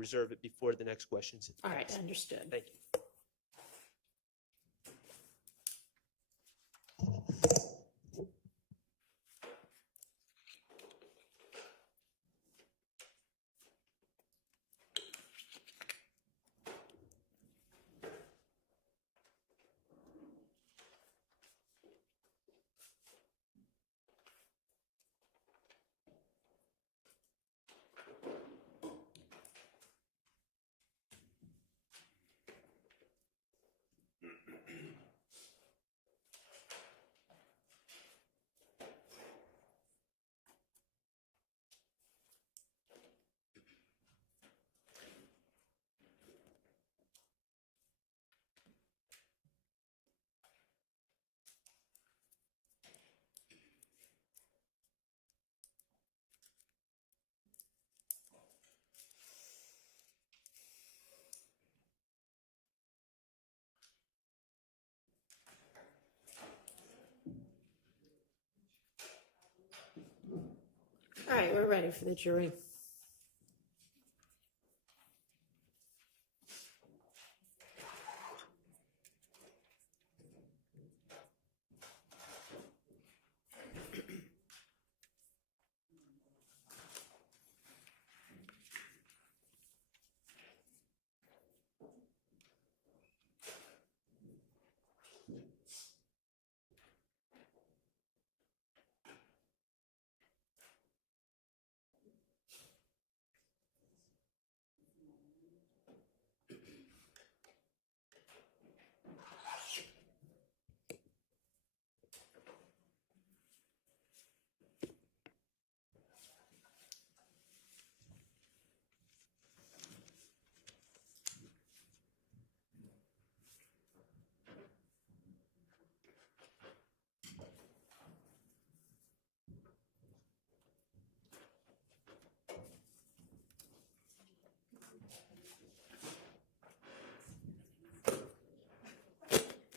reserve it before the next questions. All right, understood. Thank you. All right, we're ready for the jury.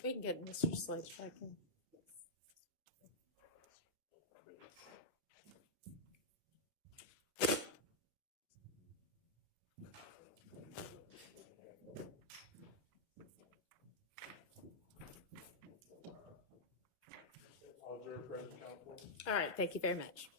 We can get Mr. Sledge back in. All right, thank you very much.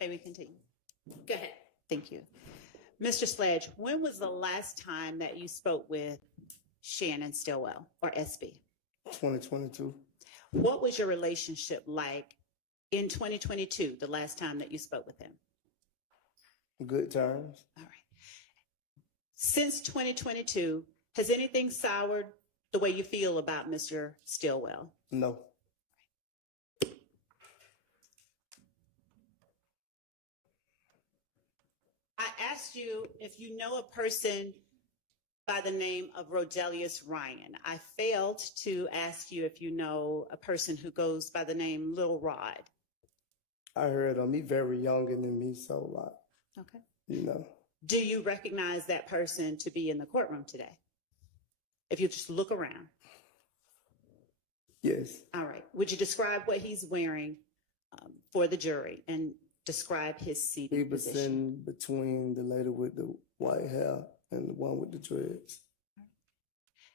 May we continue? Go ahead. Thank you. Mr. Sledge, when was the last time that you spoke with Shannon Stillwell, or SB? 2022. What was your relationship like in 2022, the last time that you spoke with him? Good terms. All right. Since 2022, has anything soured the way you feel about Mr. Stillwell? No. I asked you if you know a person by the name of Rodelius Ryan. I failed to ask you if you know a person who goes by the name Lil Rod. I heard him. He very younger than me, so Okay. you know. Do you recognize that person to be in the courtroom today? If you just look around. Yes. All right. Would you describe what he's wearing for the jury and describe his He seating was position? sitting between the lady with the white hair and the one with the dreads.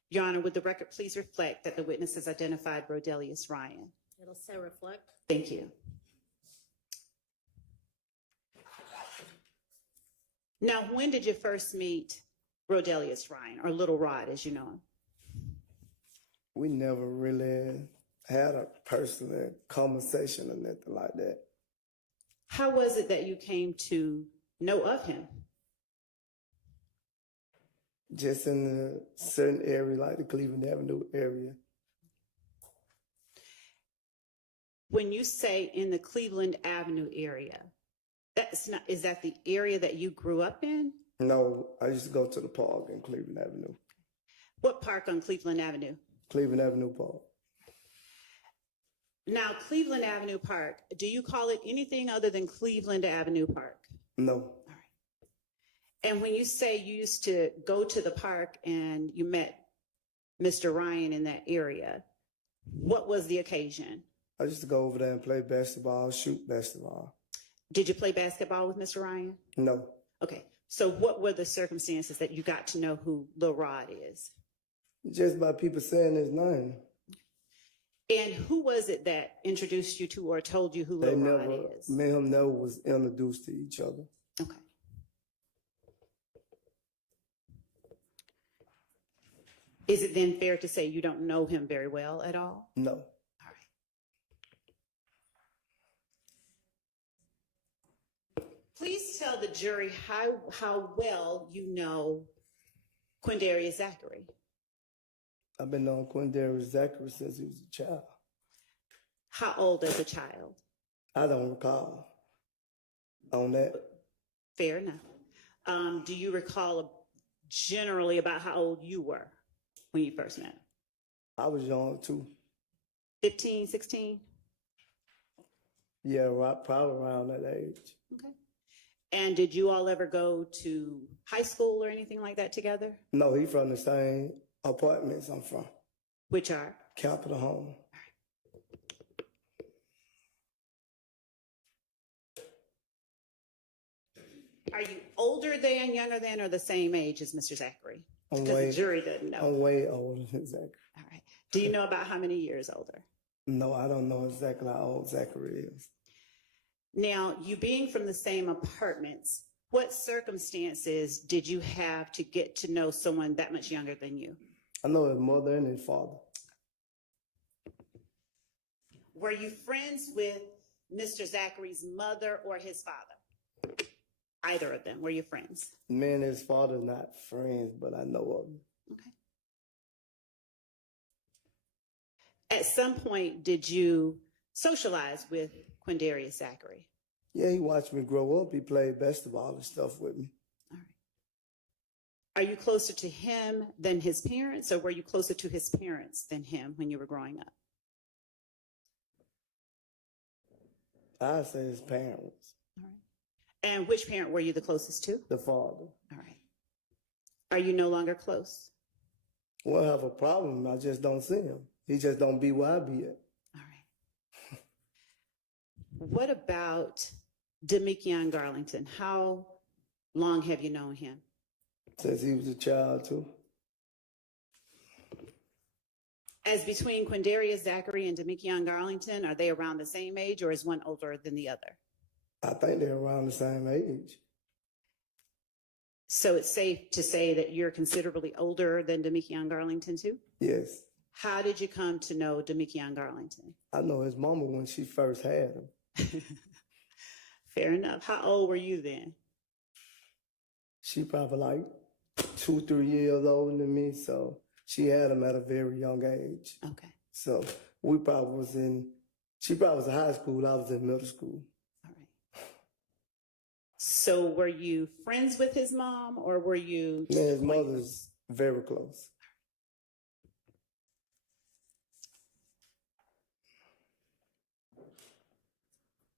Your Honor, would the record please reflect that the witness has identified Rodelius Ryan? It'll say reflect. Thank you. Now, when did you first meet Rodelius Ryan, or Little Rod, as you know him? We never really had a personal conversation or nothing like that. How was it that you came to know of him? Just in a certain area, like the Cleveland Avenue area. When you say in the Cleveland Avenue area, is that the area that you grew up in? No, I used to go to the park in Cleveland Avenue. What park on Cleveland Avenue? Cleveland Avenue Park. Now, Cleveland Avenue Park, do you call it anything other than Cleveland Avenue Park? No. All right. And when you say you used to go to the park and you met Mr. Ryan in that area. What was the occasion? I used to go over there and play basketball, shoot basketball. Did you play basketball with Mr. Ryan? No, Okay. So what were the circumstances that you got to know who Lil Rod is? just by people saying his name. And who was it that introduced you to or told you who They Lil Rod never, is? me and him never was introduced to each other. Okay. Is it then fair to say you don't know him very well at all? No. All right. Please tell the jury how well you know Quindarius Zachary. I've been knowing Quindarius Zachary since he was a child. How old as a child? I don't recall on that. Fair enough. Do you recall generally about how old you were when you first met him? I was young too. 15, 16? Yeah, right, probably around that age. Okay. And did you all ever go to high school or anything like that together? No, he from the same apartments I'm from, Which are? Capitol Home. Are you older than, younger than, or the same age as Mr. Zachary? I'm Because way, the jury doesn't know. I'm way older than Zachary. All right. Do you know about how many years older? No, I don't know exactly how old Zachary is. Now, you being from the same apartments, what circumstances did you have to get to know someone that much younger than you? I know his mother and his father. Were you friends with Mr. Zachary's mother or his father? Either of them. Were you friends? Me and his father not friends, but I know of him. Okay. At some point, did you socialize with Quindarius Zachary? Yeah, he watched me grow up. He played basketball and stuff with me. All right. Are you closer to him than his parents, or were you closer to his parents than him when you were growing up? I say his parents, All right. And which parent were you the closest to? the father. All right. Are you no longer close? We don't have a problem. I just don't see him. He just don't be where I be at. All right. What about Demikion Garlington? How long have you known him? Since he was a child too. As between Quindarius Zachary and Demikion Garlington, are they around the same age, or is one older than the other? I think they're around the same age. So it's safe to say that you're considerably older than Demikion Garlington too? Yes. How did you come to know Demikion Garlington? I know his mama when she first had him. Fair enough. How old were you then? She probably like 2, 3 years older than me, so she had him at a very young age. Okay. So we probably was in, she probably was in high school, I was in middle school. All right. So were you friends with his mom, or were you? Me and his mother's very close.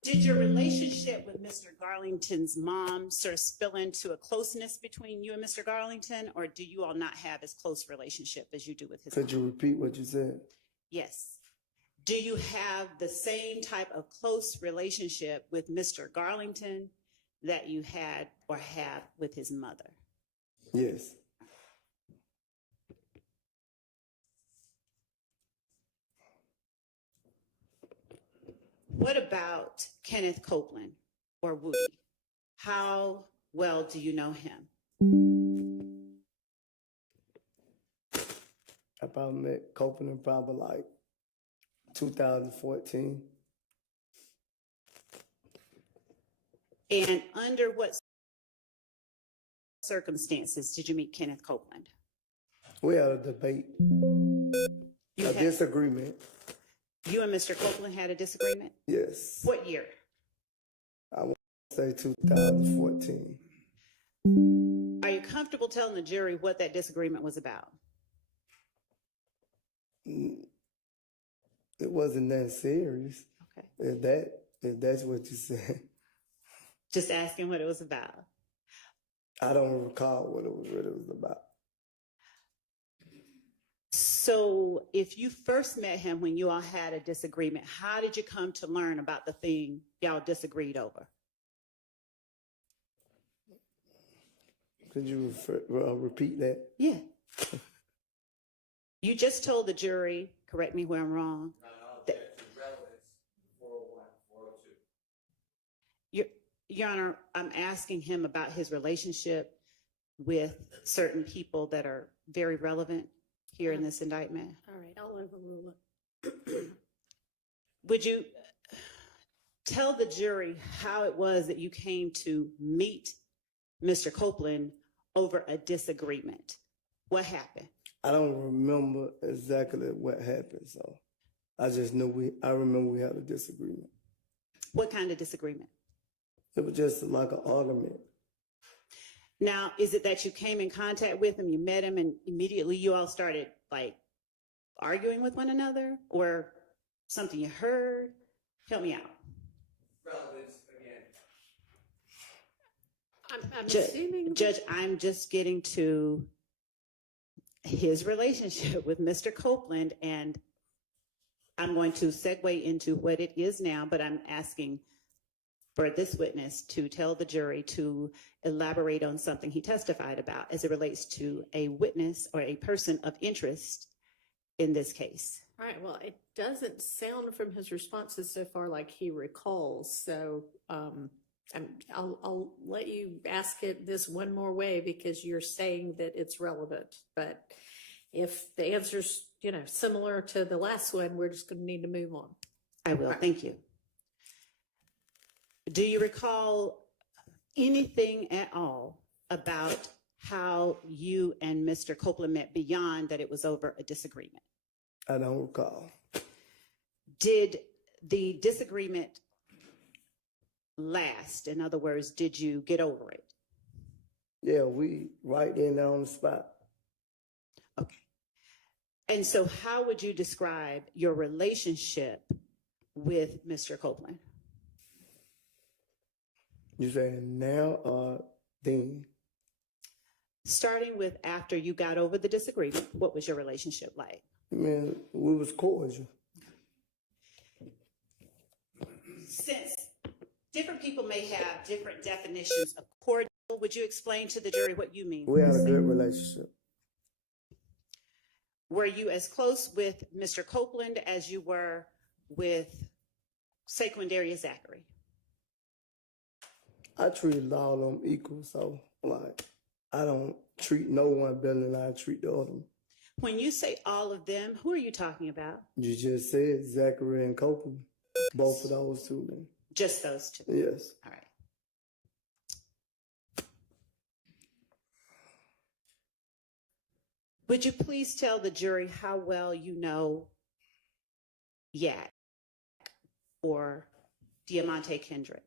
Did your relationship with Mr. Garlington's mom sort of spill into a closeness between you and Mr. Garlington, or do you all not have as close a relationship as you do with his Could you mom? repeat what you said? Yes. Do you have the same type of close relationship with Mr. Garlington that you had or have with his mother? Yes. What about Kenneth Copeland or Woody? How well do you know him? I probably met Copeland probably like 2014. And under what circumstances did you meet Kenneth Copeland? We had a debate, a disagreement. You and Mr. Copeland had a disagreement? Yes. What year? I want to say 2014. Are you comfortable telling the jury what that disagreement was about? It wasn't that serious. Okay. If that's what you said. Just asking what it was about. I don't recall what it was really was about. So if you first met him when you all had a disagreement, how did you come to learn about the thing y'all disagreed over? Could you repeat that? Yeah. You just told the jury, correct me where I'm wrong. Your Honor, I'm asking him about his relationship with certain people that are very relevant here in this indictment. All right, I'll overrule it. Would you tell the jury how it was that you came to meet Mr. Copeland over a disagreement? What happened? I don't remember exactly what happened, so I just know I remember we had a disagreement. What kind of disagreement? It was just like an argument. Now, is it that you came in contact with him, you met him, and immediately you all started like arguing with one another, or something you heard? Help me out. Relevance again. I'm assuming. Judge, I'm just getting to his relationship with Mr. Copeland, and I'm going to segue into what it is now, but I'm asking for this witness to tell the jury to elaborate on something he testified about as it relates to a witness or a person of interest in this case. All right, well, it doesn't sound from his responses so far like he recalls, so I'll let you ask it this one more way because you're saying that it's relevant, but if the answer's, similar to the last one, we're just going to need to move on. I will, thank you. Do you recall anything at all about how you and Mr. Copeland met beyond that it was over a disagreement? I don't recall. Did the disagreement last? In other words, did you get over it? Yeah, we right there on the spot. Okay. And so how would you describe your relationship with Mr. Copeland? You saying now or then? Starting with after you got over the disagreement, what was your relationship like? Man, we was cordial. Since different people may have different definitions of cordial, would you explain to the jury what you mean? We had a good relationship. Were you as close with Mr. Copeland as you were with Saquindaria Zachary? I treated all of them equal, so like I don't treat no one better than I treat the other one. When you say all of them, who are you talking about? You just said Zachary and Copeland. Both of those two, man. Just those two? Yes. All right. Would you please tell the jury how well you know Yak or Diamante Kendrick?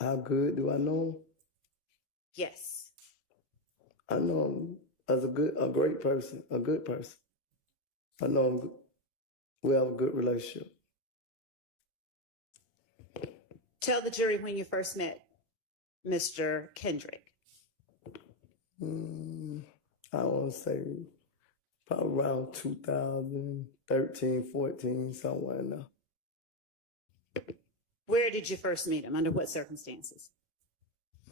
How good do I know him? Yes. I know him as a great person, a good person. I know him. We have a good relationship. Tell the jury when you first met Mr. Kendrick. I want to say probably around 2013, 14, somewhere in there. Where did you first meet him? Under what circumstances?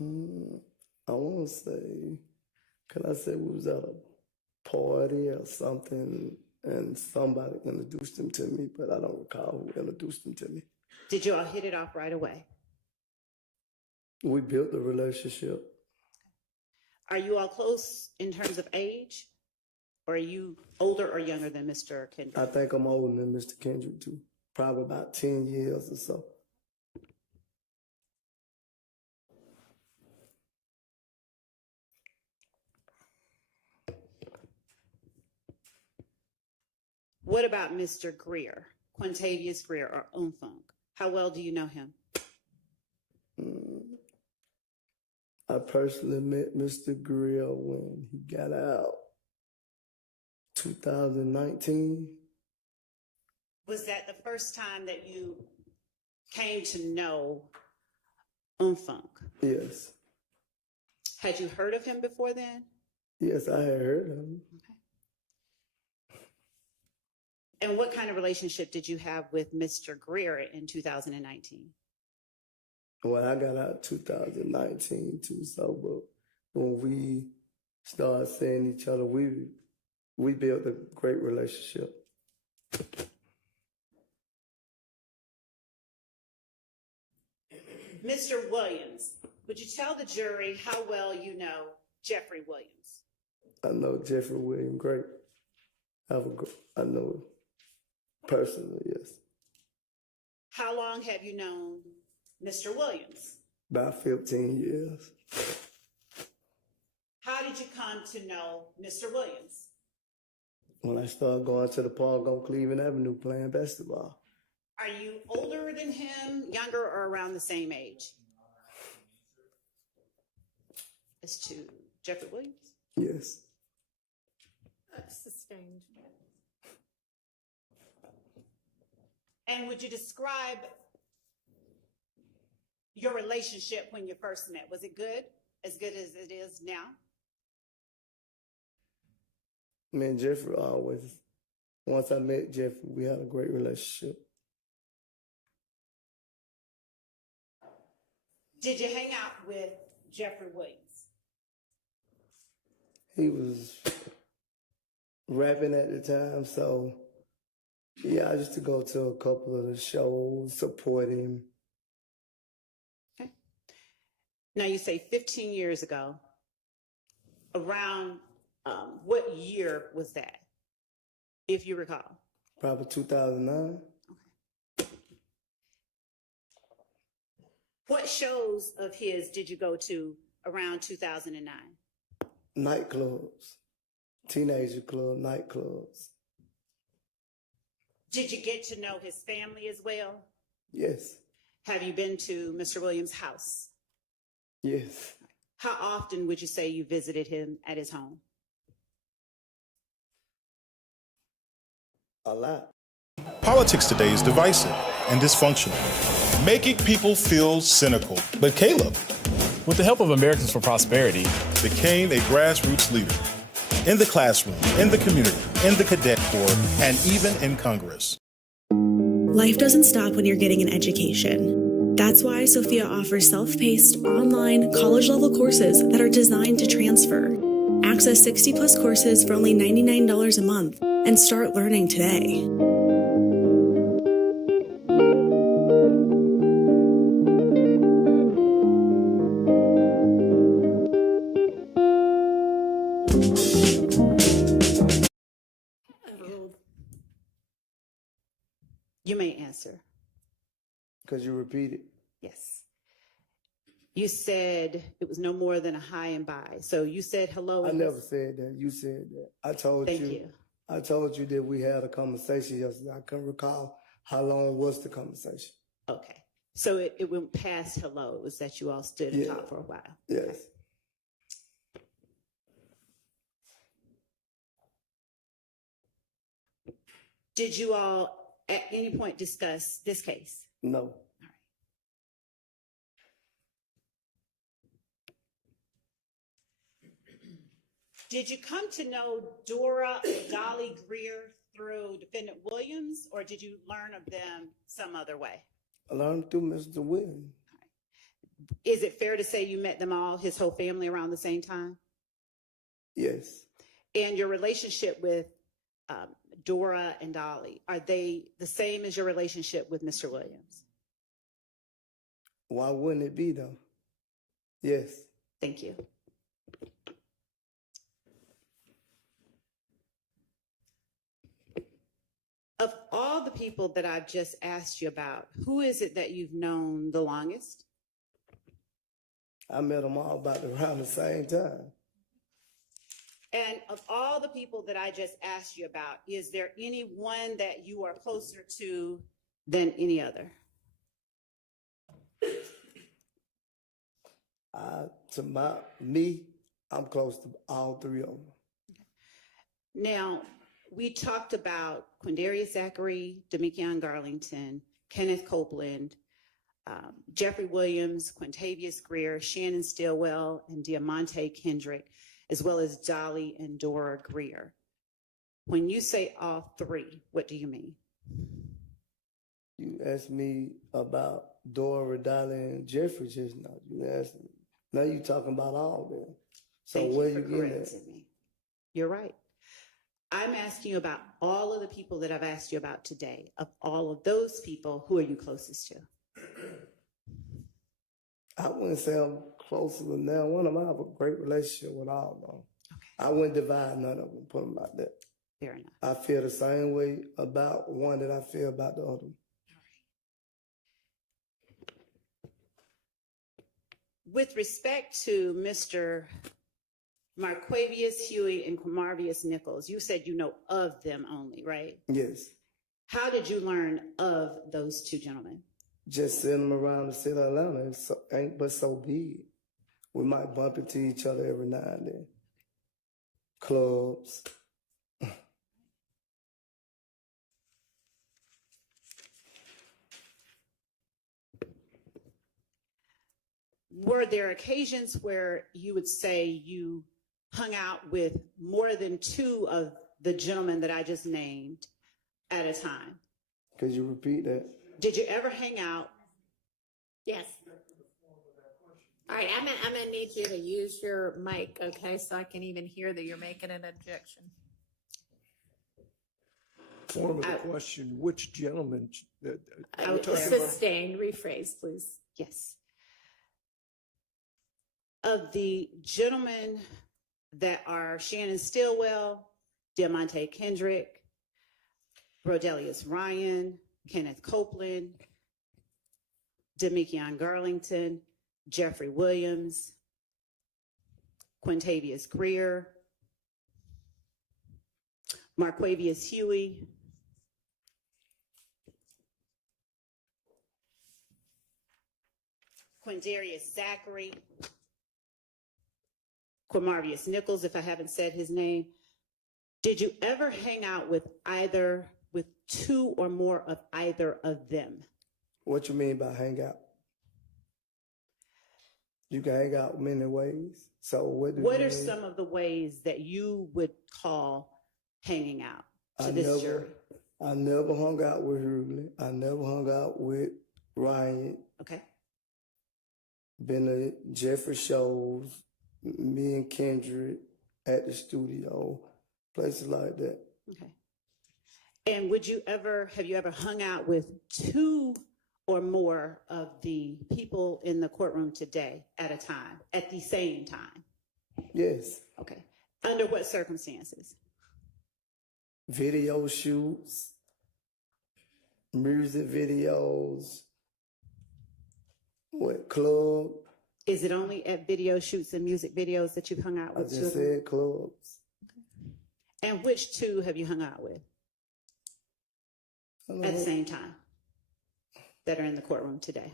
I want to say, can I say we was at a party or something and somebody introduced him to me, but I don't recall who introduced him to me. Did you all hit it off right away? We built a relationship. Are you all close in terms of age? Or are you older or younger than Mr. Kendrick? I think I'm older than Mr. Kendrick too. Probably about 10 years or so. What about Mr. Greer, Quintavious Greer or YOUNGTHUG? How well do you know him? I personally met Mr. Greer when he got out, 2019. Was that the first time that you came to know YOUNGTHUG? Yes. Had you heard of him before then? Yes, I had heard of him. And what kind of relationship did you have with Mr. Greer in 2019? Well, I got out 2019 too, so but when we started seeing each other, we built a great relationship. Mr. Williams, would you tell the jury how well you know Jeffrey Williams? I know Jeffrey Williams great. I know him personally, yes. How long have you known Mr. Williams? About 15 years. How did you come to know Mr. Williams? When I started going to the park on Cleveland Avenue playing basketball. Are you older than him, younger, or around the same age? As to Jeffrey Williams? Yes. Sustained. And would you describe your relationship when you first met? Was it good? As good as it is now? Me and Jeffrey always, once I met Jeffrey, we had a great relationship. Did you hang out with Jeffrey Williams? He was rapping at the time, so yeah, I used to go to a couple of the shows, support him. Okay. Now you say 15 years ago. Around what year was that, if you recall? Probably 2009. Okay. What shows of his did you go to around 2009? Nightclubs, teenager club, nightclubs. Did you get to know his family as well? Yes, Have you been to Mr. Williams' house? yes. How often would you say you visited him at his home? A lot. Politics today is divisive and dysfunctional, making people feel cynical. But Caleb, with the help of Americans for Prosperity, became a grassroots leader in the classroom, in the community, in the cadet corps, and even in Congress. Life doesn't stop when you're getting an education. That's why Sophia offers self-paced, online, college-level courses that are designed to transfer. Access 60-plus courses for only $99 a month and start learning today. You may answer. Because you repeated. Yes. You said it was no more than a hi and bye. So you said hello. I never said that. You said that. I told Thank you. you. I told you that we had a conversation yesterday. I couldn't recall how long was the conversation. Okay. So it went past hello. It was that you all stood and talked for a while. Yes. Did you all at any point discuss this case? No. Did you come to know Dora or Dolly Greer through Defendant Williams, or did you learn of them some other way? I learned through Mr. Williams. Is it fair to say you met them all, his whole family, around the same time? Yes. And your relationship with Dora and Dolly, are they the same as your relationship with Mr. Williams? Why wouldn't it be, though? Yes. Thank you. Of all the people that I've just asked you about, who is it that you've known the longest? I met them all about around the same time. And of all the people that I just asked you about, is there any one that you are closer to than any other? I'm close to all three of them. Now, we talked about Quindarius Zachary, Demikion Garlington, Kenneth Copeland, Jeffrey Williams, Quintavious Greer, Shannon Stillwell, and Diamante Kendrick. as well as Dolly and Dora Greer. When you say all three, what do you mean? You asked me about Dora, Dolly, and Jeffrey just now. You asked me. Now you talking about all of them. So Thank where you for you getting at? correcting me. You're right. I'm asking you about all of the people that I've asked you about today. Of all of those people, who are you closest to? I wouldn't say I'm closer than them. One of them, I have a great relationship with all of them. Okay, I wouldn't divide none of them, put them like that. fair enough. I feel the same way about one that I feel about the other. With respect to Mr. Marquavius Huey and Quamarvius Nichols, you said you know of them only, right? Yes. How did you learn of those two gentlemen? Just sitting them around the city of Atlanta ain't but so big. We might bump into each other every now and then. Clubs. Were there occasions where you would say you hung out with more than two of the gentlemen that I just named at a time? Could you repeat that? Did you ever hang out? Yes. All right, I'm gonna need you to use your mic, okay, so I can even hear that you're making an objection. Form of the question, which gentleman? Sustained, rephrase, please. Yes. Of the gentlemen that are Shannon Stillwell, Diamante Kendrick, Rodelius Ryan, Kenneth Copeland, Demikion Garlington, Jeffrey Williams, Quintavious Greer, Marquavius Huey, Quindarius Zachary, Quamarvius Nichols, if I haven't said his name. Did you ever hang out with two or more of either of them? What you mean by hang out? You can hang out many ways. So what are some of the ways that you would call hanging out to this jury? I never hung out with Hurley. I never hung out with Ryan. Okay. Been to Jeffrey shows, me and Kendrick at the studio, places like that. Okay. And have you ever hung out with two or more of the people in the courtroom today at a time, at the same time? Yes. Okay. Under what circumstances? Video shoots, music videos, club. Is it only at video shoots and music videos that you've hung out with? I just said clubs. Okay. And which two have you hung out with at the same time that are in the courtroom today?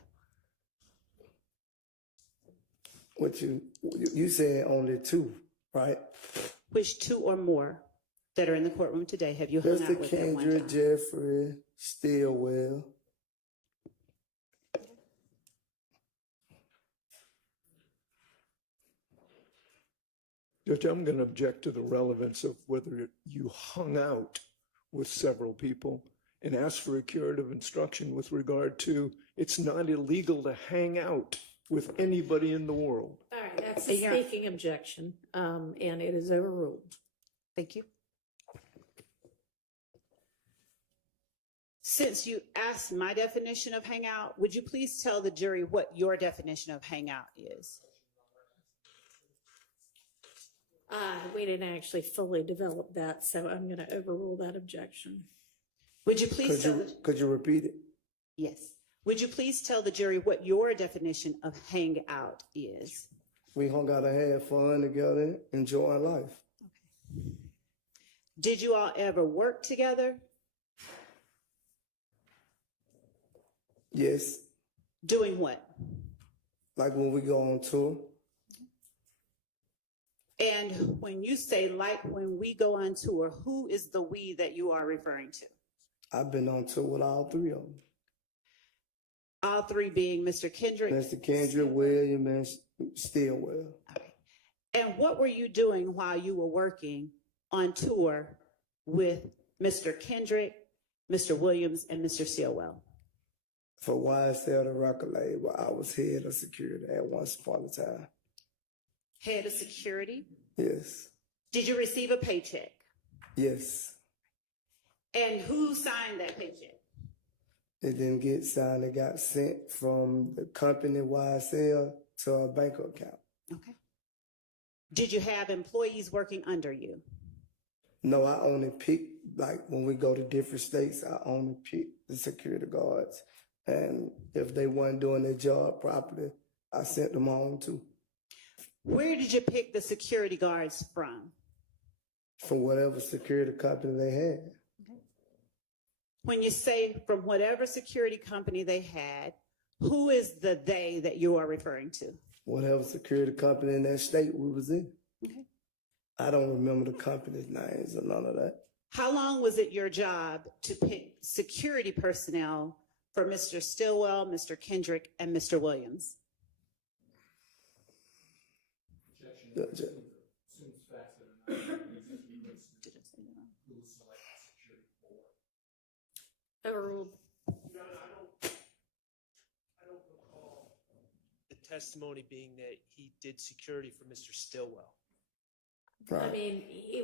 What you said only two, right? Which two or more that are in the courtroom today have you hung out with at one Kendrick, time? Jeffrey, Stillwell. Judge, I'm going to object to the relevance of whether you hung out with several people and ask for a curative instruction with regard to it's not illegal to hang out with anybody in the world. All right, that's a speaking objection, and it is overruled. Thank you. Since you asked my definition of hangout, would you please tell the jury what your definition of hangout is? We didn't actually fully develop that, so I'm going to overrule that objection. Would you please Could you repeat it? Yes. Would you please tell the jury what your definition of hangout is? We hung out and had fun together, enjoying life. Okay. Did you all ever work together? Yes. Doing what? Like when we go on tour. And when you say like when we go on tour, who is the we that you are referring to? I've been on tour with all three of them. All three being Mr. Kendrick? Mr. Kendrick, William, and Stillwell. All right. And what were you doing while you were working on tour with Mr. Kendrick, Mr. Williams, and Mr. Stillwell? For YSL the record label, I was head of security at once upon a time. Head of security? Yes. Did you receive a paycheck? Yes. And who signed that paycheck? It didn't get signed. It got sent from the company YSL to a bank account. Okay. Did you have employees working under you? No, I only pick, like when we go to different states, I only pick the security guards. And if they weren't doing their job properly, I sent them home too. Where did you pick the security guards from? From whatever security company they had. When you say from whatever security company they had, who is the they that you are referring to? Whatever security company in that state we was in. Okay. I don't remember the company's names or none of that. How long was it your job to pick security personnel for Mr. Stillwell, Mr. Kendrick, and Mr. Williams? Overruled. The testimony being that he did security for Mr. Stillwell. I mean, he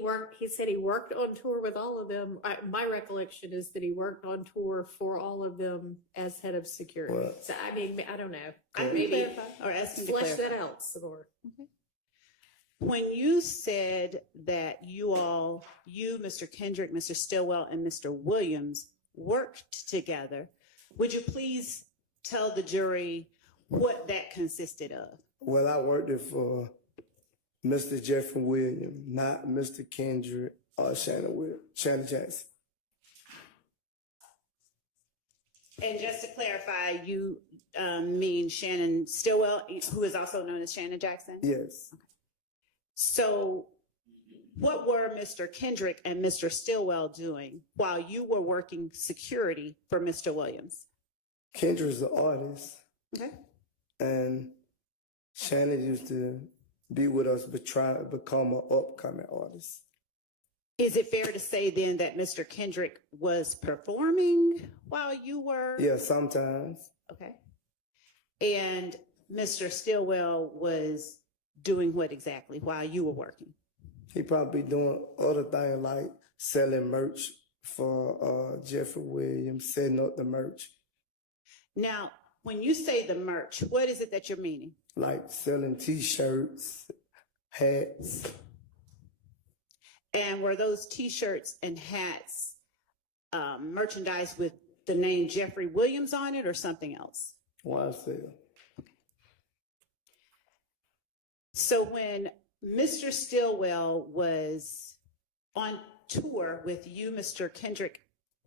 said he worked on tour with all of them. My recollection is that he worked on tour for all of them as head of security. Well, so, I mean, I don't know. Maybe or ask him to flesh clarify. that out some more. Okay. When you said that you, Mr. Kendrick, Mr. Stillwell, and Mr. Williams worked together, would you please tell the jury what that consisted of? Well, I worked it for Mr. Jeffrey Williams, not Mr. Kendrick or Shannon Jackson. And just to clarify, you mean Shannon Stillwell, who is also known as Shannon Jackson? Yes. Okay. So what were Mr. Kendrick and Mr. Stillwell doing while you were working security for Mr. Williams? Kendrick's an artist. Okay. And Shannon used to be with us, but trying to become an upcoming artist. Is it fair to say then that Mr. Kendrick was performing while you were? Yeah, sometimes. Okay. And Mr. Stillwell was doing what exactly while you were working? He probably doing other things like selling merch for Jeffrey Williams, setting up the merch. Now, when you say the merch, what is it that you're meaning? Like selling T-shirts, hats. And were those T-shirts and hats merchandise with the name Jeffrey Williams on it or something else? YSL. So when Mr. Stillwell was on tour with you, Mr. Kendrick,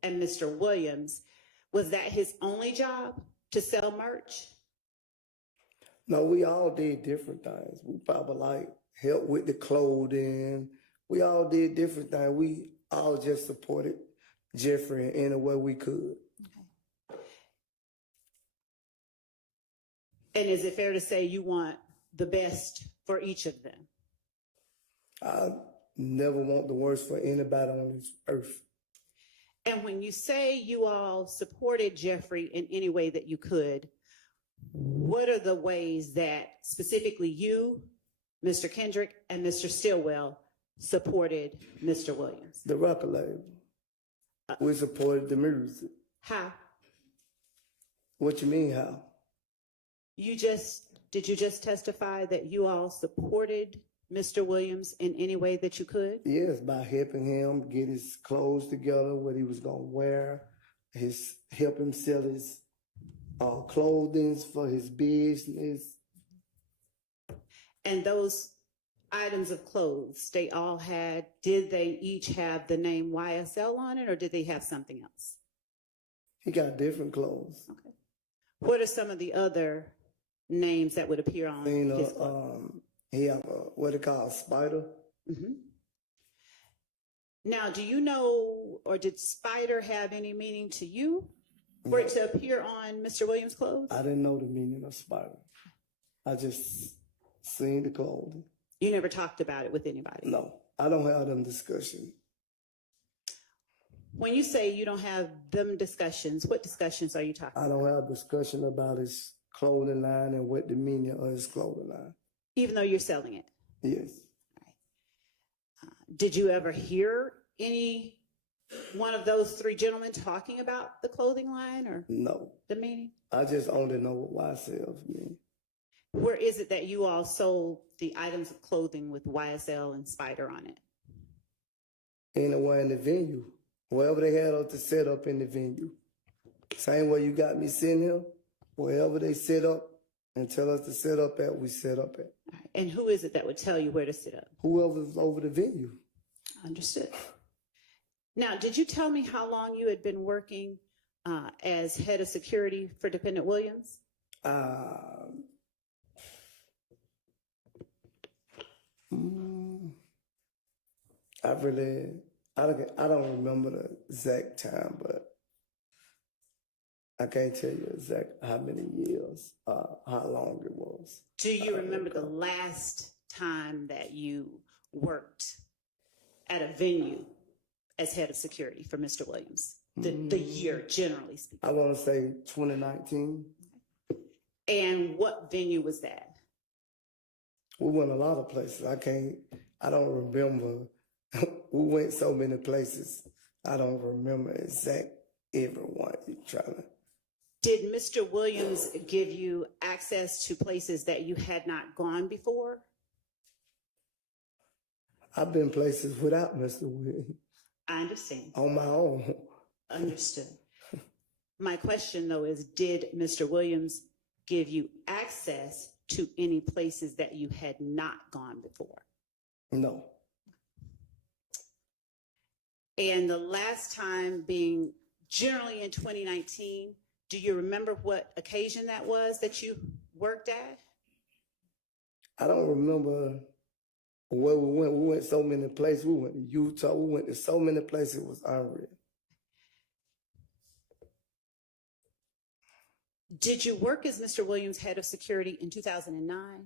and Mr. Williams, was that his only job to sell merch? No, we all did different things. We probably like helped with the clothing. We all did different things. We all just supported Jeffrey in any way we could. Okay. And is it fair to say you want the best for each of them? I never want the worst for anybody on this earth. And when you say you all supported Jeffrey in any way that you could, what are the ways that specifically you, Mr. Kendrick, and Mr. Stillwell supported Mr. Williams? The record label. We supported the music. How? What you mean, how? Did you just testify that you all supported Mr. Williams in any way that you could? Yes, by helping him get his clothes together, what he was going to wear, help him sell his clothing for his business. And those items of clothes, did they each have the name YSL on it, or did they have something else? He got different clothes. Okay. What are some of the other names that would appear on his clothes? He have what they call a spider. Mm-hmm. Now, do you know, or did spider have any meaning to you for it to appear on Mr. Williams' clothes? I didn't know the meaning of spider. I just seen the clothing. You never talked about it with anybody? No, I don't have them discussions. When you say you don't have them discussions, what discussions are you talking I about? don't have discussion about his clothing line and what the meaning of his clothing line. Even though you're selling it? Yes. Did you ever hear any one of those three gentlemen talking about the clothing line or No. the meaning? I just only know what YSL mean. Where is it that you all sold the items of clothing with YSL and Spider on it? Anywhere in the venue. Wherever they had us to set up in the venue. Same way you got me sitting here, wherever they set up and tell us to set up at, we set up at. All right. And who is it that would tell you where to sit up? Whoever's over the venue. Understood. Now, did you tell me how long you had been working as head of security for Defendant Williams? I don't remember the exact time, but I can't tell you exact how many years, how long it was. Do you remember the last time that you worked at a venue as head of security for Mr. Williams? The year, generally speaking. I want to say 2019. And what venue was that? We went a lot of places. I don't remember. We went so many places. I don't remember exact everyone you're trying to. Did Mr. Williams give you access to places that you had not gone before? I've been places without Mr. Woody. I understand. On my own. Understood. My question, though, is did Mr. Williams give you access to any places that you had not gone before? No. And the last time being generally in 2019, do you remember what occasion that was that you worked at? I don't remember where we went. We went so many places. We went to Utah. We went to so many places. It was unreal. Did you work as Mr. Williams head of security in 2009?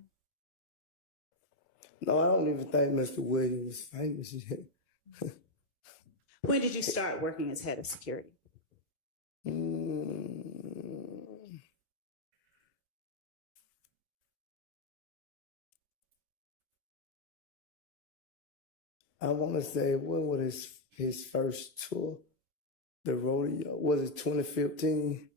No, I don't even think Mr. Williams was famous yet. When did you start working as head of security? I want to say, when was his first tour? The rodeo, was it 2015?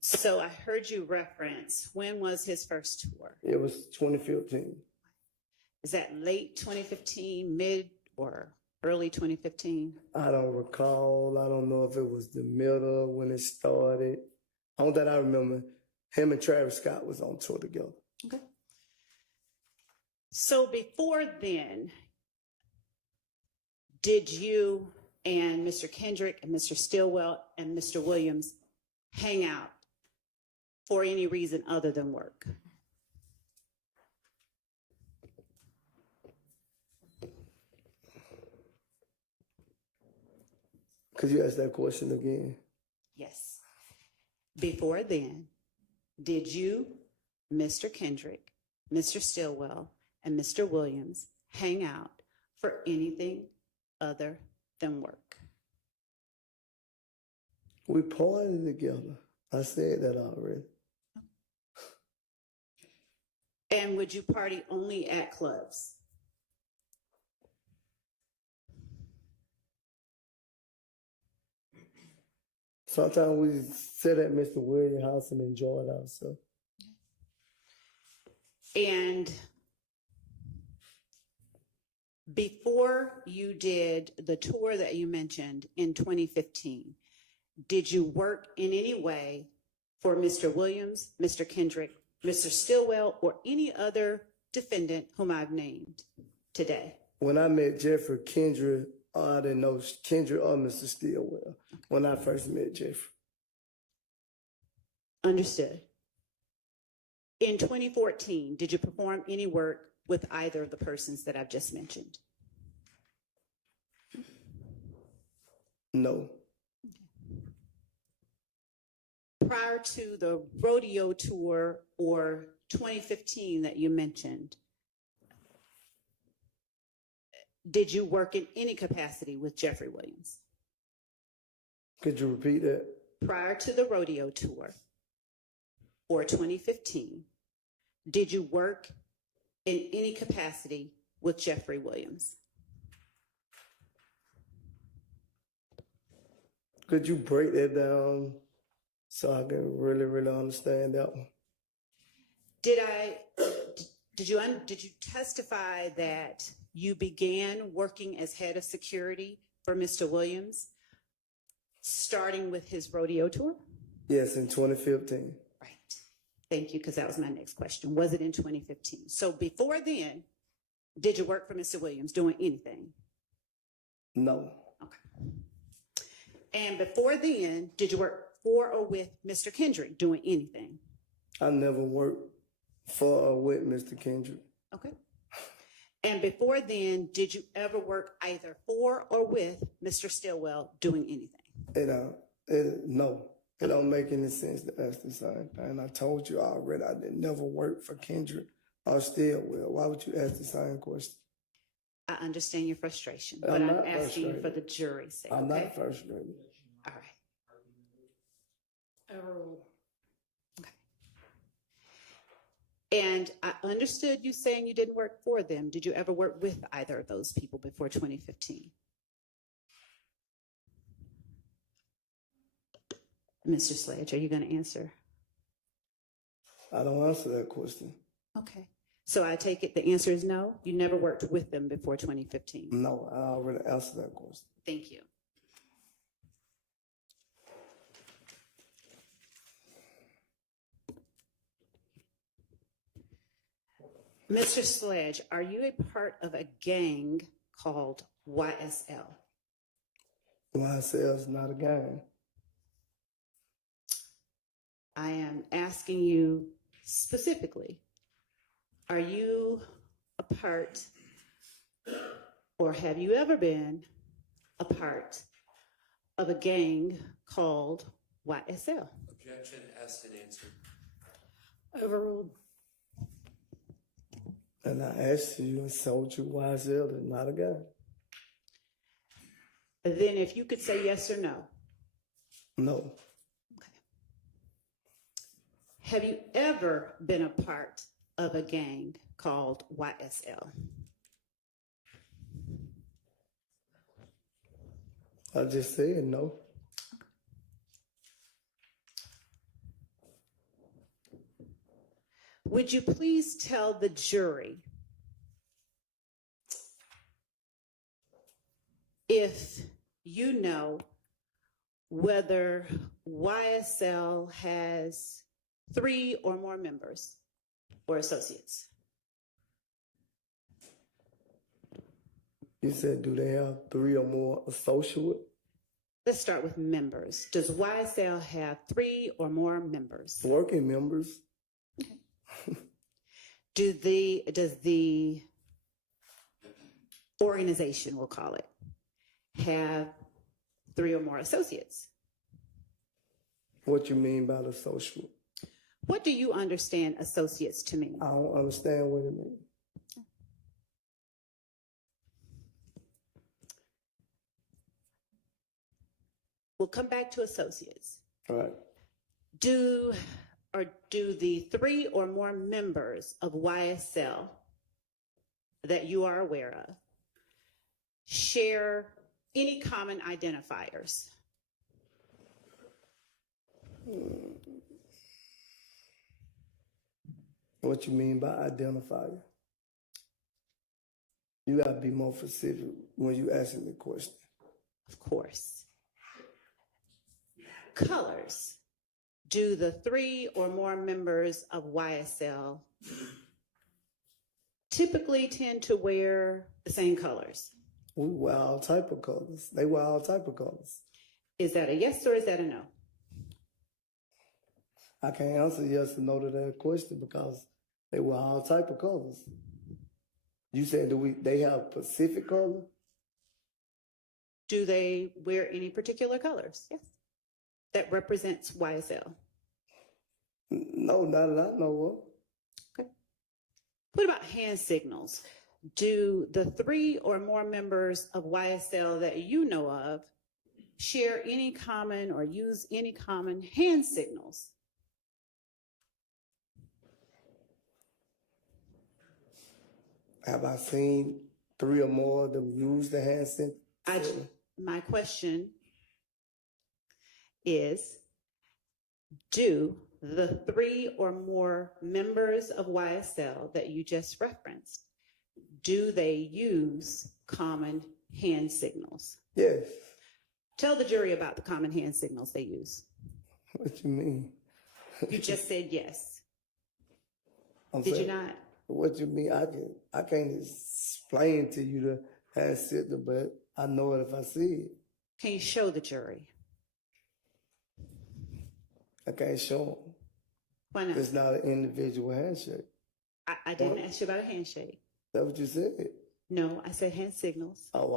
So I heard you reference, when was his first tour? It was 2015. Is that late 2015, mid or early 2015? I don't recall. I don't know if it was the middle when it started. All that I remember, him and Travis Scott was on tour together. Okay. So before then, did you and Mr. Kendrick and Mr. Stillwell and Mr. Williams hang out for any reason other than work? Could you ask that question again? Yes. Before then, did you, Mr. Kendrick, Mr. Stillwell, and Mr. Williams hang out for anything other than work? We partied together. I said that already. And would you party only at clubs? Sometimes we sit at Mr. Williams' house and enjoy it ourselves. And before you did the tour that you mentioned in 2015, did you work in any way for Mr. Williams, Mr. Kendrick, Mr. Stillwell, or any other defendant whom I've named today? When I met Jeffrey, Kendra, I didn't know Kendra or Mr. Stillwell when I first met Jeffrey. Understood. In 2014, did you perform any work with either of the persons that I've just mentioned? No. prior to the rodeo tour or 2015 that you mentioned, did you work in any capacity with Jeffrey Williams? Could you repeat that? Prior to the rodeo tour or 2015, did you work in any capacity with Jeffrey Williams? Could you break that down so I can really understand that one? Did you testify that you began working as head of security for Mr. Williams, starting with his rodeo tour? Yes, in 2015. Right. Thank you, because that was my next question. Was it in 2015? So before then, did you work for Mr. Williams doing anything? No. Okay. And before then, did you work for or with Mr. Kendrick doing anything? I never worked for or with Mr. Kendrick. Okay. And before then, did you ever work either for or with Mr. Stillwell doing anything? No, it don't make any sense to ask the same thing. I told you already I didn't never work for Kendrick or Stillwell. Why would you ask the same question? I understand your frustration, but I'm asking you for the jury's sake. I'm okay? not frustrated. All right. Overruled. Okay. And I understood you saying you didn't work for them. Did you ever work with either of those people before 2015? Mr. Sledge, are you going to answer? I don't answer that question. Okay. So I take it the answer is no? You never worked with them before 2015? No, I already answered that question. Thank you. Mr. Sledge, are you a part of a gang called YSL? YSL is not a gang. I am asking you specifically, are you a part, or have you ever been a part of a gang called YSL? Objection, asked and answered. Overruled. And I asked you and told you YSL is not a gang. Then if you could say yes or no. No. Have you ever been a part of a gang called YSL? I just said no. Would you please tell the jury if you know whether YSL has 3 or more members or associates? You said, do they have 3 or more associates? Let's start with members. Does YSL have 3 or more members? Working members. Does the organization, we'll call it, have 3 or more associates? What you mean by the associate? What do you understand associates to mean? I don't understand what it means. We'll come back to associates. All right. Do the 3 or more members of YSL that you are aware of share any common identifiers? What you mean by identifier? You gotta be more specific when you asking the question. Of course. Colors. Do the 3 or more members of YSL typically tend to wear the same colors? We wear all type of colors. They wear all type of colors. Is that a yes or is that a no? I can't answer yes or no to that question because they wear all type of colors. You said they have Pacific color? Do they wear any particular colors? Yes. That represents YSL. No, not that I know What about hand signals? Do the 3 or more members of YSL that you know of share any common or use any common hand signals? of. Have I seen 3 or more of them use the hand signal? My question is, do the 3 or more members of YSL that you just referenced, do they use common hand signals? Yes. Tell the jury about the common hand signals they use. What you mean? You just said yes. I'm Did you saying, not? What you mean? I can't explain to you the hand signal, but I know it if I see it. Can you show the jury? I can't show them. Why not? It's not an individual handshake. I didn't ask you about a handshake. That's what you said. No, I said hand signals. Oh,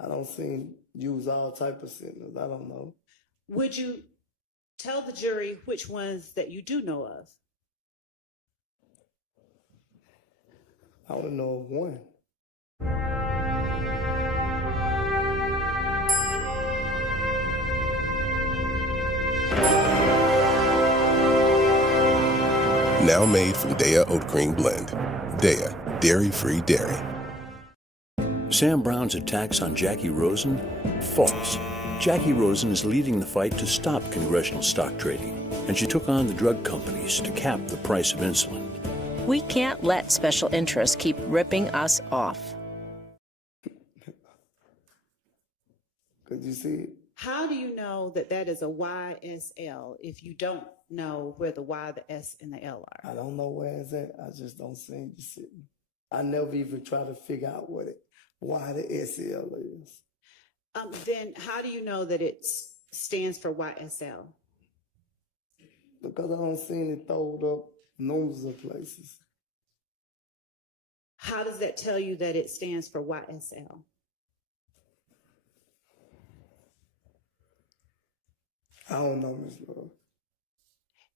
I don't see use all type of signals. I don't know. Would you tell the jury which ones that you do know of? I only know of one. Now made from Daya Oat Cream Blend. Daya, dairy-free dairy. Sam Brown's attacks on Jackie Rosen? False. Jackie Rosen is leading the fight to stop congressional stock trading, and she took on the drug companies to cap the price of insulin. We can't let special interests keep ripping us off. Could you see it? How do you know that that is a YSL if you don't know where the Y, the S, and the L are? I don't know where it's at. I just don't see it sitting. I never even try to figure out why the SL is. Then how do you know that it stands for YSL? Because I don't see it throwed up numbers of places. How does that tell you that it stands for YSL? I don't know, Ms. Love.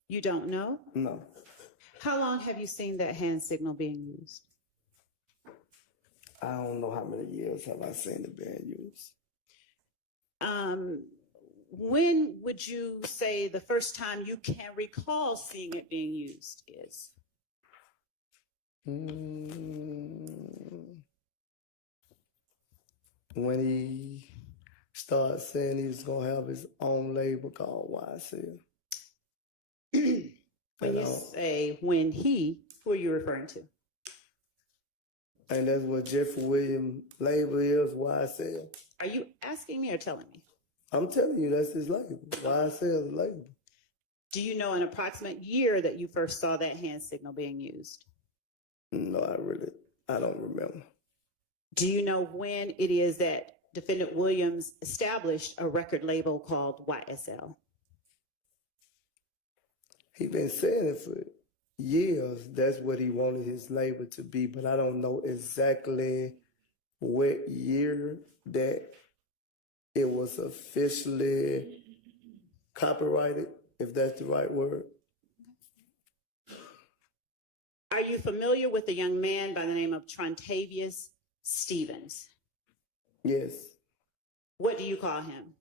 You don't know? No. How long have you seen that hand signal being used? I don't know how many years have I seen it being used. When would you say the first time you can recall seeing it being used is? When he started saying he was going to have his own label called YSL. When you say when he, who are you referring to? And that's what Jeffrey Williams' label is, YSL. Are you asking me or telling me? I'm telling you, that's his label. YSL label. Do you know an approximate year that you first saw that hand signal being used? No, I don't remember. Do you know when it is that Defendant Williams established a record label called YSL? He been saying it for years. That's what he wanted his label to be, but I don't know exactly what year that it was officially copyrighted, if that's the right word. Are you familiar with a young man by the name of Trontavious Stevens? Yes. What do you call him?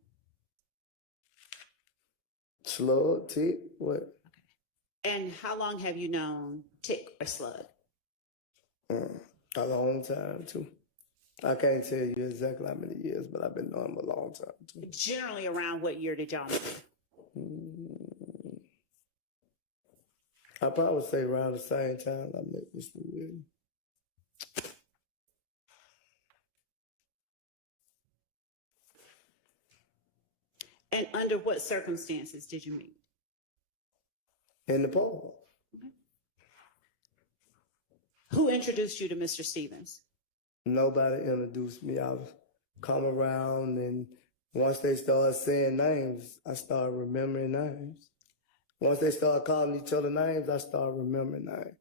Slug, tick, what? Okay. And how long have you known Tick or Slug? A long time, too. I can't tell you exactly how many years, but I've been knowing him a long time, too. Generally around what year did y'all meet? I probably say around the same time I met Mr. Woody. And under what circumstances did you meet? In the park. Okay. Who introduced you to Mr. Stevens? Nobody introduced me. I was come around, and once they started saying names, I started remembering names. Once they started calling each other names, I started remembering names.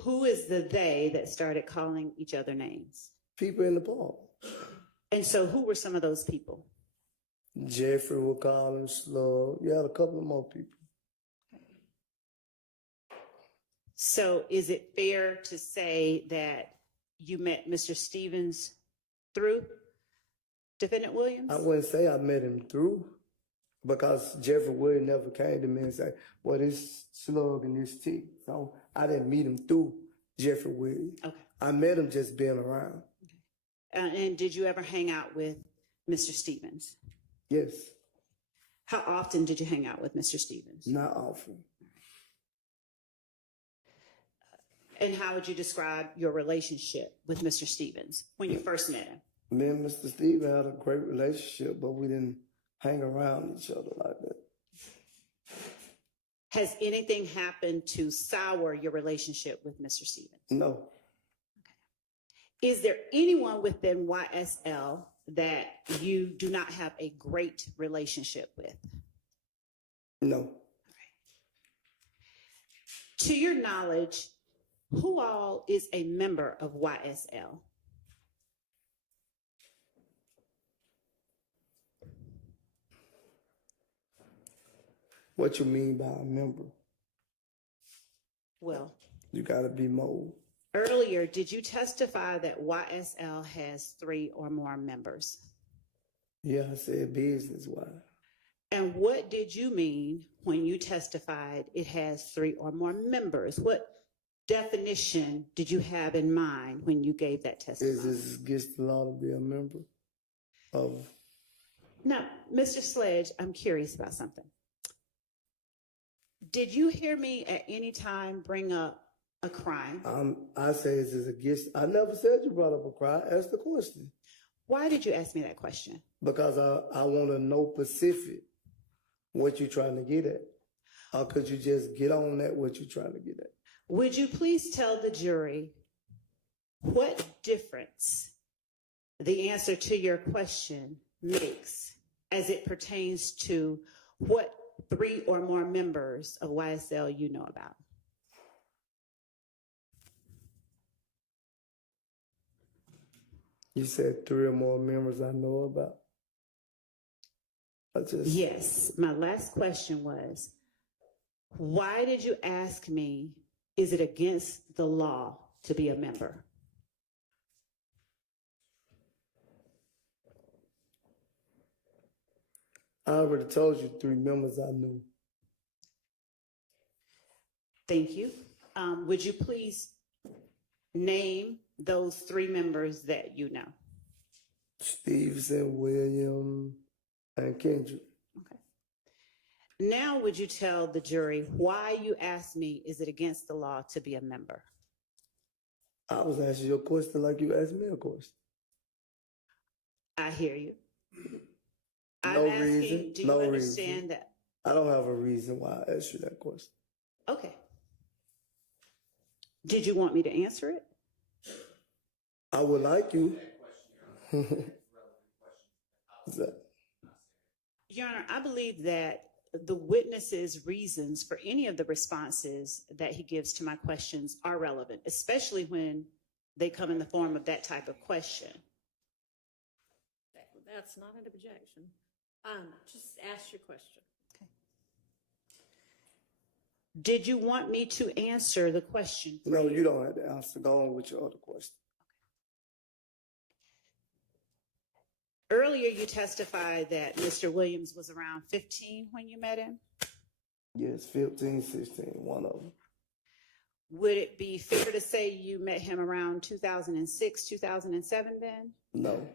Who is the they that started calling each other names? People in the park. And so who were some of those people? Jeffrey would call him Slug. You had a couple of more people. So is it fair to say that you met Mr. Stevens through Defendant Williams? I wouldn't say I met him through, because Jeffrey Woody never came to me and said, well, this slug and this tick. So I didn't meet him through Jeffrey Woody. Okay. I met him just being around. And did you ever hang out with Mr. Stevens? Yes, How often did you hang out with Mr. Stevens? not often. And how would you describe your relationship with Mr. Stevens when you first met him? Me and Mr. Steve had a great relationship, but we didn't hang around each other like that. Has anything happened to sour your relationship with Mr. Stevens? No, Is there anyone within YSL that you do not have a great relationship with? no. To your knowledge, who all is a member of YSL? What you mean by a member? Well, You gotta be more. earlier, did you testify that YSL has 3 or more members? Yeah, I said business-wise. And what did you mean when you testified it has 3 or more members? What definition did you have in mind when you gave that testimony? Is this against the law to be a member of? Now, Mr. Sledge, I'm curious about something. Did you hear me at any time bring up a crime? I say is this against? I never said you brought up a crime. Ask the question. Why did you ask me that question? Because I want to know specific what you're trying to get at. Or could you just get on at what you're trying to get at? Would you please tell the jury what difference the answer to your question makes as it pertains to what 3 or more members of YSL you know about? You said 3 or more members I know about. Yes. My last question was, why did you ask me, is it against the law to be a member? I already told you 3 members I knew. Thank you. Would you please name those 3 members that you know? Stevenson, William, and Kendrick. Okay. Now, would you tell the jury why you asked me, is it against the law to be a member? I was asking you a question like you asked me a question. I hear you. No I'm asking, reason. do you No understand reason. that? I don't have a reason why I asked you that question. Okay. Did you want me to answer it? I would like you. What's that? Your Honor, I believe that the witness's reasons for any of the responses that he gives to my questions are relevant, especially when they come in the form of that type of question. That's not an objection. Just ask your question. Okay. Did you want me to answer the question? No, you don't have to answer. Go on with your other question. Earlier, you testified that Mr. Williams was around 15 when you met him. Yes, 15, 16, one of them. Would it be fair to say you met him around 2006, 2007 then? No.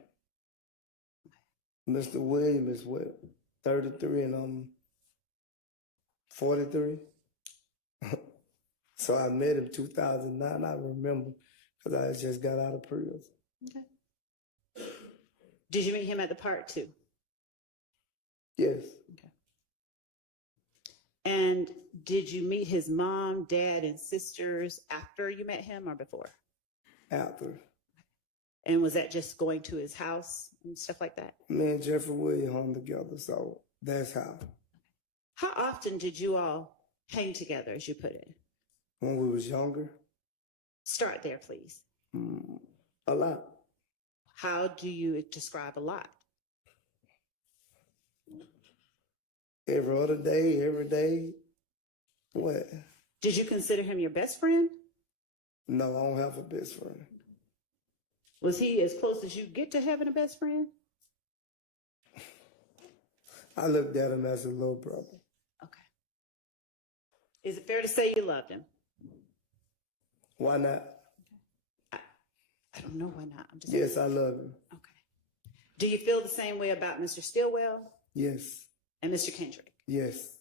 Mr. Williams is what, 33 and I'm 43? So I met him 2009, I remember, because I just got out of prison. Okay. Did you meet him at the park too? Yes. Okay. And did you meet his mom, dad, and sisters after you met him or before? After. And was that just going to his house and stuff like that? Me and Jeffrey Woody hung together, so that's how. How often did you all hang together, as you put it? When we was younger? Start there, please. A lot. How do you describe a lot? Every other day, every day. What? Did you consider him your best friend? No, I don't have a best friend. Was he as close as you get to having a best friend? I looked at him as a little brother. Okay. Is it fair to say you loved him? Why not? I don't know why not. I'm just Yes, I love him. Okay. Do you feel the same way about Mr. Stillwell Yes. and Mr. Kendrick? Yes.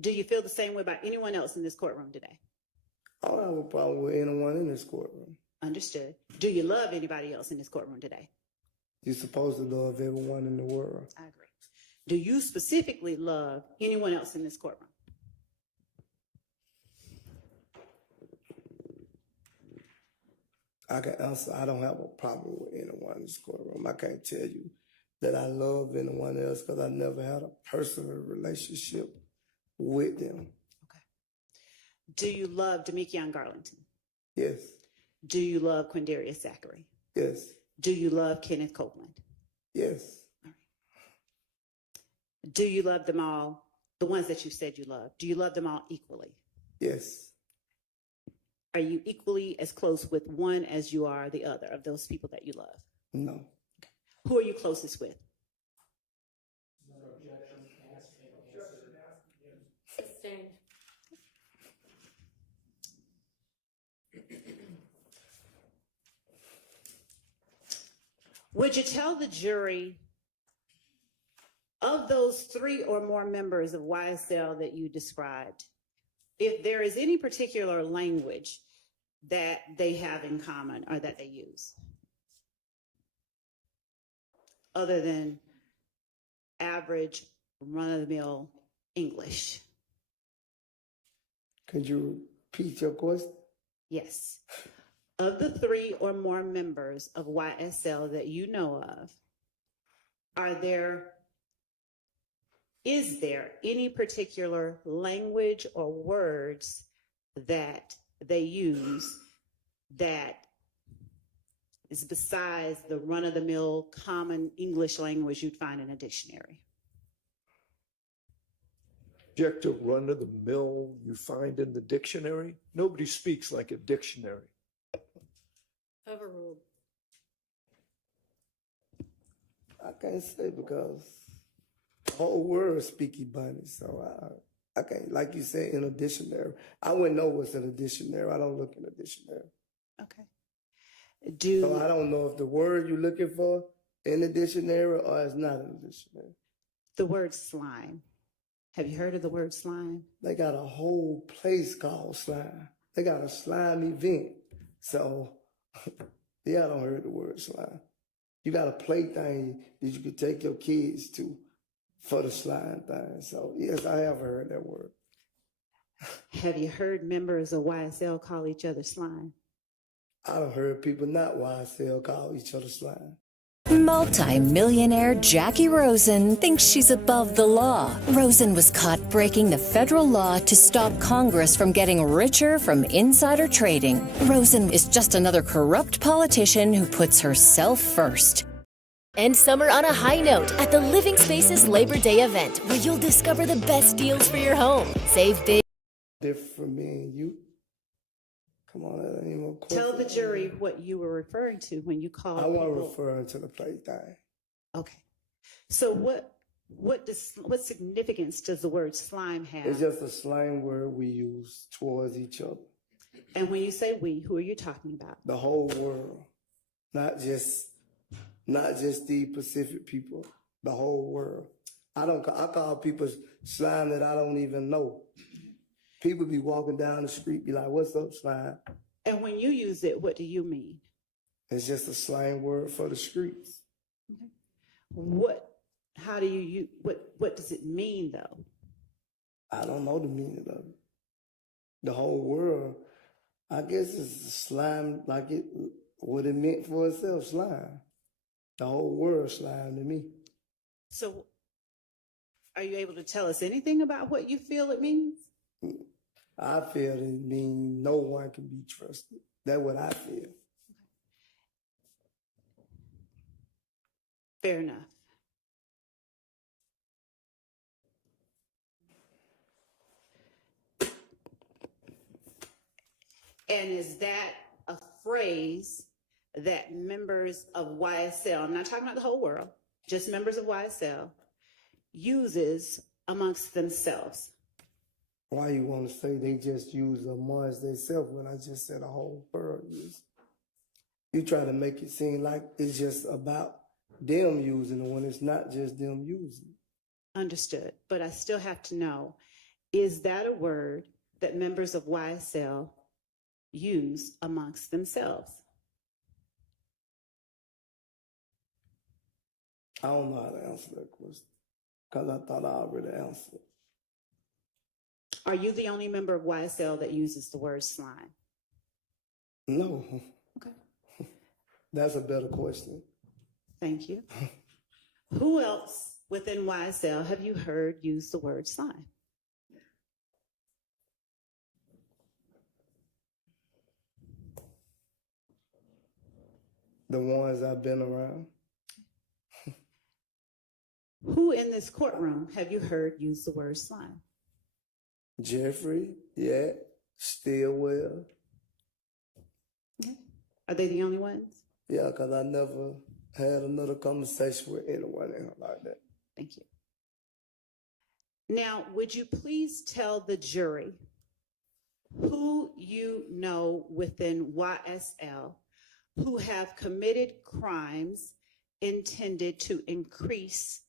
Do you feel the same way about anyone else in this courtroom today? I don't have a problem with anyone in this courtroom. Understood. Do you love anybody else in this courtroom today? You're supposed to love everyone in the world. I agree. Do you specifically love anyone else in this courtroom? I can answer, I don't have a problem with anyone in this courtroom. I can't tell you that I love anyone else because I never had a personal relationship with them. Okay. Do you love Demekion Garlington? Yes. Do you love Quindarius Zachary? Yes. Do you love Kenneth Copeland? Yes. All right. Do you love them all, the ones that you said you love? Do you love them all equally? Yes. Are you equally as close with one as you are the other of those people that you love? No. Okay. Who are you closest with? Sustained. Would you tell the jury of those 3 or more members of YSL that you described, if there is any particular language that they have in common or that they use, other than average run-of-the-mill English? Could you repeat your question? Yes. Of the 3 or more members of YSL that you know of, is there any particular language or words that they use that is besides the run-of-the-mill common English language you'd find in a dictionary? Object to run-of-the-mill you find in the dictionary? Nobody speaks like a dictionary. Overruled. I can't say because the whole world speaky bunny, so I can't, like you said, in a dictionary. I wouldn't know what's in a dictionary. I don't look in a dictionary. Okay. So I don't know if the word you're looking for in the dictionary or it's not in the dictionary. The word slime. Have you heard of the word slime? They got a whole place called slime. They got a slime event. So, yeah, I don't heard the word slime. You got a play thing that you could take your kids to for the slime thing. So, yes, I have heard that word. Have you heard members of YSL call each other slime? I done heard people not YSL call each other slime. Multi-millionaire Jackie Rosen thinks she's above the law. Rosen was caught breaking the federal law to stop Congress from getting richer from insider trading. Rosen is just another corrupt politician who puts herself first. End summer on a high note at the Living Spaces Labor Day event, where you'll discover the best deals for your home. Save big. Different from me and you. Come on, that ain't no question. Tell the jury what you were referring to when you called I wasn't people. referring to the play thing. Okay. So what significance does the word slime have? It's just a slang word we use towards each other. And when you say we, who are you talking about? The whole world, not just the Pacific people. The whole world. I call people slime that I don't even know. People be walking down the street, be like, "What's up, slime?" And when you use it, what do you mean? It's just a slang word for the streets. Okay. How do you what does it mean though? I don't know the meaning of it. The whole world, I guess it's slime like what it meant for itself, slime. The whole world slime to me. So are you able to tell us anything about what you feel it means? I feel it means no one can be trusted. That's what I feel. Fair enough. And is that a phrase that members of YSL, I'm not talking about the whole world, just members of YSL, uses amongst themselves? Why you want to say they just use amongst themselves when I just said a whole world use? You try to make it seem like it's just about them using it when it's not just them using it. Understood. But I still have to know, is that a word that members of YSL use amongst themselves? I don't know how to answer that question because I thought I already answered. Are you the only member of YSL that uses the word slime? No. Okay. That's a better question. Thank you. Who else within YSL have you heard use the word slime? The ones I've been around. Who in this courtroom have you heard use the word slime? Jeffrey, yeah, Stillwell. Okay. Are they the only ones? Yeah, because I never had another conversation with anyone in like that. Thank you. Now, would you please tell the jury who you know within YSL who have committed crimes intended to increase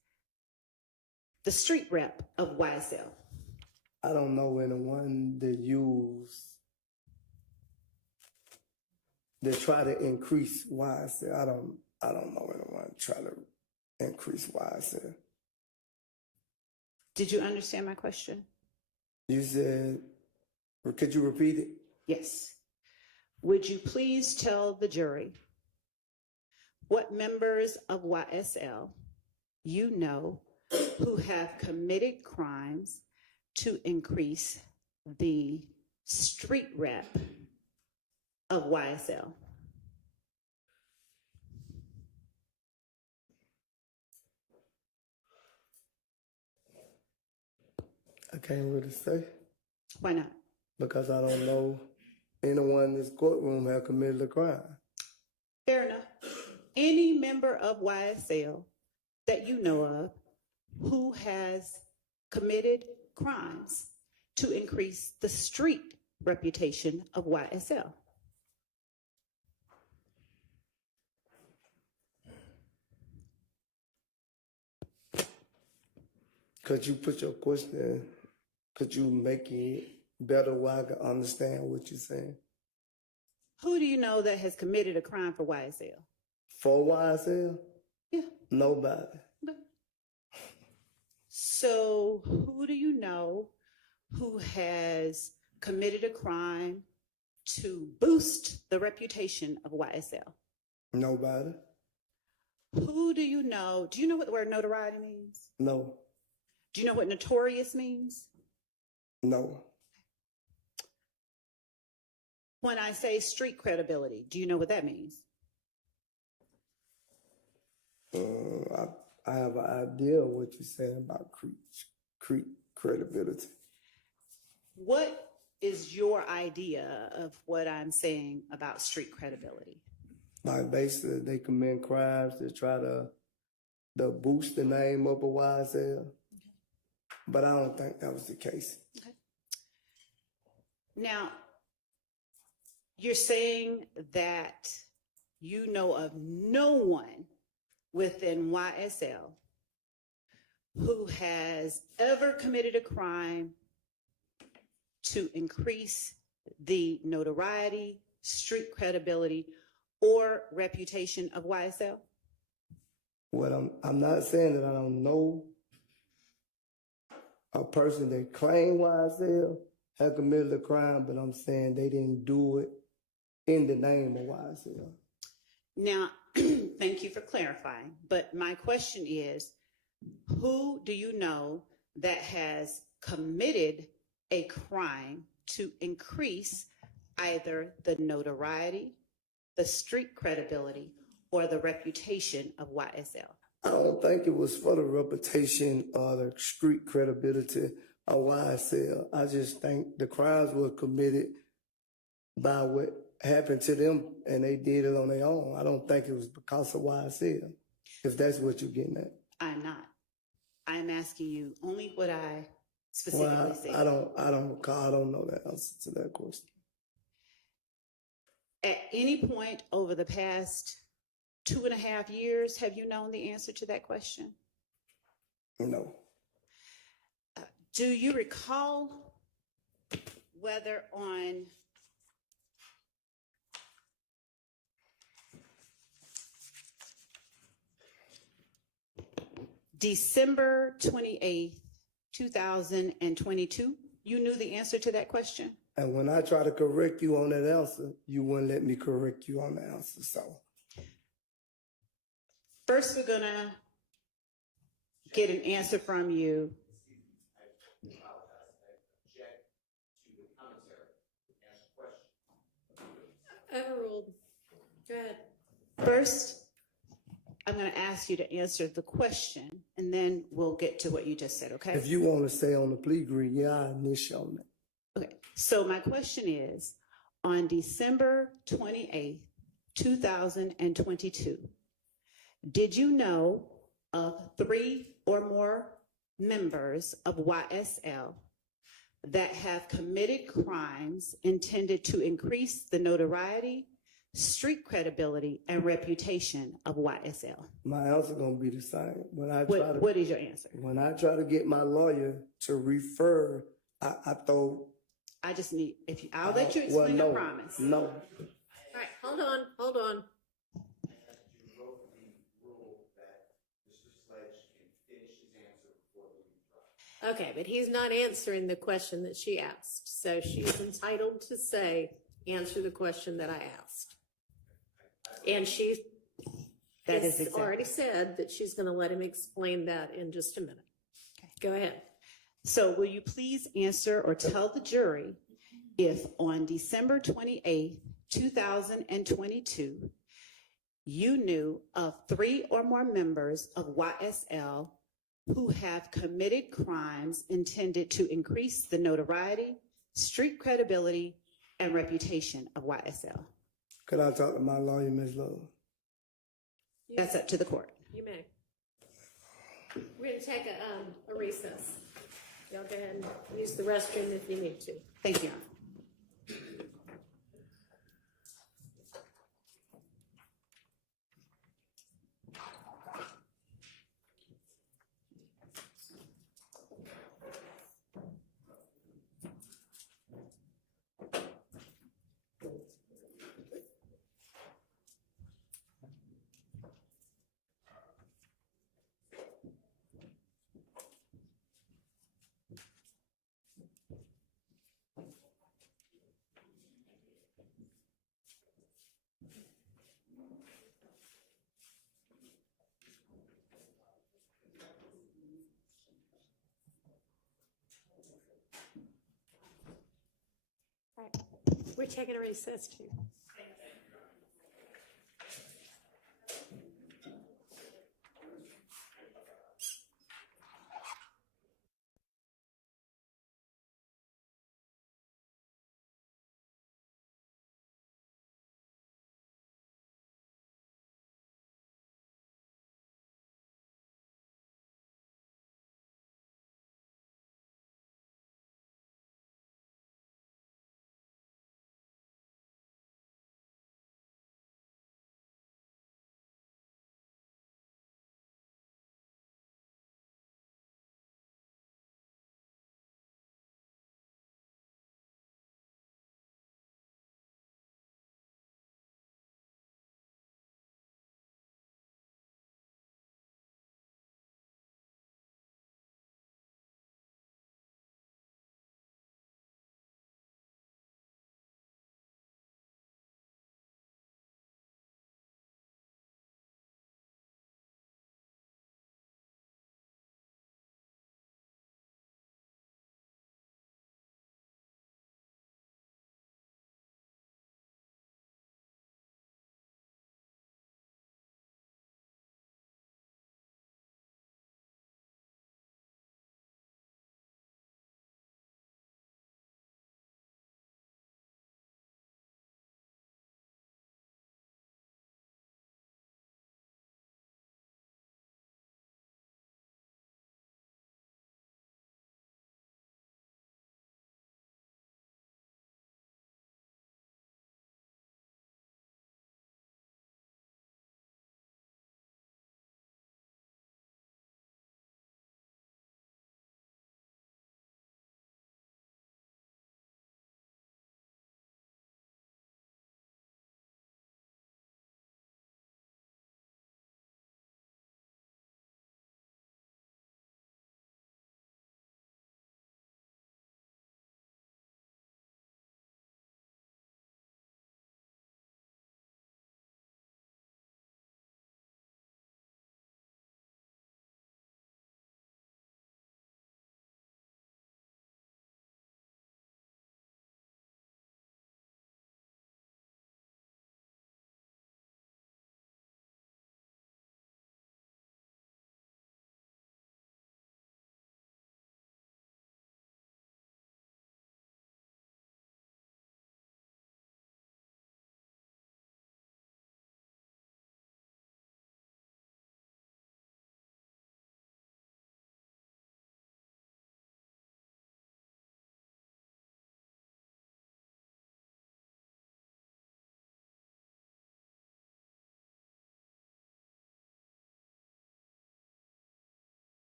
the street rep of YSL? I don't know anyone that try to increase YSL. I don't know anyone try to increase YSL. Did you understand my question? You said, could you repeat it? Yes. Would you please tell the jury what members of YSL you know who have committed crimes to increase the street rep of YSL? I can't really say. Why not? Because I don't know anyone in this courtroom have committed a crime. Fair enough. Any member of YSL that you know of who has committed crimes to increase the street reputation of YSL? Could you put your question, could you make it better where I can understand what you're saying? Who do you know that has committed a crime for YSL? For YSL? Yeah. Nobody. Okay. So who do you know who has committed a crime to boost the reputation of YSL? Nobody. Who do you know? Do you know what the word notoriety means? No. Do you know what notorious means? No. When I say street credibility, do you know what that means? I have an idea of what you're saying about credibility. What is your idea of what I'm saying about street credibility? Like basically they commit crimes to try to boost the name up of YSL. But I don't think that was the case. Okay. Now, you're saying that you know of no one within YSL who has ever committed a crime to increase the notoriety, street credibility, or reputation of YSL? Well, I'm not saying that I don't know a person that claimed YSL had committed a crime, but I'm saying they didn't do it in the name of YSL. Now, thank you for clarifying, but my question is, who do you know that has committed a crime to increase either the notoriety, the street credibility, or the reputation of YSL? I don't think it was for the reputation or the street credibility of YSL. I just think the crimes were committed by what happened to them and they did it on their own. I don't think it was because of YSL, if that's what you're getting at. I'm not. I'm asking you only what I specifically Well, said. I don't recall. I don't know the answer to that question. At any point over the past 2.5 years, have you known the answer to that question? No. Do you recall whether on December 28th, 2022, you knew the answer to that question? And when I try to correct you on that answer, you wouldn't let me correct you on the answer. So first, we're gonna get an answer from you. Overruled. Go ahead. First, I'm going to ask you to answer the question, and then we'll get to what you just said, okay? if you want to say on the plea agreement, yeah, I initiate on that. Okay, so my question is, on December 28th, 2022, did you know of 3 or more members of YSL that have committed crimes intended to increase the notoriety, street credibility, and reputation of YSL? My answer gonna be the same. What is your answer? When I try to get my lawyer to refer, I throw. I just need, I'll let you explain, no, I promise. No. All right, hold on. Okay, but he's not answering the question that she asked. So she's entitled to say, answer the question that I asked. And she has already said that she's going to let him explain that in just a minute. Okay. Go ahead. So will you please answer or tell the jury if on December 28th, 2022, you knew of 3 or more members of YSL who have committed crimes intended to increase the notoriety, street credibility, and reputation of YSL? Could I talk to my lawyer, Ms. Love? That's up to the court. You may. We're going to take a recess. Y'all go ahead and use the restroom if you need to. Thank you. We're taking a recess too.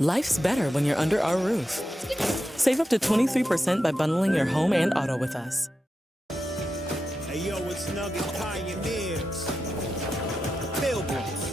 Life's better when you're under our roof. Save up to 23% by bundling your home and auto with us. Hey yo, it's Nugget Pioneers. Pilgrims.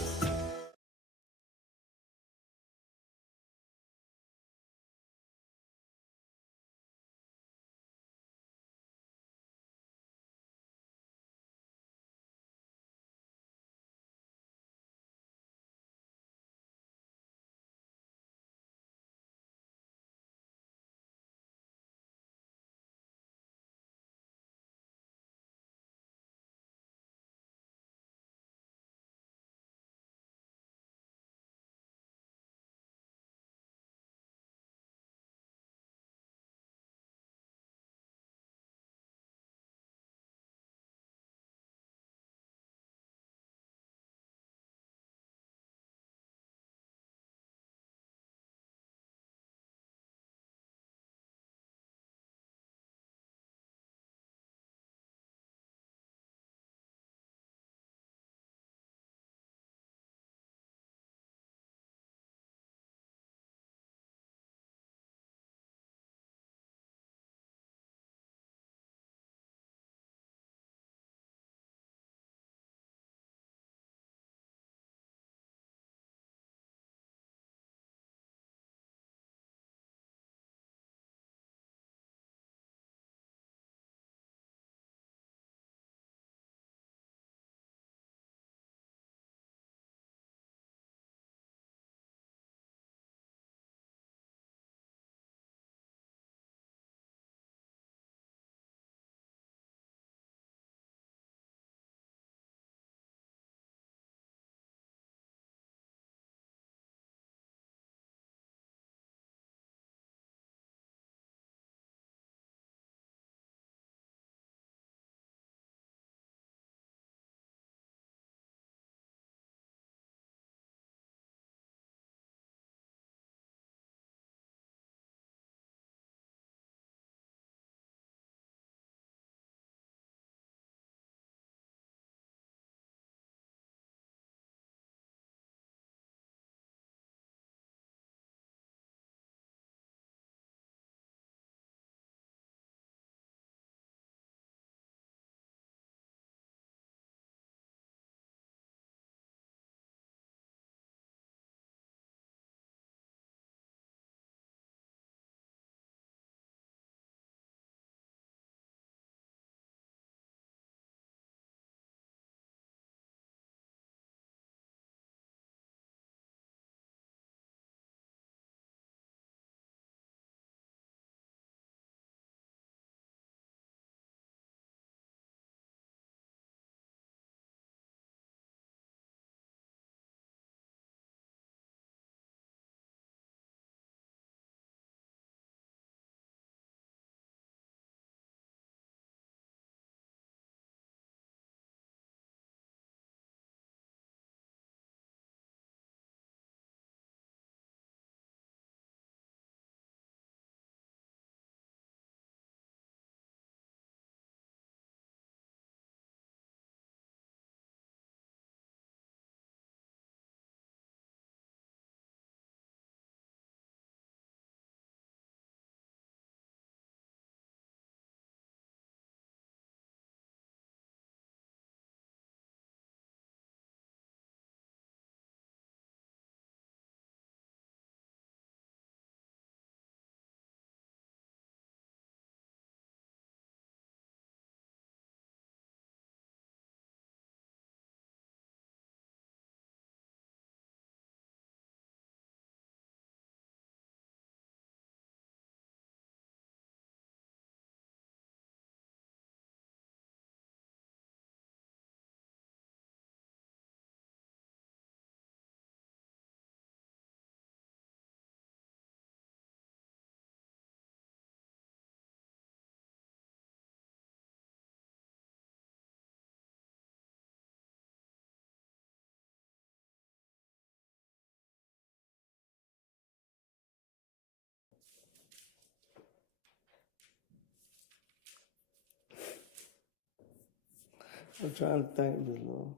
I'm trying to think this, Lord,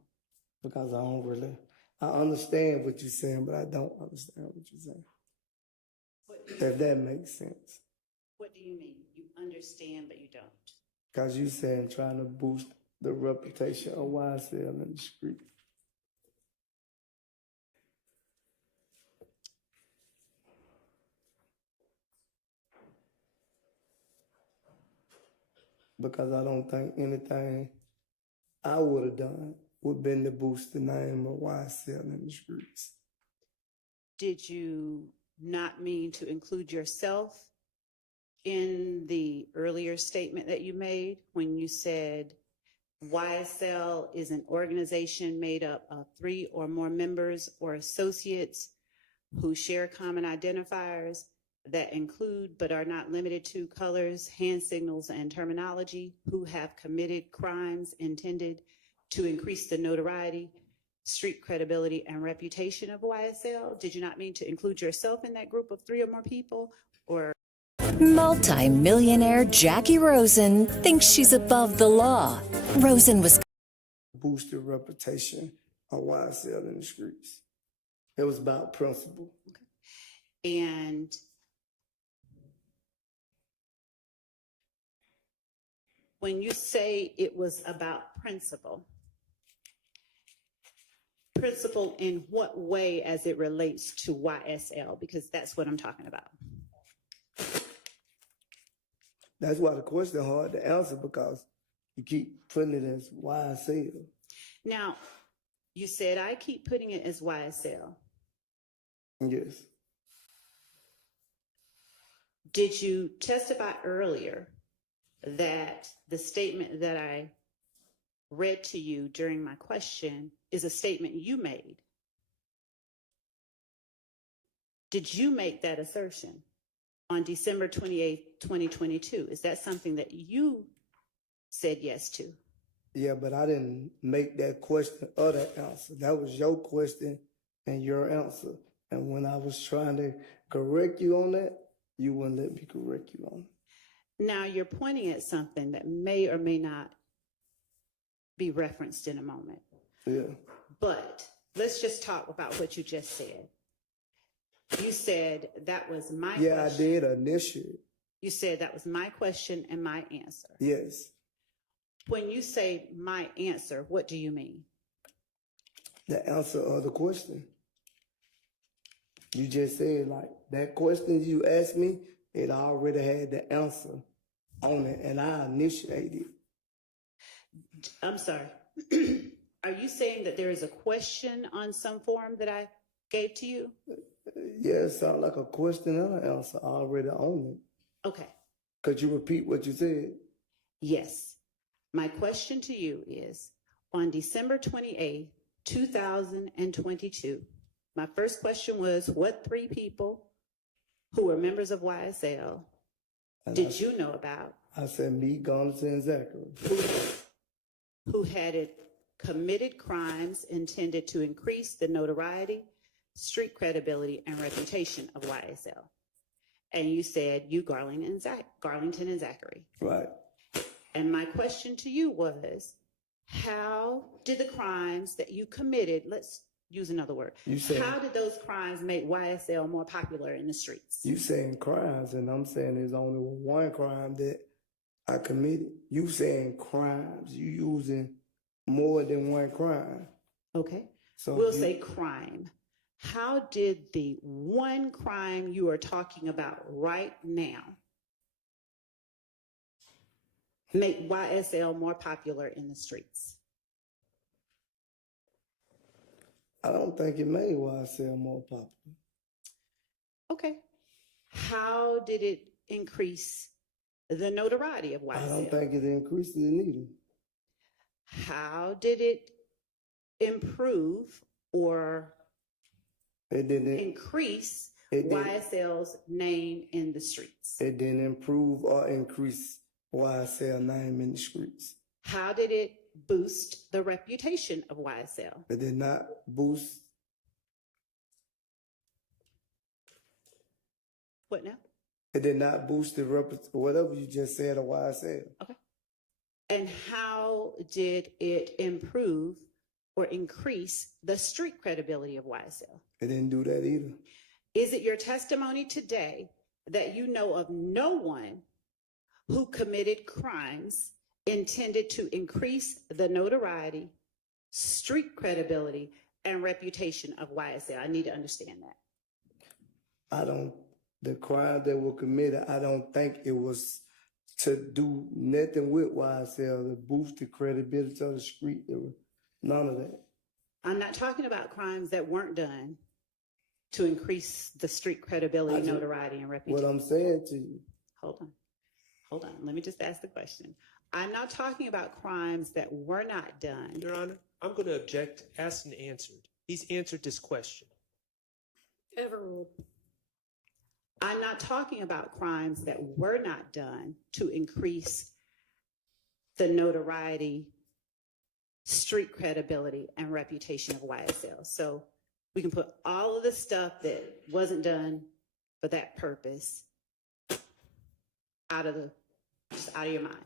because I don't really, I understand what you're saying, but I don't understand what you're saying. If that makes sense. What do you mean? You understand, but you don't. Because you saying trying to boost the reputation of YSL in the street. Because I don't think anything I would have done would have been to boost the name of YSL in the streets. Did you not mean to include yourself in the earlier statement that you made when you said YSL is an organization made up of 3 or more members or associates who share common identifiers that include but are not limited to colors, hand signals, and terminology, who have committed crimes intended to increase the notoriety, street credibility, and reputation of YSL? Did you not mean to include yourself in that group of 3 or more people? Or Multi-millionaire Jackie Rosen thinks she's above the law. Rosen was boost the reputation of YSL in the streets. It was about principle. And when you say it was about principle in what way as it relates to YSL? Because that's what I'm talking about. That's why the question hard to answer, because you keep putting it as YSL. Now, you said I keep putting it as YSL. Yes. Did you testify earlier that the statement that I read to you during my question is a statement you made? Did you make that assertion on December 28th, 2022? Is that something that you said yes to? Yeah, but I didn't make that question or that answer. That was your question and your answer. And when I was trying to correct you on that, you wouldn't let me correct you on it. Now you're pointing at something that may or may not be referenced in a moment. Yeah. But let's just talk about what you just said. You said that was my question. Yeah, I did initially. You said that was my question and my answer. Yes. When you say my answer, what do you mean? The answer of the question. You just said, like, that question you asked me, it already had the answer on it, and I initiated. I'm sorry. Are you saying that there is a question on some form that I gave to you? Yeah, it sounded like a question and an answer already on it. Okay. Could you repeat what you said? Yes. My question to you is, on December 28th, 2022, my first question was, what 3 people who were members of YSL did you know about? I said me, Garnet, and Zachary. Who had committed crimes intended to increase the notoriety, street credibility, and reputation of YSL. And you said you, Garlington and Zachary. Right. And my question to you was, how did the crimes that you committed, let's use another word, how did those crimes make YSL more popular in the streets? You saying crimes, and I'm saying there's only one crime that I committed. You saying crimes, you using more than one crime. Okay. So we'll say crime. How did the one crime you are talking about right now make YSL more popular in the streets? I don't think it made YSL more popular. Okay. How did it increase the notoriety of YSL? I don't think it increased it either. How did it improve or increase YSL's name in the streets? It didn't improve or increase YSL name in the streets. How did it boost the reputation of YSL? It did not boost. What now? It did not boost the whatever you just said of YSL. Okay. And how did it improve or increase the street credibility of YSL? It didn't do that either. Is it your testimony today that you know of no one who committed crimes intended to increase the notoriety, street credibility, and reputation of YSL. I need to understand that. The crime that were committed, I don't think it was to do nothing with YSL, to boost the credibility of the street. There was none of that. I'm not talking about crimes that weren't done to increase the street credibility, notoriety, and reputation. What I'm saying to you. Hold on. Let me just ask the question. I'm not talking about crimes that were not done. Your Honor, I'm going to object, asked and answered. He's answered this question. Overruled. I'm not talking about crimes that were not done to increase the notoriety, street credibility, and reputation of YSL. So we can put all of the stuff that wasn't done for that purpose out of your mind.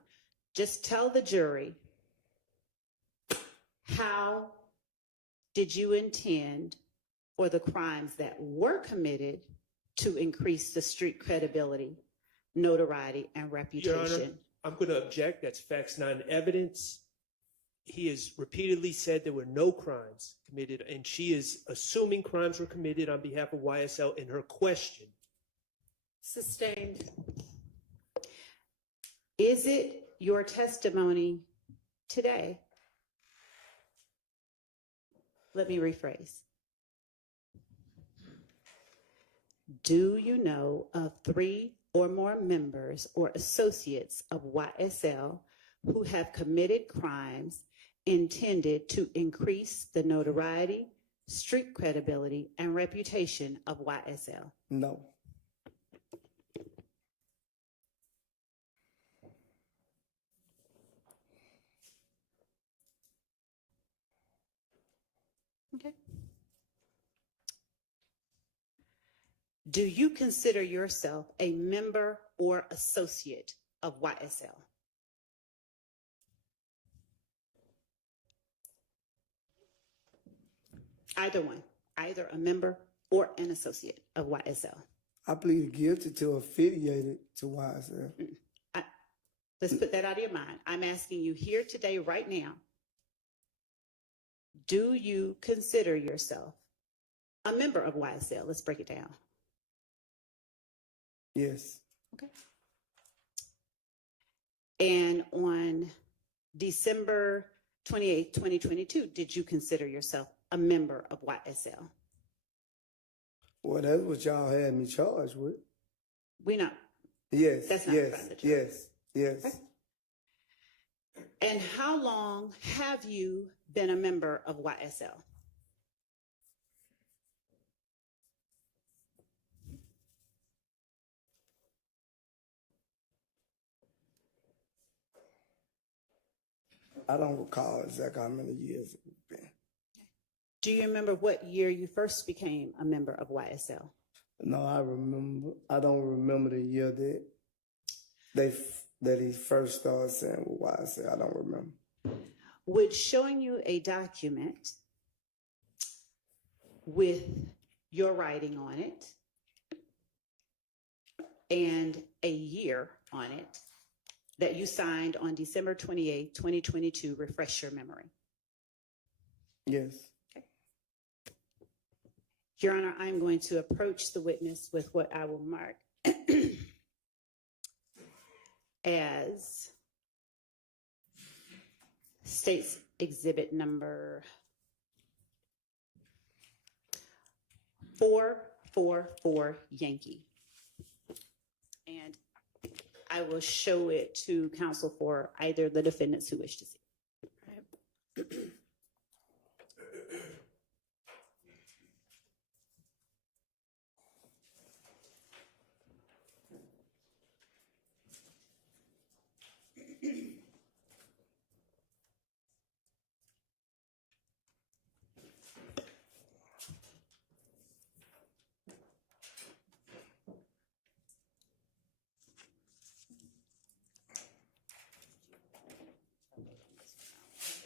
Just tell the jury, how did you intend for the crimes that were committed to increase the street credibility, notoriety, and reputation? Your Honor, I'm going to object. That's facts, not evidence. He has repeatedly said there were no crimes committed, and she is assuming crimes were committed on behalf of YSL in her question. Sustained. Is it your testimony today? Let me rephrase. Do you know of 3 or more members or associates of YSL who have committed crimes intended to increase the notoriety, street credibility, and reputation of YSL? No. Okay. Do you consider yourself a member or associate of YSL? Either one, either a member or an associate of YSL. I plead guilty to affiliated to YSL. Let's put that out of your mind. I'm asking you here today, right now, do you consider yourself a member of YSL? Let's break it down. Yes. Okay. And on December 28, 2022, did you consider yourself a member of YSL? Well, that's what y'all had me charged with. We know. Yes. That's not in front of the jury. Yes. Okay. And how long have you been a member of YSL? I don't recall exactly how many years it's been. Do you remember what year you first became a member of YSL? No, I don't remember the year that he first started saying with YSL. I don't remember. Would showing you a document with your writing on it and a year on it that you signed on December 28, 2022, refresh your memory? Yes. Okay. Your Honor, I'm going to approach the witness with what I will mark as State's Exhibit number 444 Yankee. And I will show it to counsel for either the defendants who wish to see it.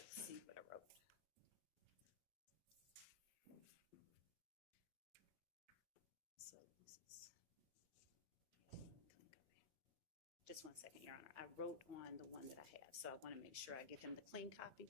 See what I wrote. just 1 second, Your Honor. I wrote on the one that I have, so I want to make sure I give him the clean copy.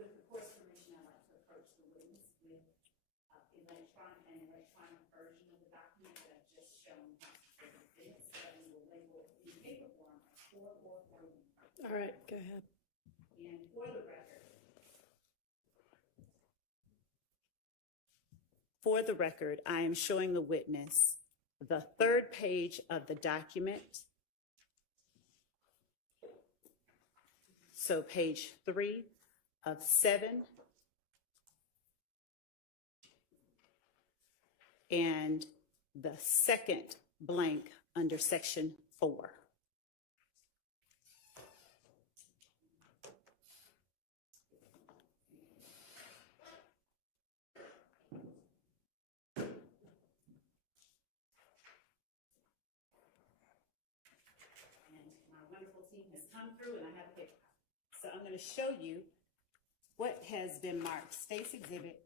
With the court's permission, I'd like to approach the witness with an electronic version of the document that I've just shown. That we will label in paper form as 444. All right, go ahead. And for the record, I am showing the witness the 3rd page of the document. So page 3 of 7, and the 2nd blank under section 4. And my wonderful team has come through, and I have a paper. So I'm going to show you what has been marked State's Exhibit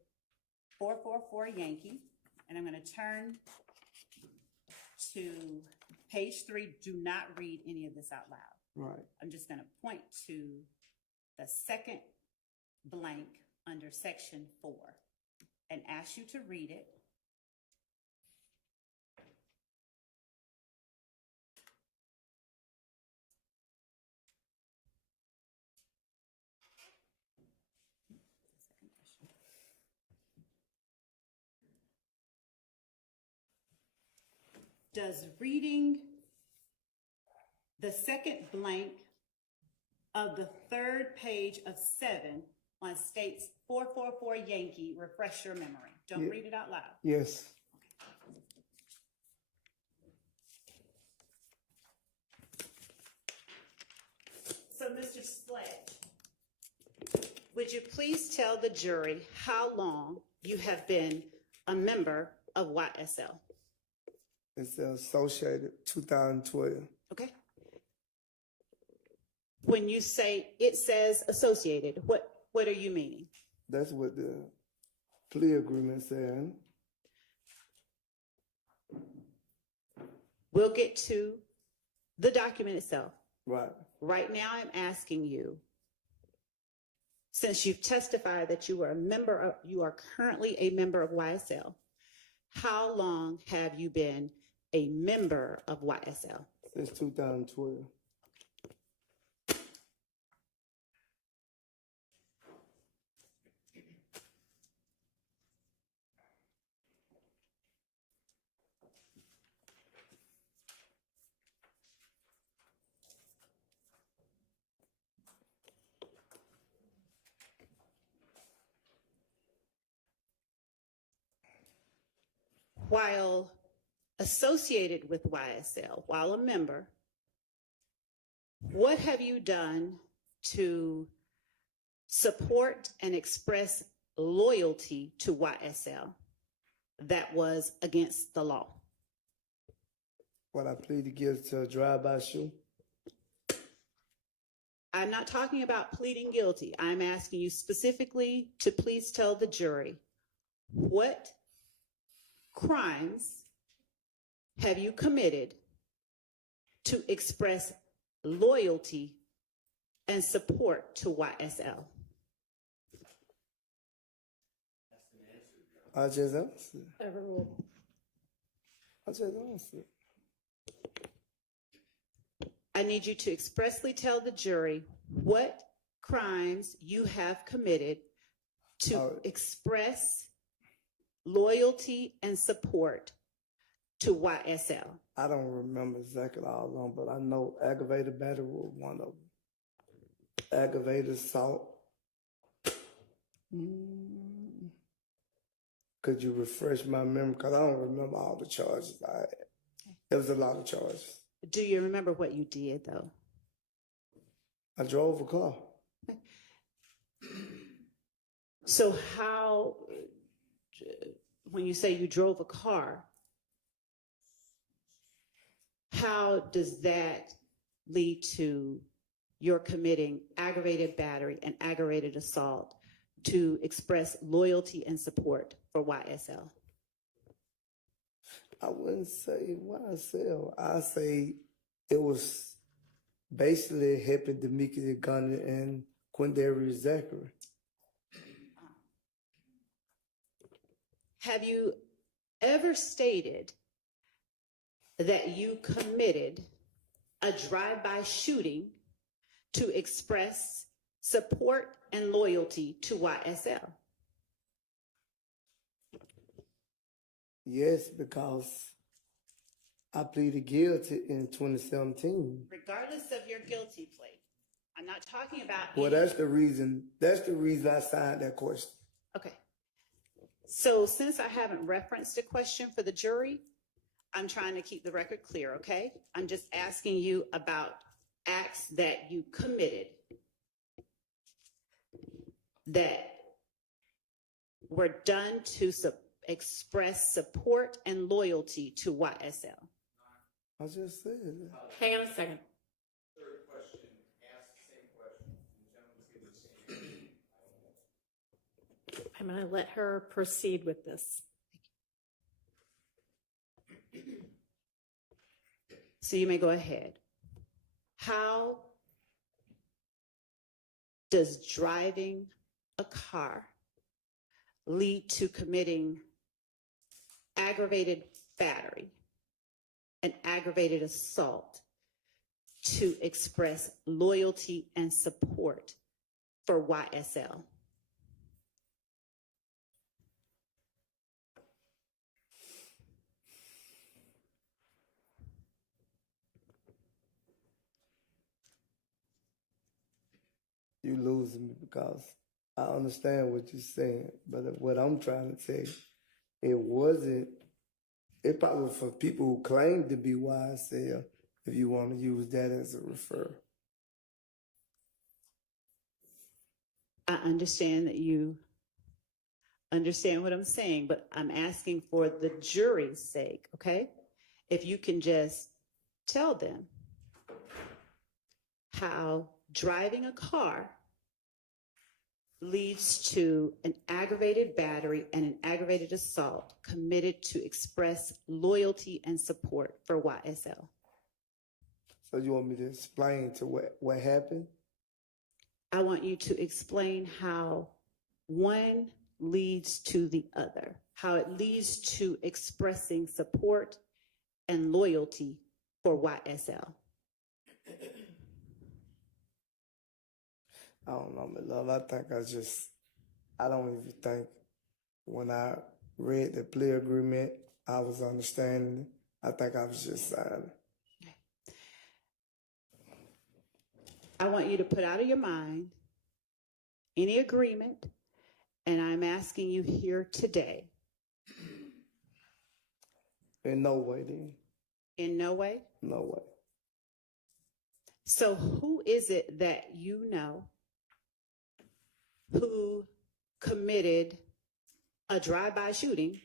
444 Yankee, and I'm going to turn to page 3. Do not read any of this out loud. Right. I'm just going to point to the 2nd blank under section 4 and ask you to read it. Does reading the 2nd blank of the 3rd page of 7 on State's 444 Yankee refresh your memory? Don't read it out loud. Yes. So, Mr. Sledge, would you please tell the jury how long you have been a member of YSL? It's associated 2012. Okay. When you say it says associated, what are you meaning? That's what the plea agreement said. We'll get to the document itself. Right. Right now, I'm asking you, since you've testified that you are currently a member of YSL, how long have you been a member of YSL? Since 2012. While associated with YSL while a member, what have you done to support and express loyalty to YSL that was against the law? When I pleaded guilty to a drive-by shooting. I'm not talking about pleading guilty. I'm asking you specifically to please tell the jury, what crimes have you committed to express loyalty and support to YSL? I just answered. Overruled. I just answered. I need you to expressly tell the jury what crimes you have committed to express loyalty and support to YSL. I don't remember exactly all of them, but I know aggravated battery was one of them. Aggravated assault. Could you refresh my memory? Because I don't remember all the charges I had. There was a lot of charges. Do you remember what you did, though? I drove a car. So how, when you say you drove a car, how does that lead to your committing aggravated battery and aggravated assault to express loyalty and support for YSL? I wouldn't say YSL. I say it was basically helping Demika Gunner and Quindarius Zachary. Have you ever stated that you committed a drive-by shooting to express support and loyalty to YSL? Yes, because I pleaded guilty in 2017. Regardless of your guilty plea, I'm not talking about. Well, that's the reason I signed that question. Okay. So since I haven't referenced a question for the jury, I'm trying to keep the record clear, okay? I'm just asking you about acts that you committed that were done to express support and loyalty to YSL. I just said that. Hang on a second. Third question, ask the same question. The gentleman's giving the same. I'm going to let her proceed with this. So you may go ahead. How does driving a car lead to committing aggravated battery and aggravated assault to express loyalty and support for YSL? You losing me because I understand what you're saying, but what I'm trying to say, it probably for people who claim to be YSL, if you want to use that as a refer. I understand that you understand what I'm saying, but I'm asking for the jury's sake, okay? If you can just tell them how driving a car leads to an aggravated battery and an aggravated assault committed to express loyalty and support for YSL. So you want me to explain to what happened? I want you to explain how one leads to the other, how it leads to expressing support and loyalty for YSL. I don't know, my love. I don't even think when I read the plea agreement, I was understanding. I think I was just signing. I want you to put out of your mind any agreement, and I'm asking you here today, In no way, then. In no way? No way. So who is it that you know who committed a drive-by shooting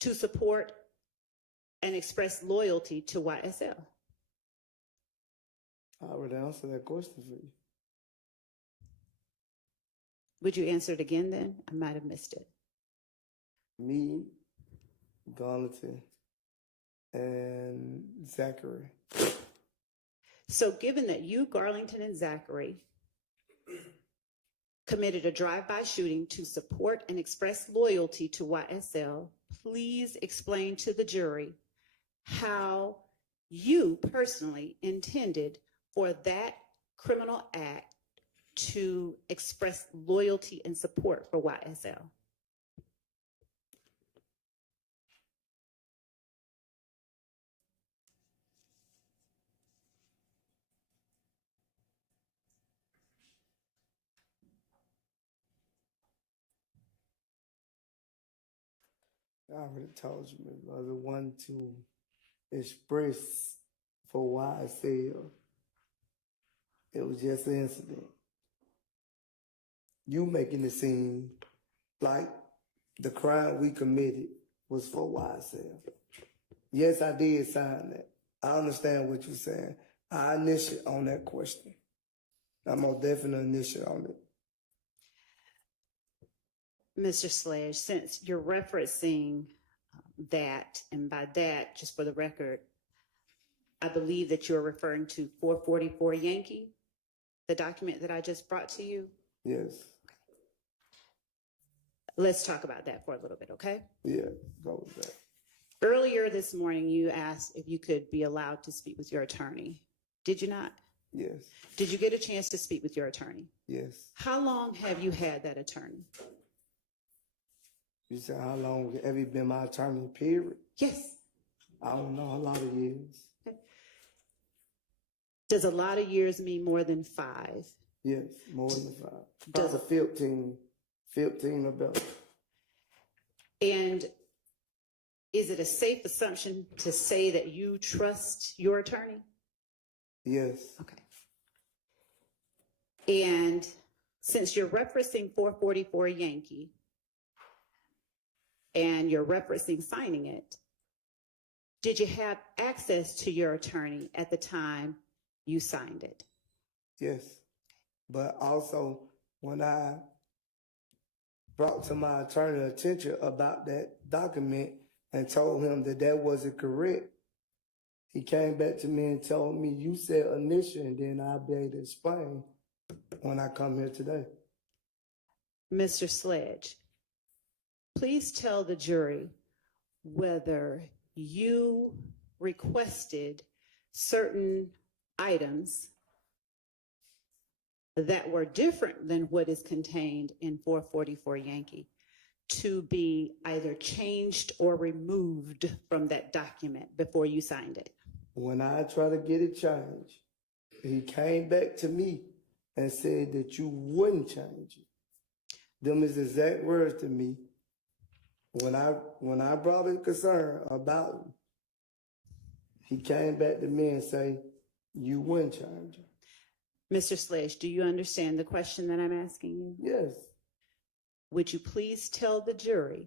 to support and express loyalty to YSL? I already answered that question for you. Would you answer it again then? I might have missed it. Me, Garlington, and Zachary. So given that you, Garlington, and Zachary committed a drive-by shooting to support and express loyalty to YSL, please explain to the jury how you personally intended for that criminal act to express loyalty and support for YSL. I already told you, Ms. Mother, one to express for why I said it was just an incident. You making it seem like the crime we committed was for YSL. Yes, I did sign that. I understand what you're saying. I initiate on that question. I'm most definitely initiate on it. Mr. Sledge, since you're referencing that, and by that, just for the record, I believe that you're referring to 444 Yankee, the document that I just brought to you. Yes. Let's talk about that for a little bit, okay? Yeah, go with that. Earlier this morning, you asked if you could be allowed to speak with your attorney. Did you not? Yes. Did you get a chance to speak with your attorney? Yes. How long have you had that attorney? You said how long have you been my attorney, period? Yes. I don't know, a lot of years. Okay. Does a lot of years mean more than 5? Yes, more than 5. Probably 15 or better. And is it a safe assumption to say that you trust your attorney? Yes. Okay. And since you're referencing 444 Yankee, and you're referencing signing it, did you have access to your attorney at the time you signed it? Yes. But also, when I brought to my attorney attention about that document and told him that that wasn't correct, he came back to me and told me, you said initial, and then I'll be able to explain when I come here today. Mr. Sledge, please tell the jury whether you requested certain items that were different than what is contained in 444 Yankee to be either changed or removed from that document before you signed it. When I tried to get it changed, he came back to me and said that you wouldn't change it. Them is exact words to me. When I brought a concern about him, he came back to me and say, you wouldn't change it. Mr. Sledge, do you understand the question that I'm asking you? Yes. Would you please tell the jury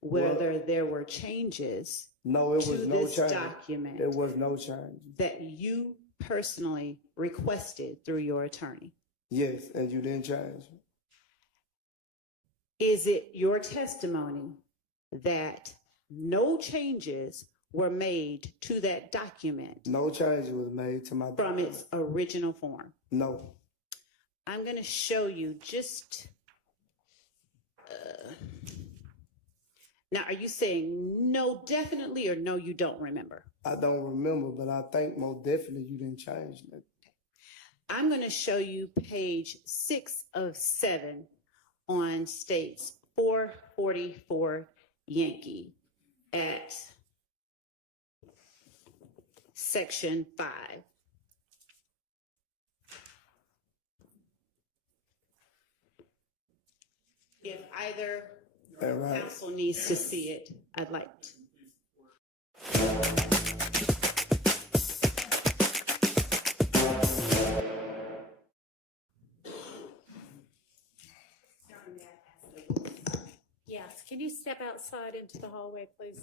whether there were changes No, it was to no this change. document There was no change. that you personally requested through your attorney? Yes, and you didn't change it. Is it your testimony that no changes were made to that document No change was made to my from its original form? No. I'm going to show you just. Now, are you saying no, definitely, or no, you don't remember? I don't remember, but I think most definitely you didn't change it. I'm going to show you page 6 of 7 on states 444 Yankee at section 5. If either All right. Council needs to see it. I'd like to. Yes, can you step outside into the hallway, please?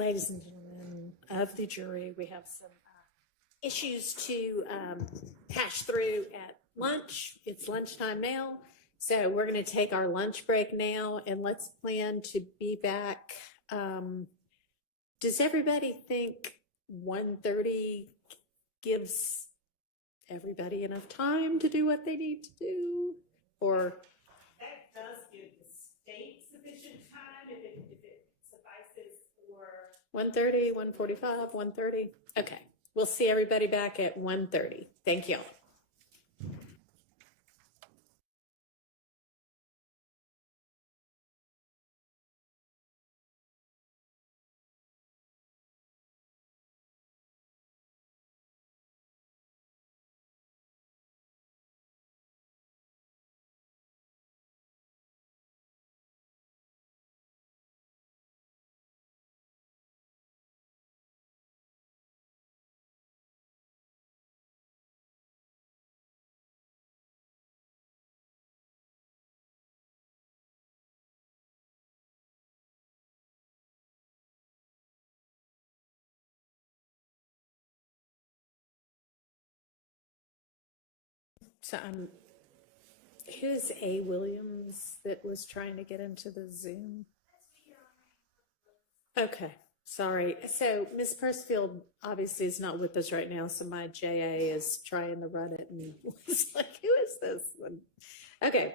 ladies and gentlemen of the jury, we have some issues to hash through at lunch. It's lunchtime now, so we're going to take our lunch break now, and let's plan to be back. Does everybody think 1:30 gives everybody enough time to do what they need to do? Or That does give the state sufficient time if it suffices for. 1:30, 1:45, 1:30? Okay, we'll see everybody back at 1:30. Thank you. So who's A. Williams that was trying to get into the Zoom? Okay, sorry. So Ms. Persfield obviously is not with us right now, so my JA is trying to run it and was like, who is this? Okay.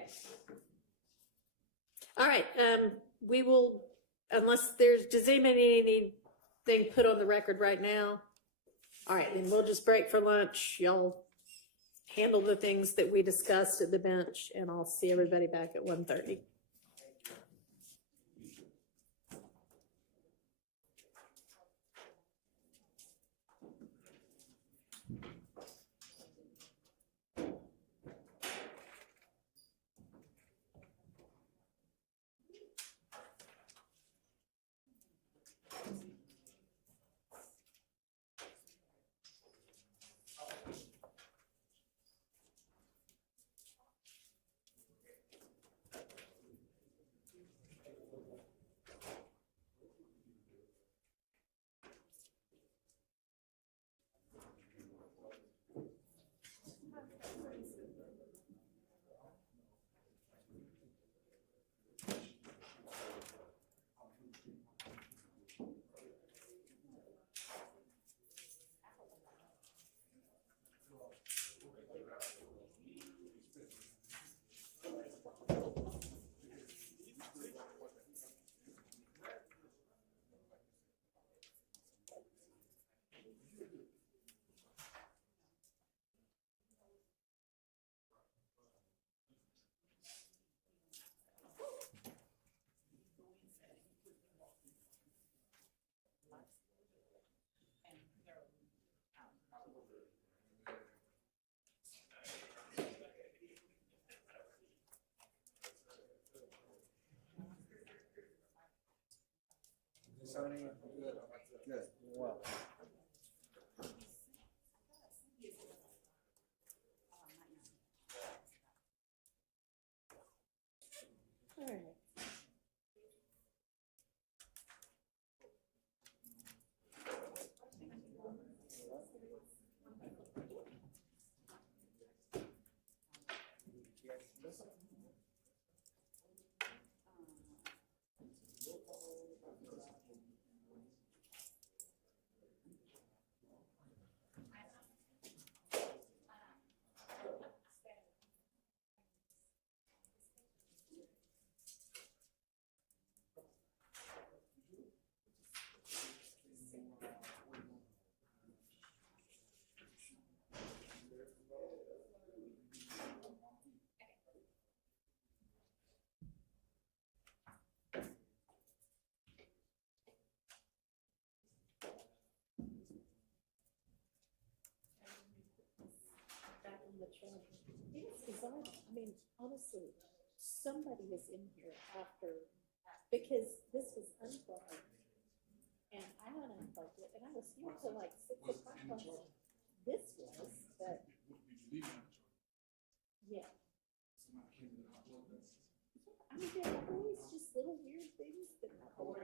All right, we will, unless does anybody need anything put on the record right now? All right, then we'll just break for lunch. Y'all handle the things that we discussed at the bench, and I'll see everybody back at 1:30. Good. Well. All right. It's bizarre. I mean, honestly, somebody is in here after, because this was unplugged, and I unplugged it, and I was here till like 6 o'clock. This was, but yeah. I mean, there are always just little weird things that happen.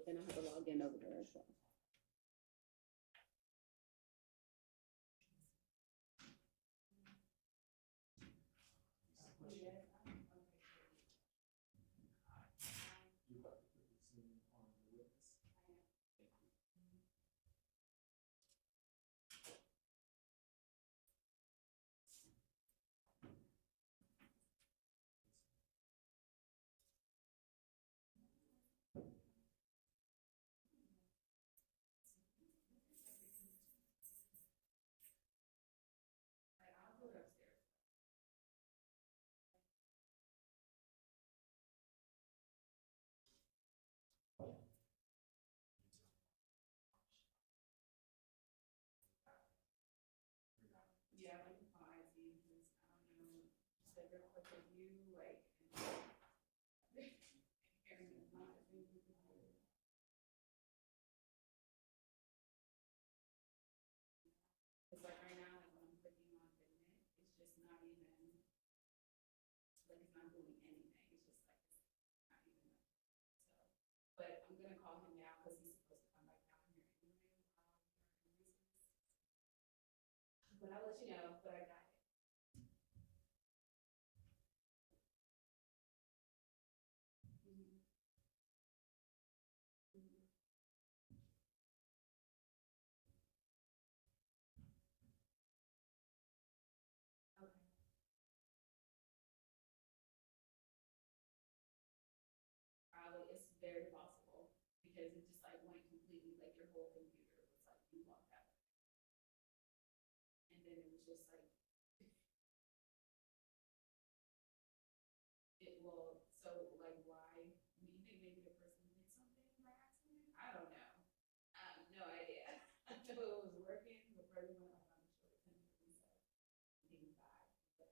but then I have to log in over there as well. Yeah, like the five, because I don't know, just a real quick review, like, Aaron is not a big computer. It's like right now, like when I'm clicking on submit, it's just not even, like it's not doing anything. It's just like, it's not even, so. But I'm gonna call him now because he's supposed to come back down here anyway. But I'll let you know, but I got it. Probably, it's very possible because it just like went completely, like your whole computer was like you locked out. And then it was just like, it will, so like why, do you think maybe the person did something by accident? I don't know. No idea. I know it was working before they went like on the short term reset. Being back, but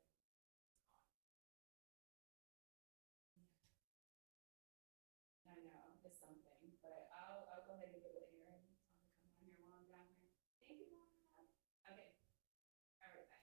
I know it's something, but I'll go ahead and get with Aaron. Tell him to come down here while I'm down here. Thank you, Mom. Okay. All right, bye.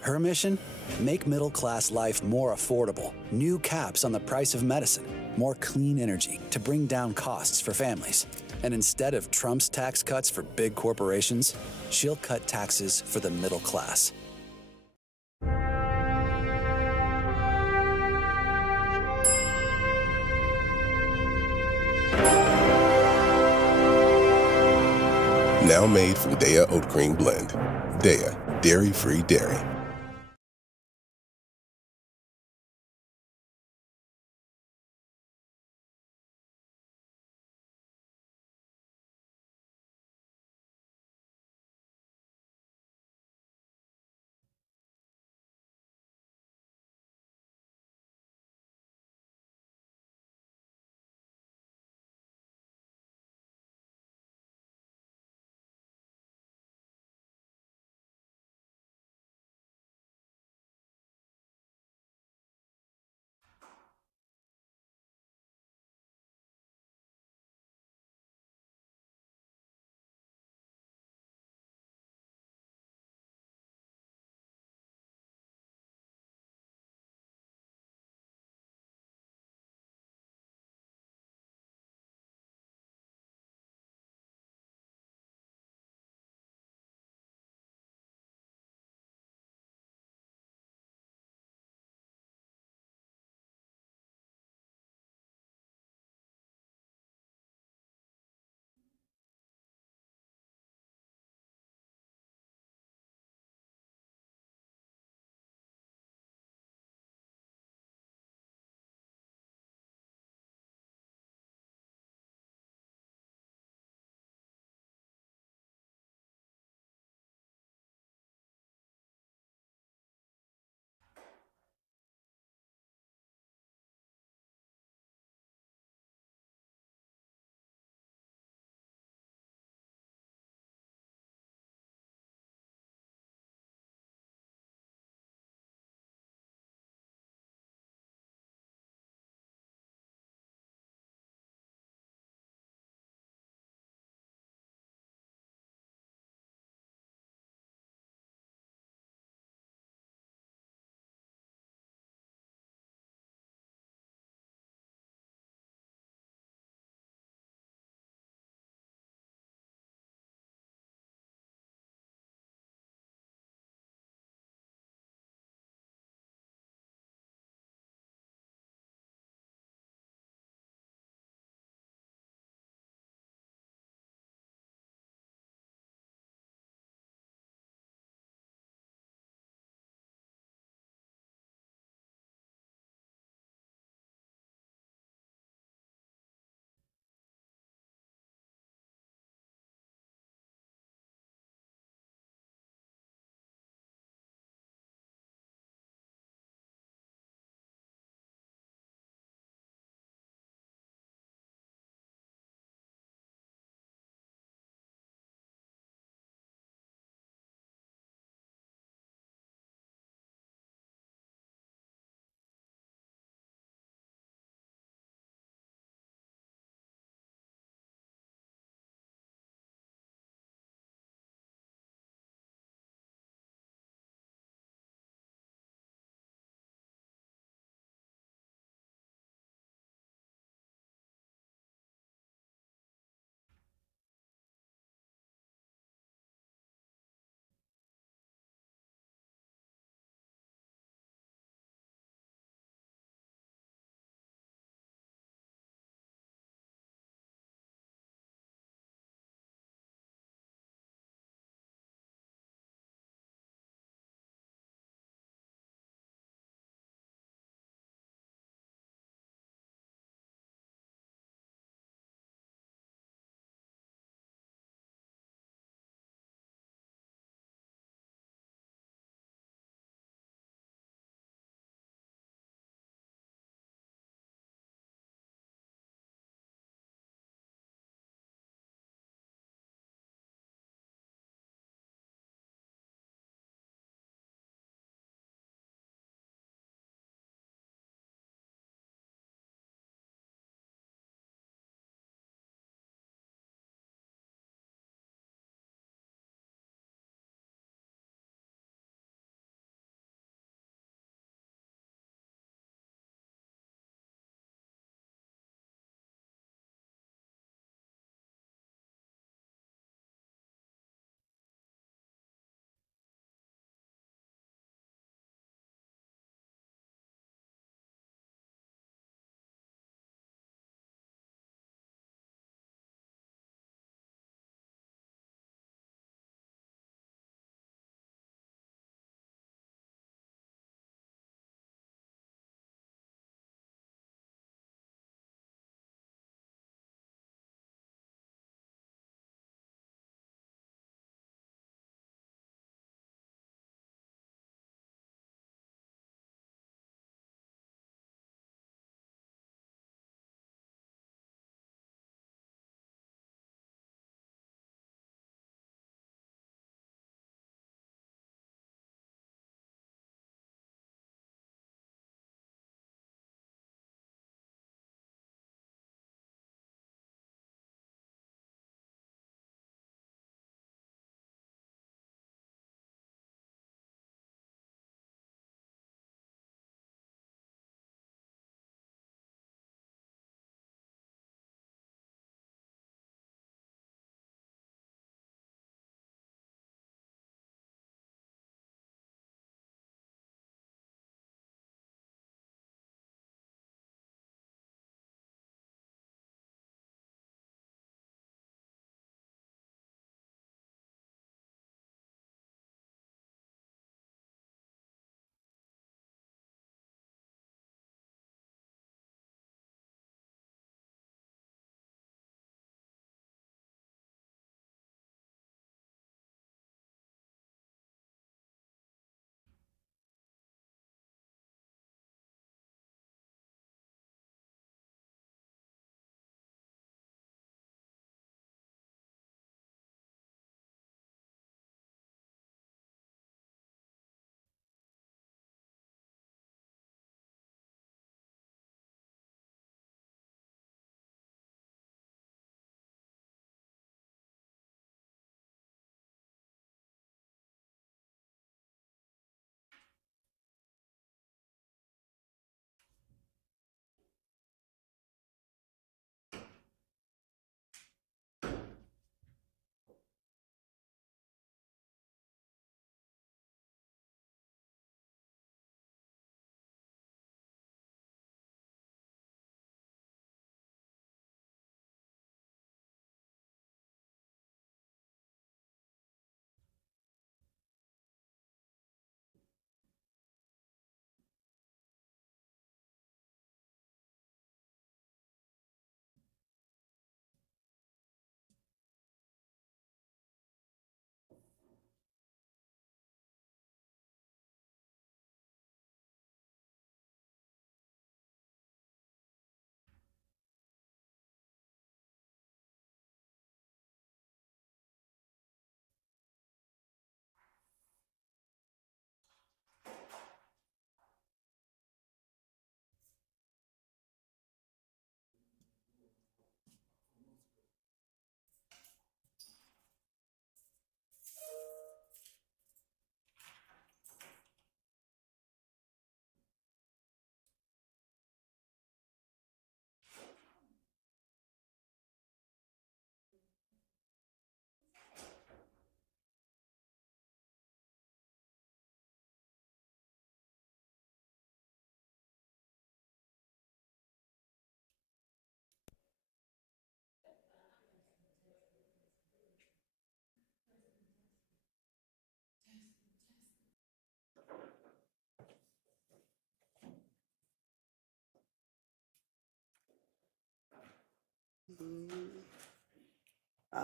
Her mission? Make middle class life more affordable. New caps on the price of medicine. More clean energy to bring down costs for families. And instead of Trump's tax cuts for big corporations, she'll cut taxes for the middle class. Now made from Daya Oat Cream Blend. Daya, dairy-free dairy.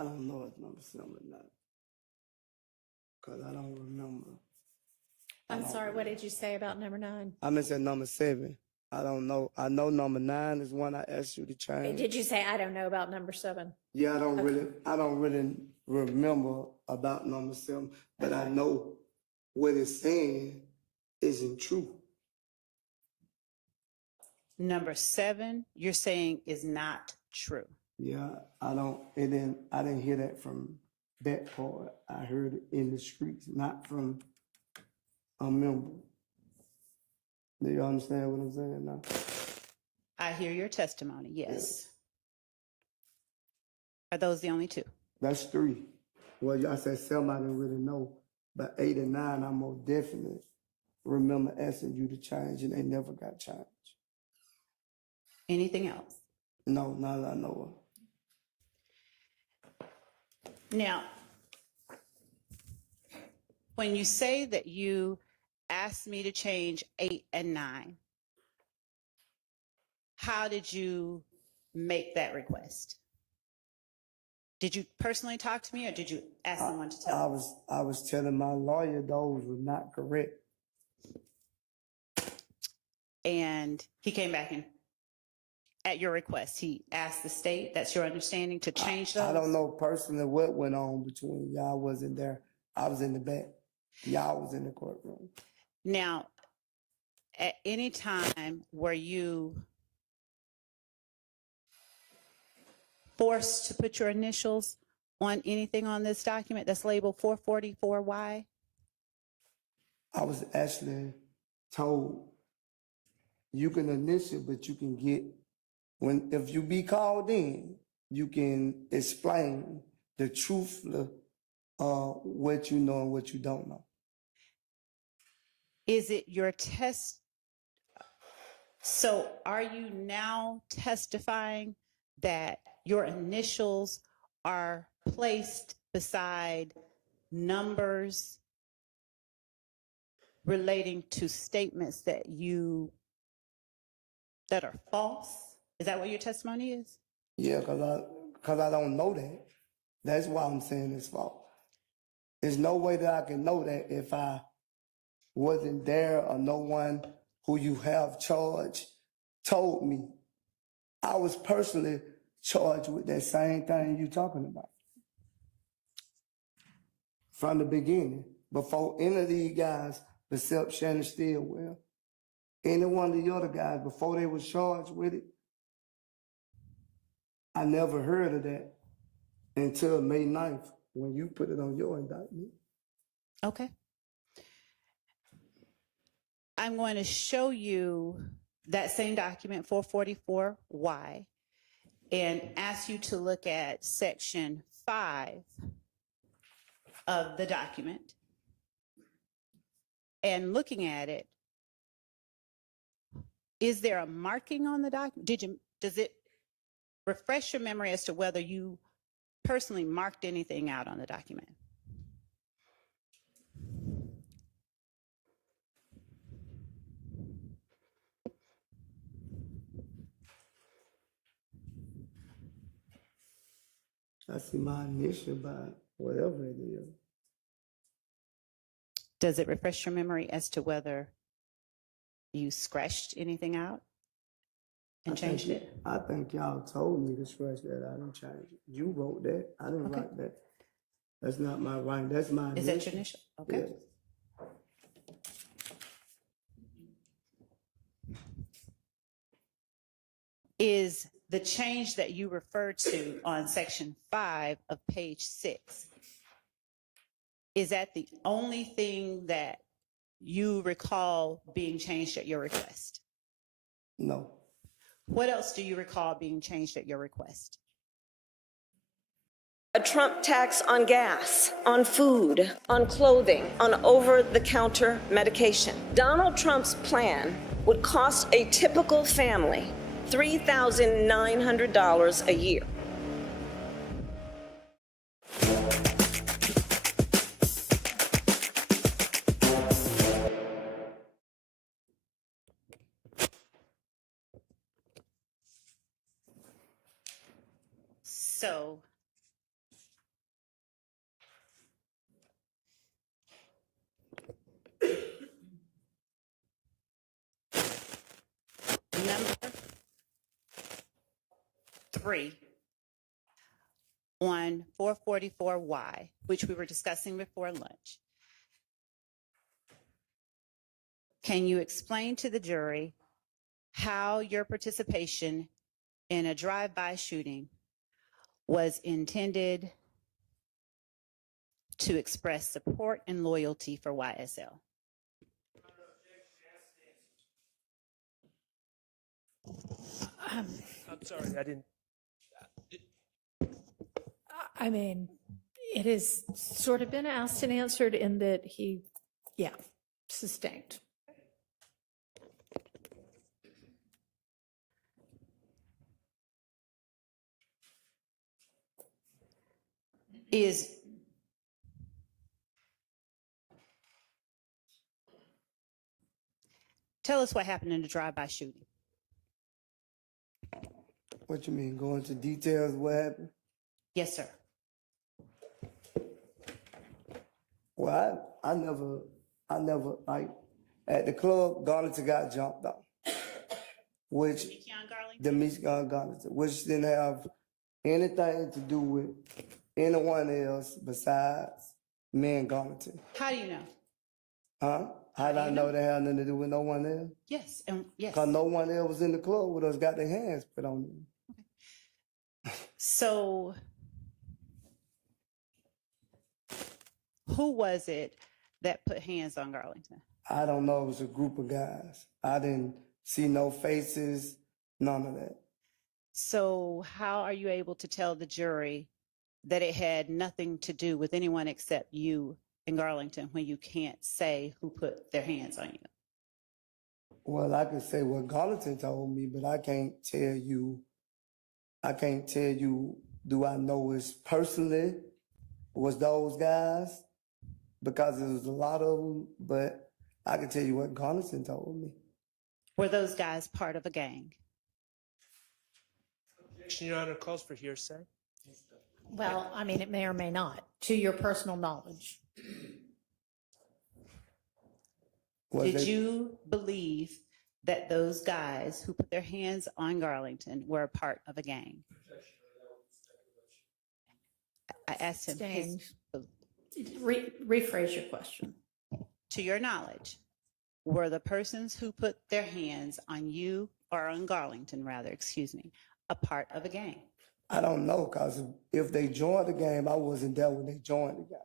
I don't know if number 7 or not. Because I don't remember. I'm sorry, what did you say about number 9? I mentioned number 7. I don't know. I know number 9 is one I asked you to change. Did you say I don't know about number 7? Yeah, I don't really remember about number 7, but I know what it's saying isn't true. Number 7, you're saying is not true. Yeah, I didn't hear that from that part. I heard it in the streets, not from a member. Do you understand what I'm saying now? I hear your testimony, yes. Are those the only 2? That's 3. Well, I said 7, I didn't really know. But 8 and 9, I most definitely remember asking you to change, and they never got changed. Anything else? No, not that I know of. Now, when you say that you asked me to change 8 and 9, how did you make that request? Did you personally talk to me, or did you ask someone to tell me? I was telling my lawyer those were not correct. And he came back and, at your request, he asked the state, that's your understanding, to change those? I don't know personally what went on between y'all. Wasn't there. I was in the back. Y'all was in the courtroom. Now, at any time were you forced to put your initials on anything on this document that's labeled 444Y? I was actually told you can initial, but you can get, if you be called in, you can explain the truth of what you know and what you don't know. Is it your test? So are you now testifying that your initials are placed beside numbers relating to statements that are false? Is that what your testimony is? Yeah, because I don't know that. That's why I'm saying it's false. There's no way that I can know that if I wasn't there or no one who you have charged told me. I was personally charged with that same thing you talking about. From the beginning, before any of these guys, except Shannon Stillwell, any one of the other guys, before they was charged with it, I never heard of that until May 9th when you put it on your indictment. Okay. I'm going to show you that same document, 444Y, and ask you to look at section 5 of the document. And looking at it, is there a marking on the document? Does it refresh your memory as to whether you personally marked anything out on the document? I see my initial by whatever it is. Does it refresh your memory as to whether you scratched anything out and changed it? I think y'all told me to scratch that out and change it. You wrote that. I didn't write that. That's not my writing. That's my Is that your initial? Okay. Yes. Is the change that you referred to on section 5 of page 6, is that the only thing that you recall being changed at your request? No. What else do you recall being changed at your request? A Trump tax on gas, on food, on clothing, on over-the-counter medication. Donald Trump's plan would cost a typical family $3,900 a year. So 3 on 444Y, which we were discussing before lunch. Can you explain to the jury how your participation in a drive-by shooting was intended to express support and loyalty for YSL? I'm sorry, I didn't. I mean, it has sort of been asked and answered in that he, sustained. Tell us what happened in the drive-by shooting. What you mean, go into details what happened? Yes, sir. Well, I never, like, at the club, Garlington got jumped out. Which, Demetrius Garlington, which didn't have anything to do with anyone else besides me and Garlington. How do you know? Huh? How did I know they had nothing to do with no one else? Yes, and yes. Because no one else was in the club with us, got their hands put on them. So, who was it that put hands on Garlington? I don't know. It was a group of guys. I didn't see no faces, none of that. So, how are you able to tell the jury that it had nothing to do with anyone except you and Garlington when you can't say who put their hands on you? Well, I can say what Garlington told me, but I can't tell you, do I know it's personally was those guys? Because there was a lot of them, but I can tell you what Garlington told me. Were those guys part of a gang? Objection, Your Honor, calls for hearsay. Well, I mean, it may or may not, to your personal knowledge. Did you believe that those guys who put their hands on Garlington were a part of a gang? I asked him. Rephrase your question. To your knowledge, were the persons who put their hands on you, or on Garlington rather, excuse me, a part of a gang? I don't know, because if they joined the game, I wasn't there when they joined the game.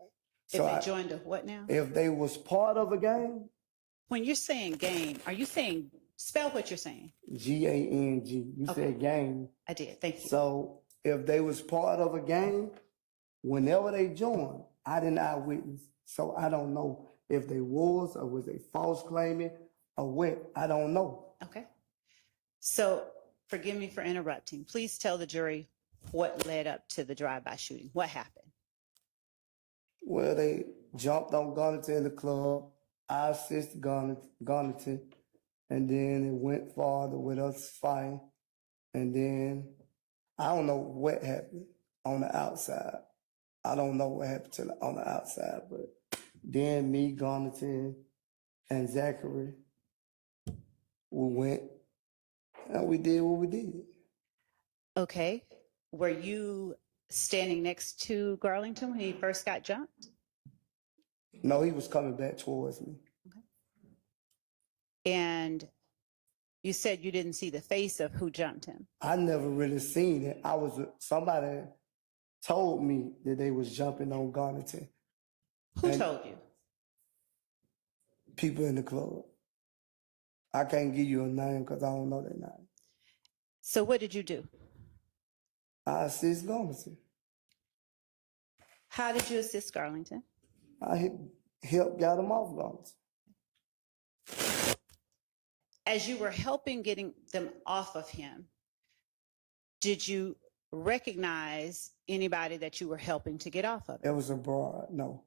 If they joined a what now? If they was part of a gang. When you're saying gang, are you saying, spell what you're saying? G-A-N-G. You said gang. I did, thank you. So if they was part of a gang, whenever they joined, I didn't eyewitness. So I don't know if they was or was they false claiming or what. I don't know. Okay. So forgive me for interrupting. Please tell the jury what led up to the drive-by shooting. What happened? Well, they jumped on Garlington in the club. I assisted Garlington, and then it went farther with us fighting. And then I don't know what happened on the outside. I don't know what happened on the outside, but then me, Garlington, and Zachary, we went and we did what we did. Okay. Were you standing next to Garlington when he first got jumped? No, he was coming back towards me. Okay. And you said you didn't see the face of who jumped him. I never really seen it. Somebody told me that they was jumping on Garlington. Who told you? People in the club. I can't give you a name because I don't know their name. So what did you do? I assist Garlington. How did you assist Garlington? I helped get him off Garlington. As you were helping getting them off of him, did you recognize anybody that you were helping to get off of him? It was abroad. No.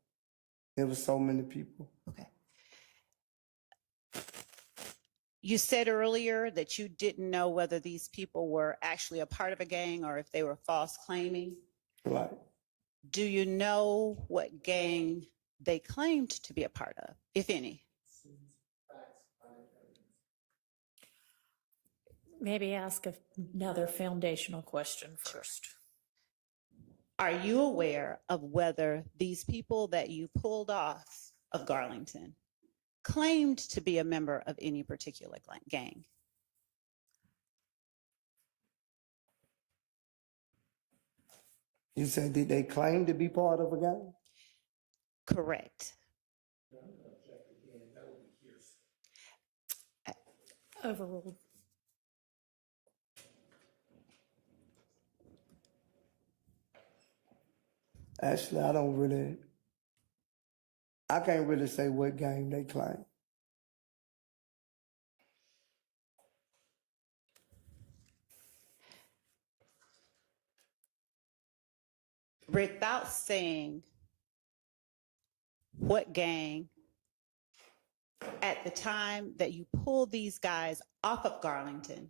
There was so many people. Okay. You said earlier that you didn't know whether these people were actually a part of a gang or if they were false claiming. Right. Do you know what gang they claimed to be a part of, if any? maybe ask another foundational question first. Are you aware of whether these people that you pulled off of Garlington claimed to be a member of any particular gang? You said, did they claim to be part of a gang? Correct. Overruled. Actually, I can't really say what gang they claim. Without saying what gang, at the time that you pulled these guys off of Garlington,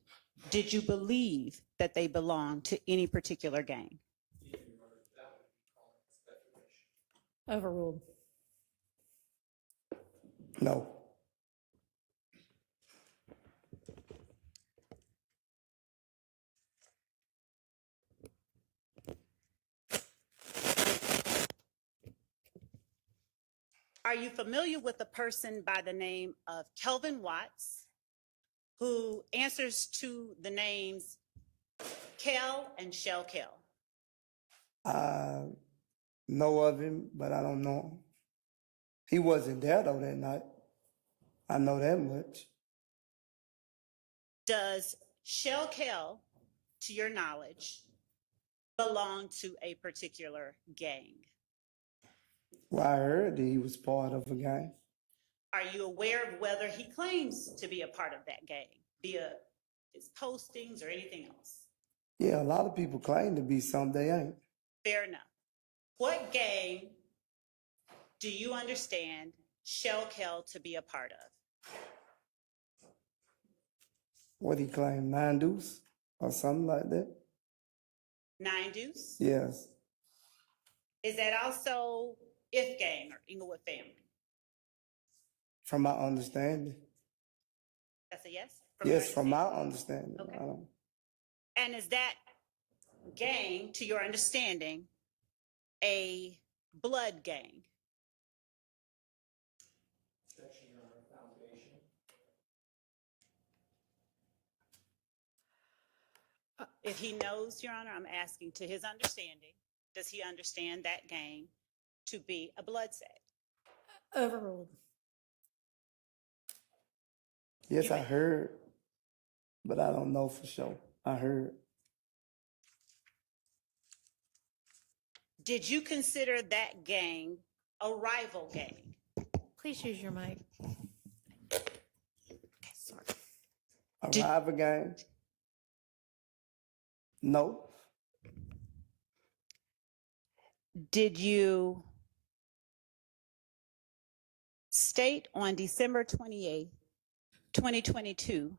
did you believe that they belonged to any particular gang? Overruled. No. Are you familiar with a person by the name of Kelvin Watts, who answers to the names Kel and Shell Kel? I know of him, but I don't know him. He wasn't there though that night. I know that much. Does Shell Kel, to your knowledge, belong to a particular gang? Well, I heard that he was part of a gang. Are you aware of whether he claims to be a part of that gang via his postings or anything else? Yeah, a lot of people claim to be some they ain't. Fair enough. What gang do you understand Shell Kel to be a part of? What he claimed, 9 Deuce or something like that? 9 Deuce? Yes. Is that also If Gang or Inglewood Family? From my understanding. That's a yes? Yes, from my understanding. Okay. I don't. And is that gang, to your understanding, a blood gang? If he knows, Your Honor, I'm asking to his understanding, does he understand that gang to be a blood set? Overruled. Yes, I heard, but I don't know for sure. I heard. Did you consider that gang a rival gang? Please use your mic. Okay, sorry. A rival gang? No. Did you state on December 28th, 2022,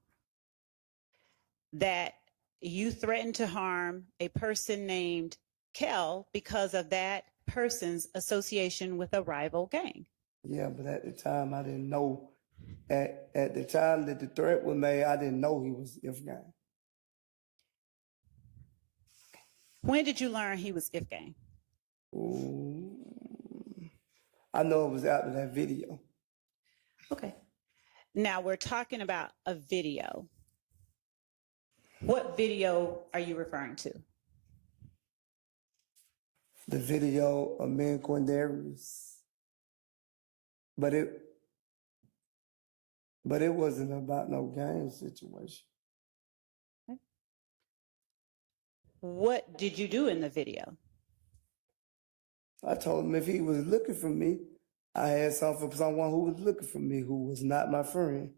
that you threatened to harm a person named Kel because of that person's association with a rival gang? Yeah, but at the time I didn't know. At the time that the threat was made, I didn't know he was If Gang. When did you learn he was If Gang? Ooh. I know it was after that video. Okay. Now we're talking about a video. What video are you referring to? The video of me and Quindarius. But it wasn't about no gang situation. What did you do in the video? I told him if he was looking for me, I had something for someone who was looking for me, who was not my friend.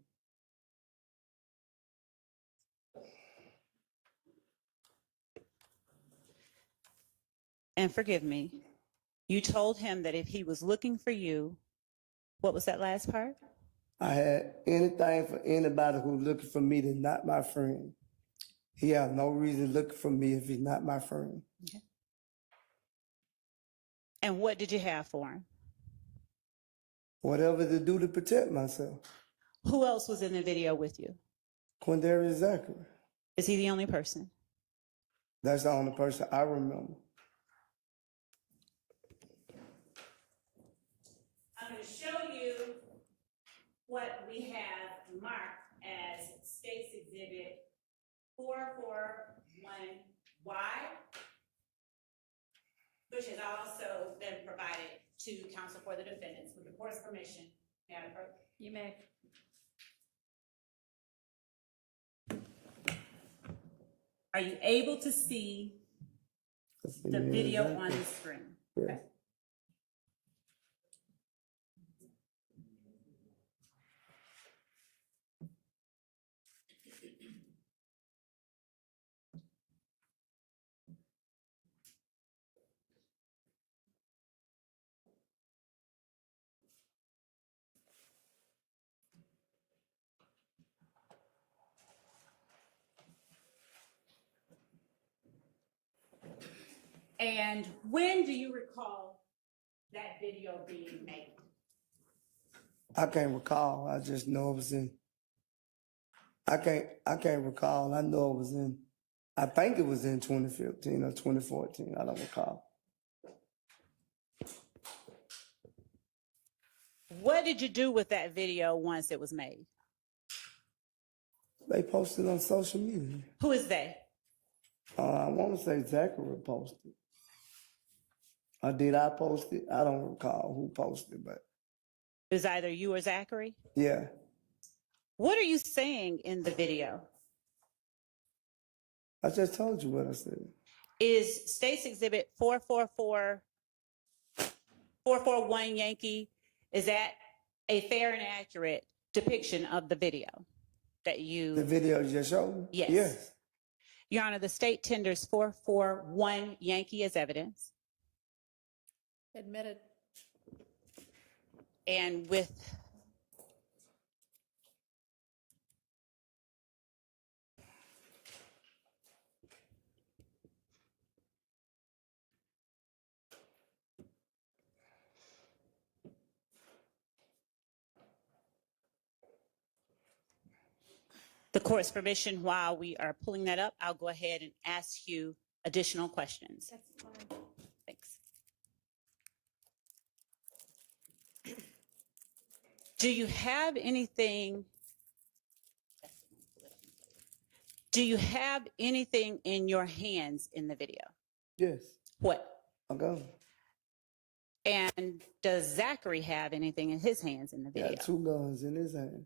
And forgive me, you told him that if he was looking for you, what was that last part? I had anything for anybody who looking for me that's not my friend. He have no reason looking for me if he's not my friend. Okay. And what did you have for him? Whatever to do to protect myself. Who else was in the video with you? Quindarius Zachary. Is he the only person? That's the only person I remember. I'm going to show you what we have marked as State's Exhibit 441Y, which has also been provided to counsel for the defendants with the court's permission. May I approach? You may. Are you able to see the video on the screen? Yes. Okay. And when do you recall that video being made? I can't recall. I just know it was in. I can't recall. I know it was in. I think it was in 2015 or 2014. I don't recall. What did you do with that video once it was made? They posted on social media. Who is they? I want to say Zachary posted. Or did I post it? I don't recall who posted, but. Is either you or Zachary? Yeah. What are you saying in the video? I just told you what I said. Is State's Exhibit 441 Yankee, is that a fair and accurate depiction of the video that you... The video you just showed me? Yes. Yes. Your Honor, the state tenders 441 Yankee as evidence. Admitted. And with the court's permission, while we are pulling that up, I'll go ahead and ask you additional questions. That's fine. Thanks. Do you have anything? Do you have anything in your hands in the video? Yes. What? A gun. And does Zachary have anything in his hands in the video? Got 2 guns in his hand.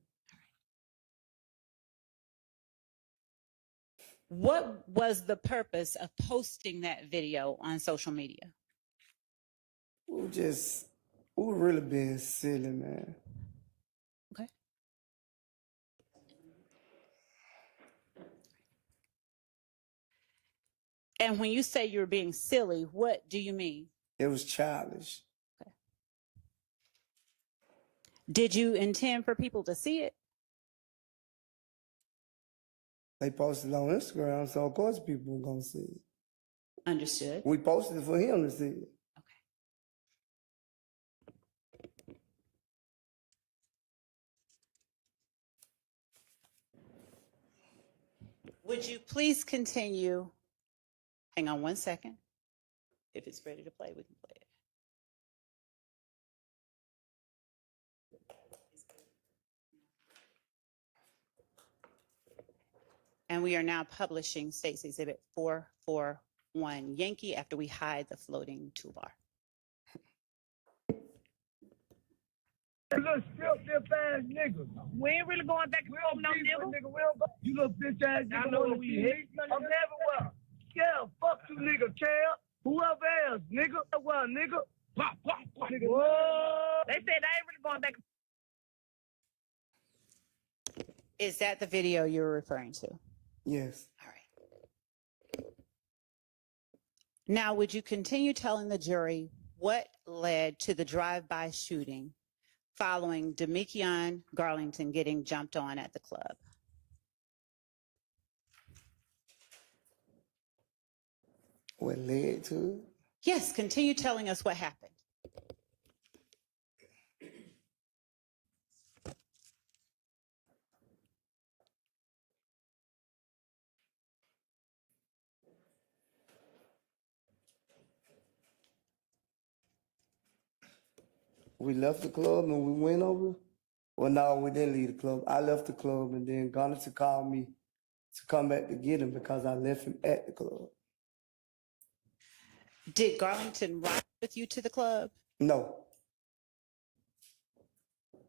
What was the purpose of posting that video on social media? We were really being silly, man. Okay. And when you say you're being silly, what do you mean? It was childish. Okay. Did you intend for people to see it? They posted on Instagram, so of course people were gonna see it. Understood. We posted it for him to see it. Would you please continue? Hang on one second. If it's ready to play, we can play it. And we are now publishing State's Exhibit 441 Yankee after we hide the floating toolbar. Little stiff ass nigga. We ain't really going back and forth no nigga. You little bitch ass nigga. I know what we hit. I'm everywhere. Yeah, fuck you nigga, Cal. Whoever else, nigga. Well, nigga. Pop, pop, pop. Nigga. Whoa. They said I ain't really going back. Is that the video you're referring to? Yes. All right. Now, would you continue telling the jury what led to the drive-by shooting following Demikion Garlington getting jumped on at the club? What led to it? Yes, continue telling us what happened. We left the club and we went over. Well, no, we didn't leave the club. I left the club and then Garnett called me to come back to get him because I left him at the club. Did Garlington ride with you to the club? No,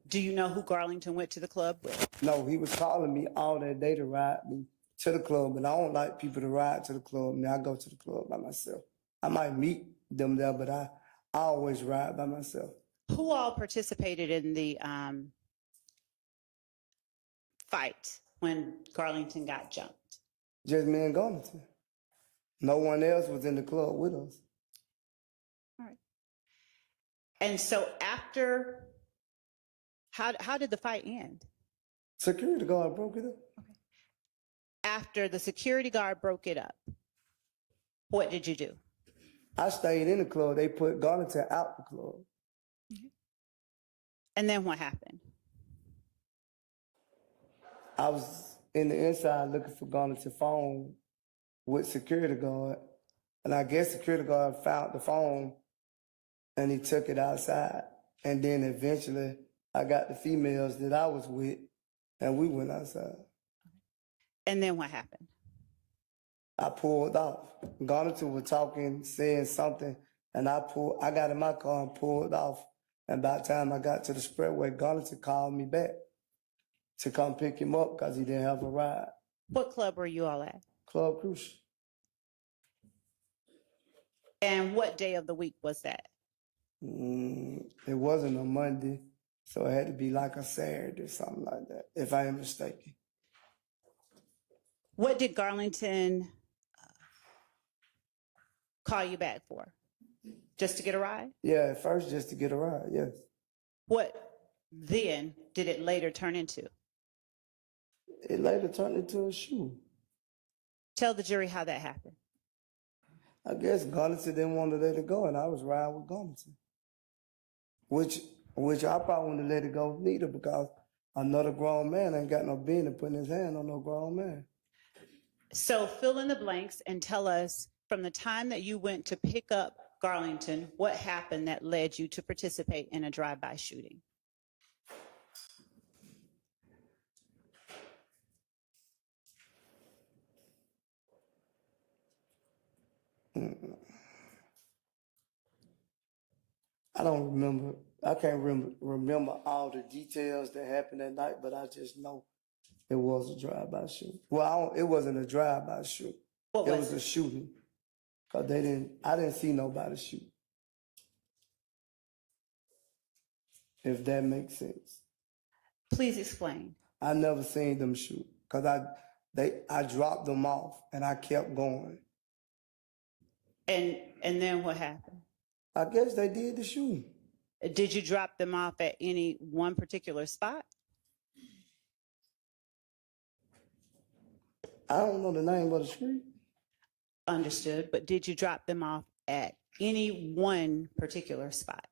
Do you know who Garlington went to the club with? no, he was calling me all that day to ride me to the club, and I don't like people to ride to the club. Now I go to the club by myself. I might meet them there, but I always ride by myself. Who all participated in the fight when Garlington got jumped? Just me and Garnett. No one else was in the club with us. All right. And so after, how did the fight end? Security guard broke it up. After the security guard broke it up, what did you do? I stayed in the club. They put Garnett out the club. And then what happened? I was in the inside looking for Garnett's phone with security guard, and I guess security guard found the phone and he took it outside. And then eventually I got the females that I was with and we went outside. And then what happened? I pulled off. Garnett was talking, saying something, and I got in my car and pulled off. And by the time I got to the spreadway, Garnett called me back to come pick him up because he didn't have a ride. What club were you all at? Club Crucial. And what day of the week was that? It wasn't a Monday, so it had to be like a Saturday or something like that, if I am mistaken. What did Garlington call you back for? Just to get a ride? Yeah, at first just to get a ride, yes. What then did it later turn into? It later turned into a shoe. Tell the jury how that happened. I guess Garnett didn't want to let it go, and I was riding with Garnett. Which I probably wouldn't have let it go neither, because another grown man ain't got no business putting his hand on no grown man. So fill in the blanks and tell us, from the time that you went to pick up Garlington, what happened that led you to participate in a drive-by shooting? I don't remember. I can't remember all the details that happened that night, but I just know it was a drive-by shooting. Well, it wasn't a drive-by shooting. What it was was a shooting. Cause I didn't see nobody shoot. If that makes sense. Please explain. I never seen them shoot. Cause I dropped them off and I kept going. And then what happened? I guess they did the shooting. Did you drop them off at any one particular spot? I don't know the name of the street. Understood, but did you drop them off at any one particular spot?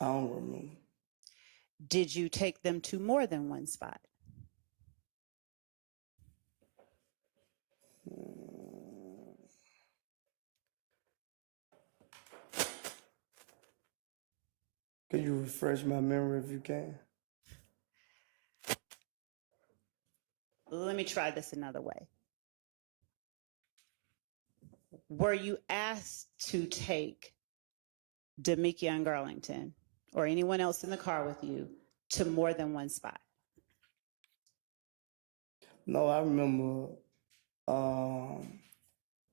I don't remember. Did you take them to more than one spot? Can you refresh my memory if you can? Let me try this another way. Were you asked to take Demekion Garlington or anyone else in the car with you to more than one spot? No, I remember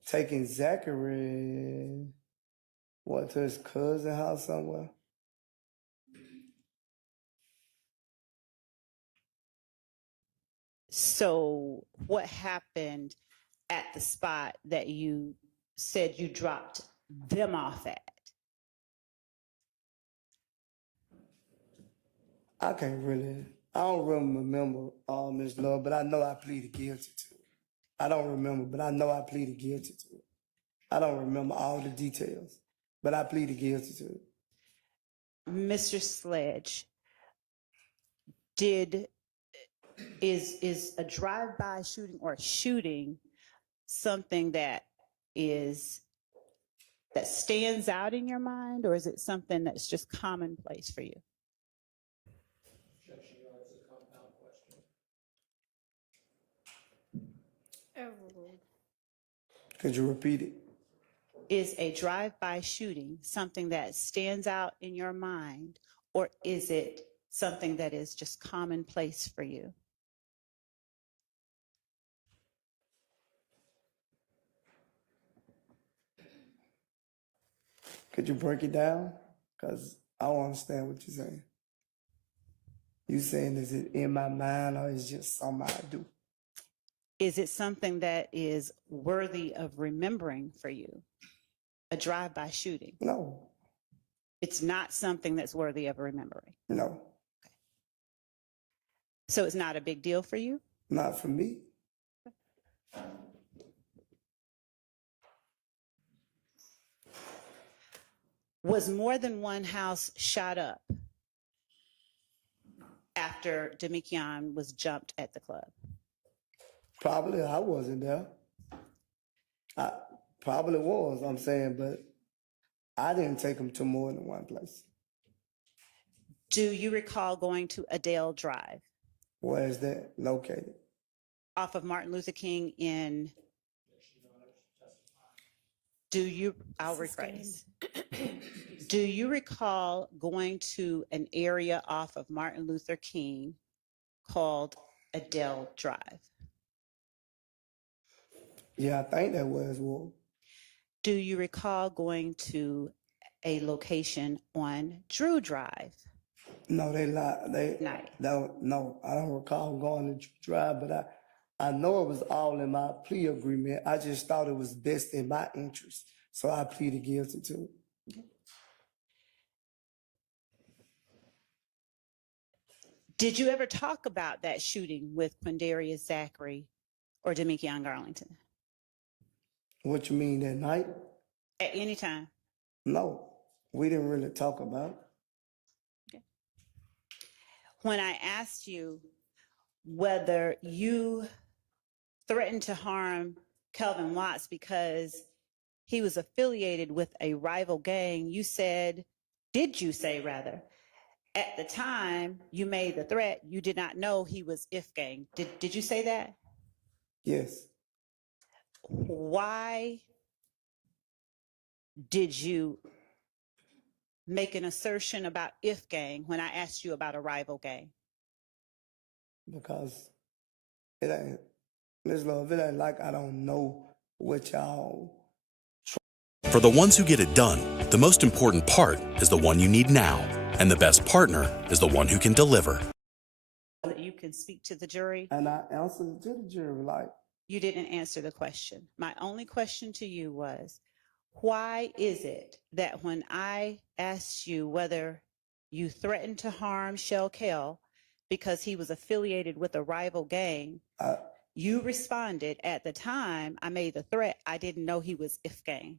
taking Zachary, to his cousin's house somewhere. So what happened at the spot that you said you dropped them off at? I don't really remember, Ms. Love, but I know I pleaded guilty to it. I don't remember, but I know I pleaded guilty to it. I don't remember all the details, but I pleaded guilty to it. Mr. Sledge, is a drive-by shooting or shooting something that that stands out in your mind, or is it something that's just commonplace for you? Overruled. Could you repeat it? Is a drive-by shooting something that stands out in your mind, or is it something that is just commonplace for you? Could you break it down? Because I don't understand what you're saying. You saying, is it in my mind or is it just something I do? Is it something that is worthy of remembering for you? A drive-by shooting? No. It's not something that's worthy of remembering? No. Okay. So it's not a big deal for you? Not for me. Was more than one house shot up after Demikian was jumped at the club? Probably I wasn't there. I probably was, I'm saying, but I didn't take him to more than one place. Do you recall going to Adele Drive? Where is that located? Off of Martin Luther King in... I'll rephrase. Do you recall going to an area off of Martin Luther King called Adele Drive? Yeah, I think that was one. Do you recall going to a location on Drew Drive? No, they lied. No, I don't recall going to Drive, but I know it was all in my plea agreement. I just thought it was best in my interest, so I pleaded guilty to it. Okay. Did you ever talk about that shooting with Quindarius Zachary or Demikian Garlington? What you mean, that night? At any time? No, we didn't really talk about it. Okay. When I asked you whether you threatened to harm Kelvin Watts because he was affiliated with a rival gang, did you say at the time you made the threat, you did not know he was IF gang. Did you say that? Yes. Why did you make an assertion about IF gang when I asked you about a rival gang? Because it ain't, Ms. Love, it ain't like I don't know what y'all. For the ones who get it done, the most important part is the one you need now. And the best partner is the one who can deliver. That you can speak to the jury. And I answered to the jury like. You didn't answer the question. My only question to you was, why is it that when I asked you whether you threatened to harm Shell Kell because he was affiliated with a rival gang, you responded, at the time I made the threat, I didn't know he was IF gang.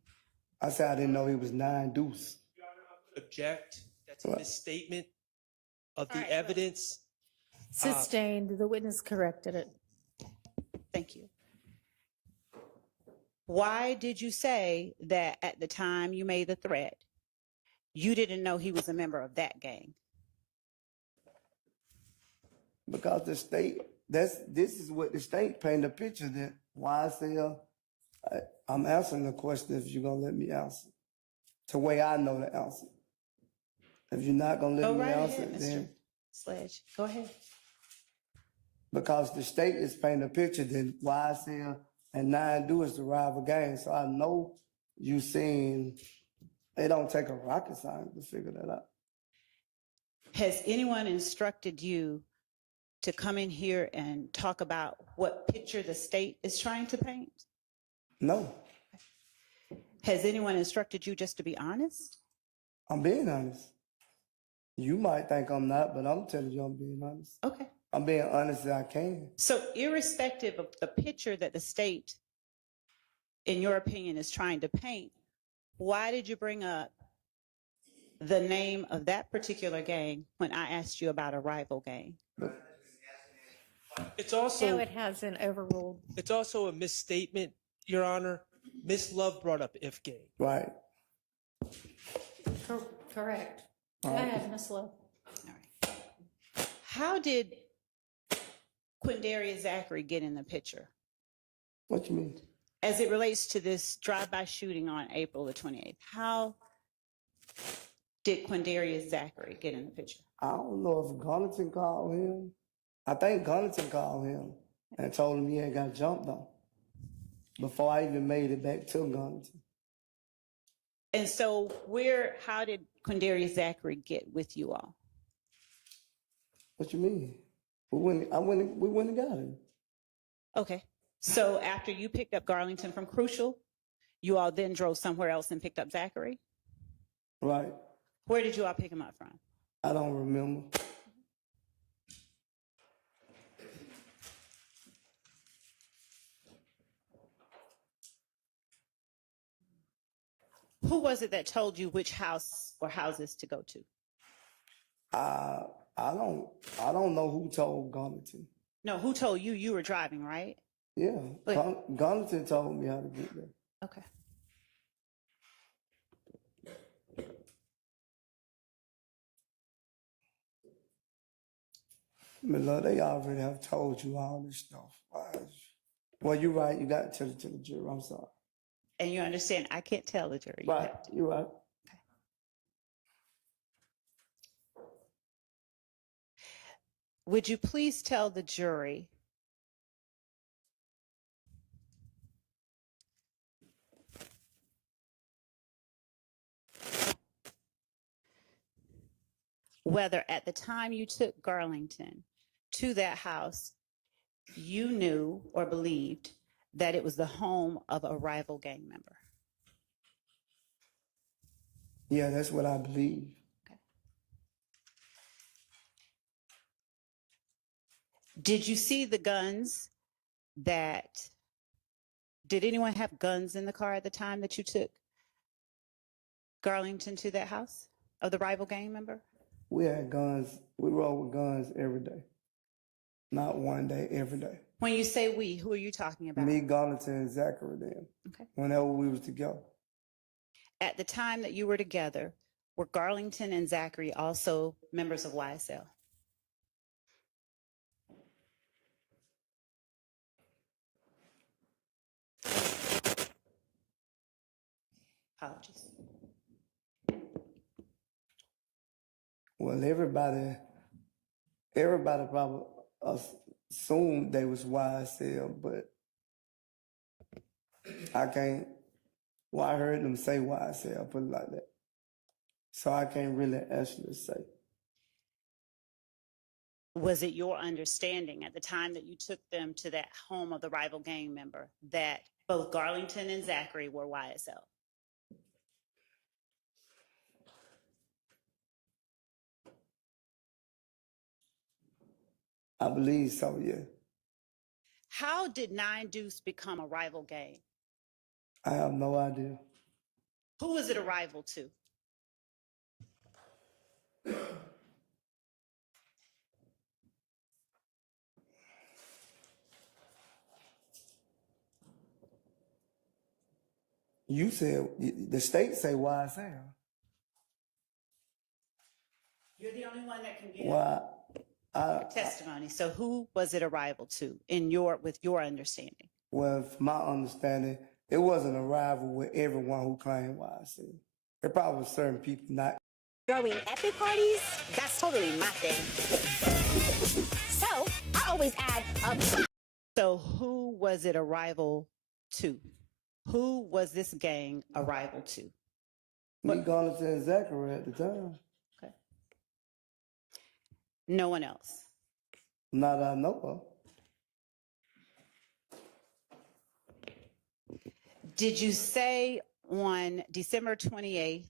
I said I didn't know he was 9 Deuce. Object. That's a misstatement of the evidence. Sustained. The witness corrected it. Thank you. Why did you say that at the time you made the threat, you didn't know he was a member of that gang? Because the state, this is what the state painted a picture that YSL, I'm answering the question if you're going to let me answer. The way I know the answer. If you're not going to let me answer, then. Sledge, go ahead. Because the state is painting a picture that YSL and 9 Do is the rival gang. So I know you saying it don't take a rocket science to figure that out. Has anyone instructed you to come in here and talk about what picture the state is trying to paint? No. Has anyone instructed you just to be honest? I'm being honest. You might think I'm not, but I'm telling you I'm being honest. Okay. I'm being honest as I can. So irrespective of the picture that the state, in your opinion, is trying to paint, why did you bring up the name of that particular gang when I asked you about a rival gang? It's also No, it hasn't overruled. It's also a misstatement, Your Honor. Miss Love brought up if game. Right. Correct. Go All right. ahead, Ms. Love. How did Quindarius Zachary get in the picture What you mean? as it relates to this drive-by shooting on April the 28th? How did Quindarius Zachary get in the picture? I don't know if Gunnington called him. I think Gunnington called him and told him he had got jumped on before I even made it back to Gunnington. And so how did Quindarius Zachary get with you all? What you mean? We went and got him. Okay. So after you picked up Garlington from Crucial, you all then drove somewhere else and picked up Zachary? Right. Where did you all pick him up from? I don't remember. Who was it that told you which house or houses to go to? I don't know who told Gunnington. No, who told you you were driving, right? Yeah, Wait. Gunnington told me how to get there. Okay. Lord, they already have told you all this stuff. Well, you're right. You got to tell it to the jury. I'm sorry. And you understand, I can't tell the jury. Right. You're right. Would you please tell the jury whether at the time you took Garlington to that house, you knew or believed that it was the home of a rival gang member? Yeah, that's what I believe. Did you see the guns did anyone have guns in the car at the time that you took Garlington to that house of the rival gang member? We had guns. We rode with guns every day. Not one day, every day. When you say we, who are you talking about? Me, Gunnington, and Zachary then. Okay. Whenever we was together. At the time that you were together, were Garlington and Zachary also members of YSL? Apologies. Well, everybody probably assumed they was YSL, but I can't. Well, I heard them say YSL, put it like that. So I can't really actually say. Was it your understanding at the time that you took them to that home of the rival gang member that both Garlington and Zachary were YSL? I believe so, yeah. How did Nine Deuce become a rival gang? I have no idea. Who was it a rival to? You said, the state say YSL. You're the only one that can give testimony. So who was it a rival to with your understanding? Well, from my understanding, it wasn't a rival with everyone who claimed YSL. There probably was certain people not. Throwing epic parties? That's totally my thing. So, I always add a... So who was it a rival to? Who was this gang a rival to? Me, Gunnington, and Zachary at the time. Okay. No one else? Not that I know of. Did you say on December 28th,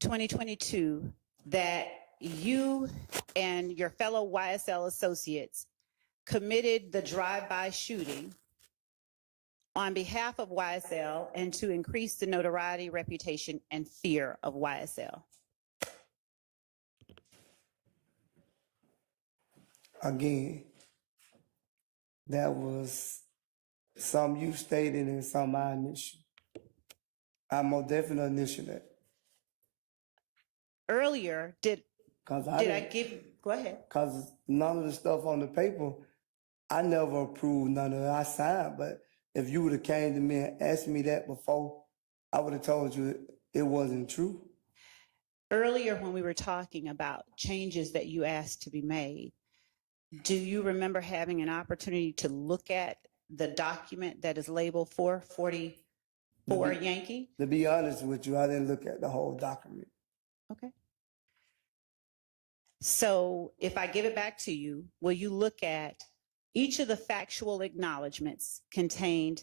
2022, that you and your fellow YSL associates committed the drive-by shooting on behalf of YSL and to increase the notoriety, reputation, and fear of YSL? Again, that was Some you stated and some I initial. I most definitely initial that. Earlier, did Cause I give, go ahead. Cause none of the stuff on the paper, I never approved none of it. I signed, but if you would have came to me and asked me that before, I would have told you it wasn't true. Earlier, when we were talking about changes that you asked to be made, do you remember having an opportunity to look at the document that is labeled 444 Yankee? To be honest with you, I didn't look at the whole document. Okay. So if I give it back to you, will you look at each of the factual acknowledgments contained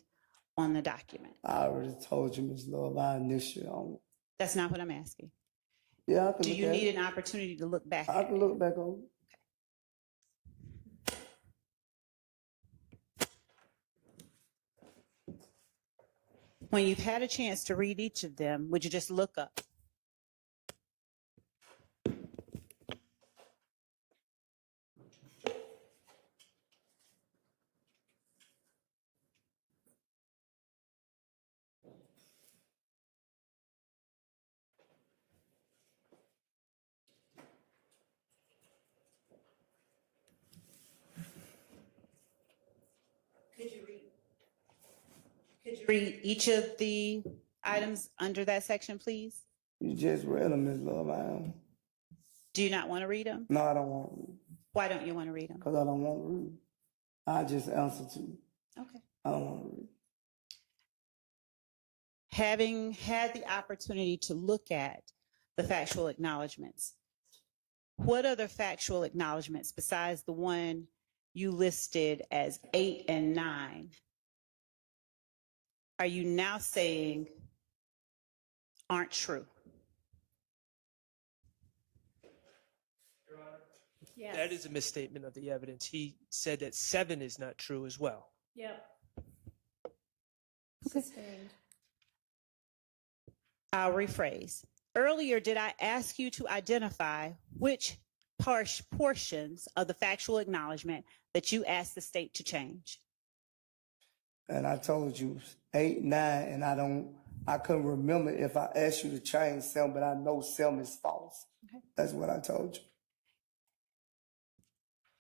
on the document? I already told you, Ms. Love, I initial on it. That's not what I'm asking. Yeah, I can Do look you at need it. an opportunity to look back I at can it? look back on it. When you've had a chance to read each of them, would you just look up? Could you read each of the items under that section, please? You just read them, Ms. Love. I am. Do you not want to read them? No, I don't want to read. Why don't you want to read them? Because I don't want to read. I just answer to you. Okay. I don't want to read. Having had the opportunity to look at the factual acknowledgments, what other factual acknowledgments besides the one you listed as 8 and 9 are you now saying aren't true? Yes. That is a misstatement of the evidence. He said that 7 is not true as well. Yep. Sustained. I'll rephrase. Earlier, did I ask you to identify which portions of the factual acknowledgement that you asked the state to change? And I told you 8, 9, and I couldn't remember if I asked you to change some, but I know some is false. Okay. That's what I told you.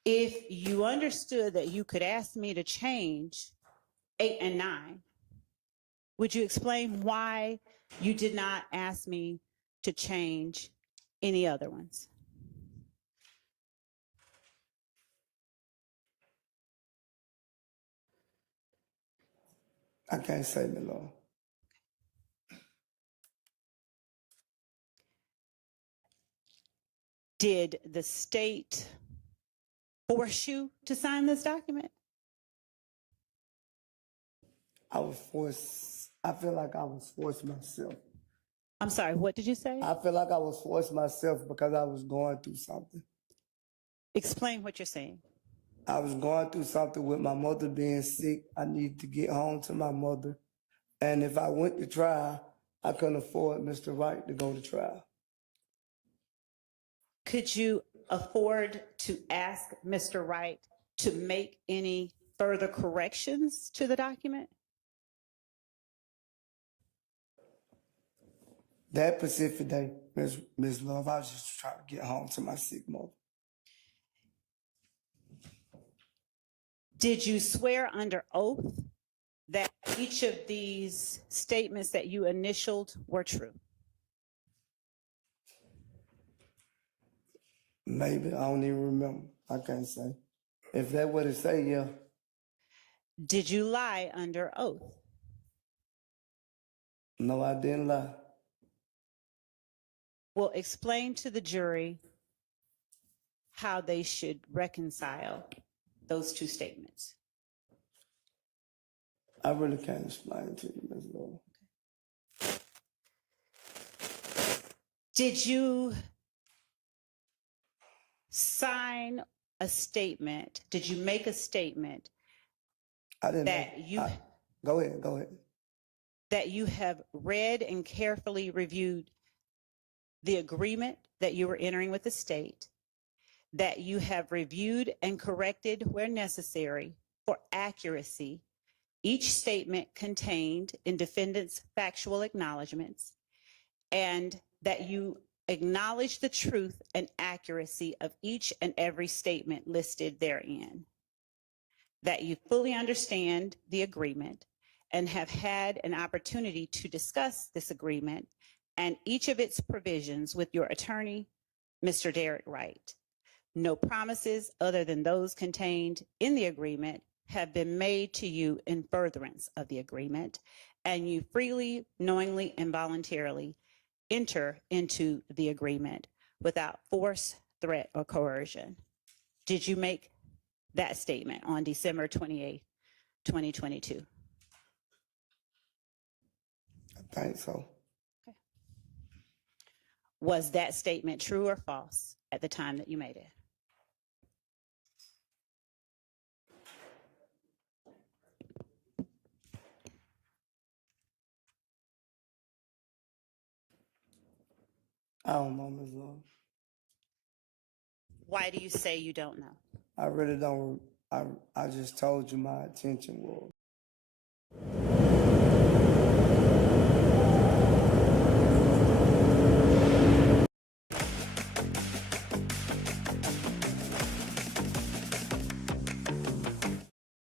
If you understood that you could ask me to change 8 and 9, would you explain why you did not ask me to change any other ones? I can't say, my Lord. Did the state force you to sign this document? I was forced. I feel like I was forced myself. I'm sorry, what did you say? I feel like I was forced myself because I was going through something. Explain what you're saying. I was going through something with my mother being sick. I needed to get home to my mother. And if I went to trial, I couldn't afford Mr. Wright to go to trial. Could you afford to ask Mr. Wright to make any further corrections to the document? That Pacific day, Ms. Love, I was just trying to get home to my sick mother. Did you swear under oath that each of these statements that you initialed were true? Maybe. I don't even remember. I can't say. If that what it say, yeah. Did you lie under oath? No, I didn't lie. Well, explain to the jury how they should reconcile those two statements. I really can't explain it to you, Ms. Lord. Did you sign a statement? Did you make a statement I didn't that go ahead. That you have read and carefully reviewed the agreement that you were entering with the state, that you have reviewed and corrected where necessary for accuracy, each statement contained in defendant's factual acknowledgments, and that you acknowledge the truth and accuracy of each and every statement listed therein, that you fully understand the agreement and have had an opportunity to discuss this agreement and each of its provisions with your attorney, Mr. Derek Wright. No promises other than those contained in the agreement have been made to you in furtherance of the agreement, and you freely, knowingly, and voluntarily enter into the agreement without force, threat, or coercion. Did you make that statement on December 28th, 2022? I think so. Was that statement true or false at the time that you made it? I don't know, Ms. Love. Why do you say you don't know? I really don't. I just told you my intention was.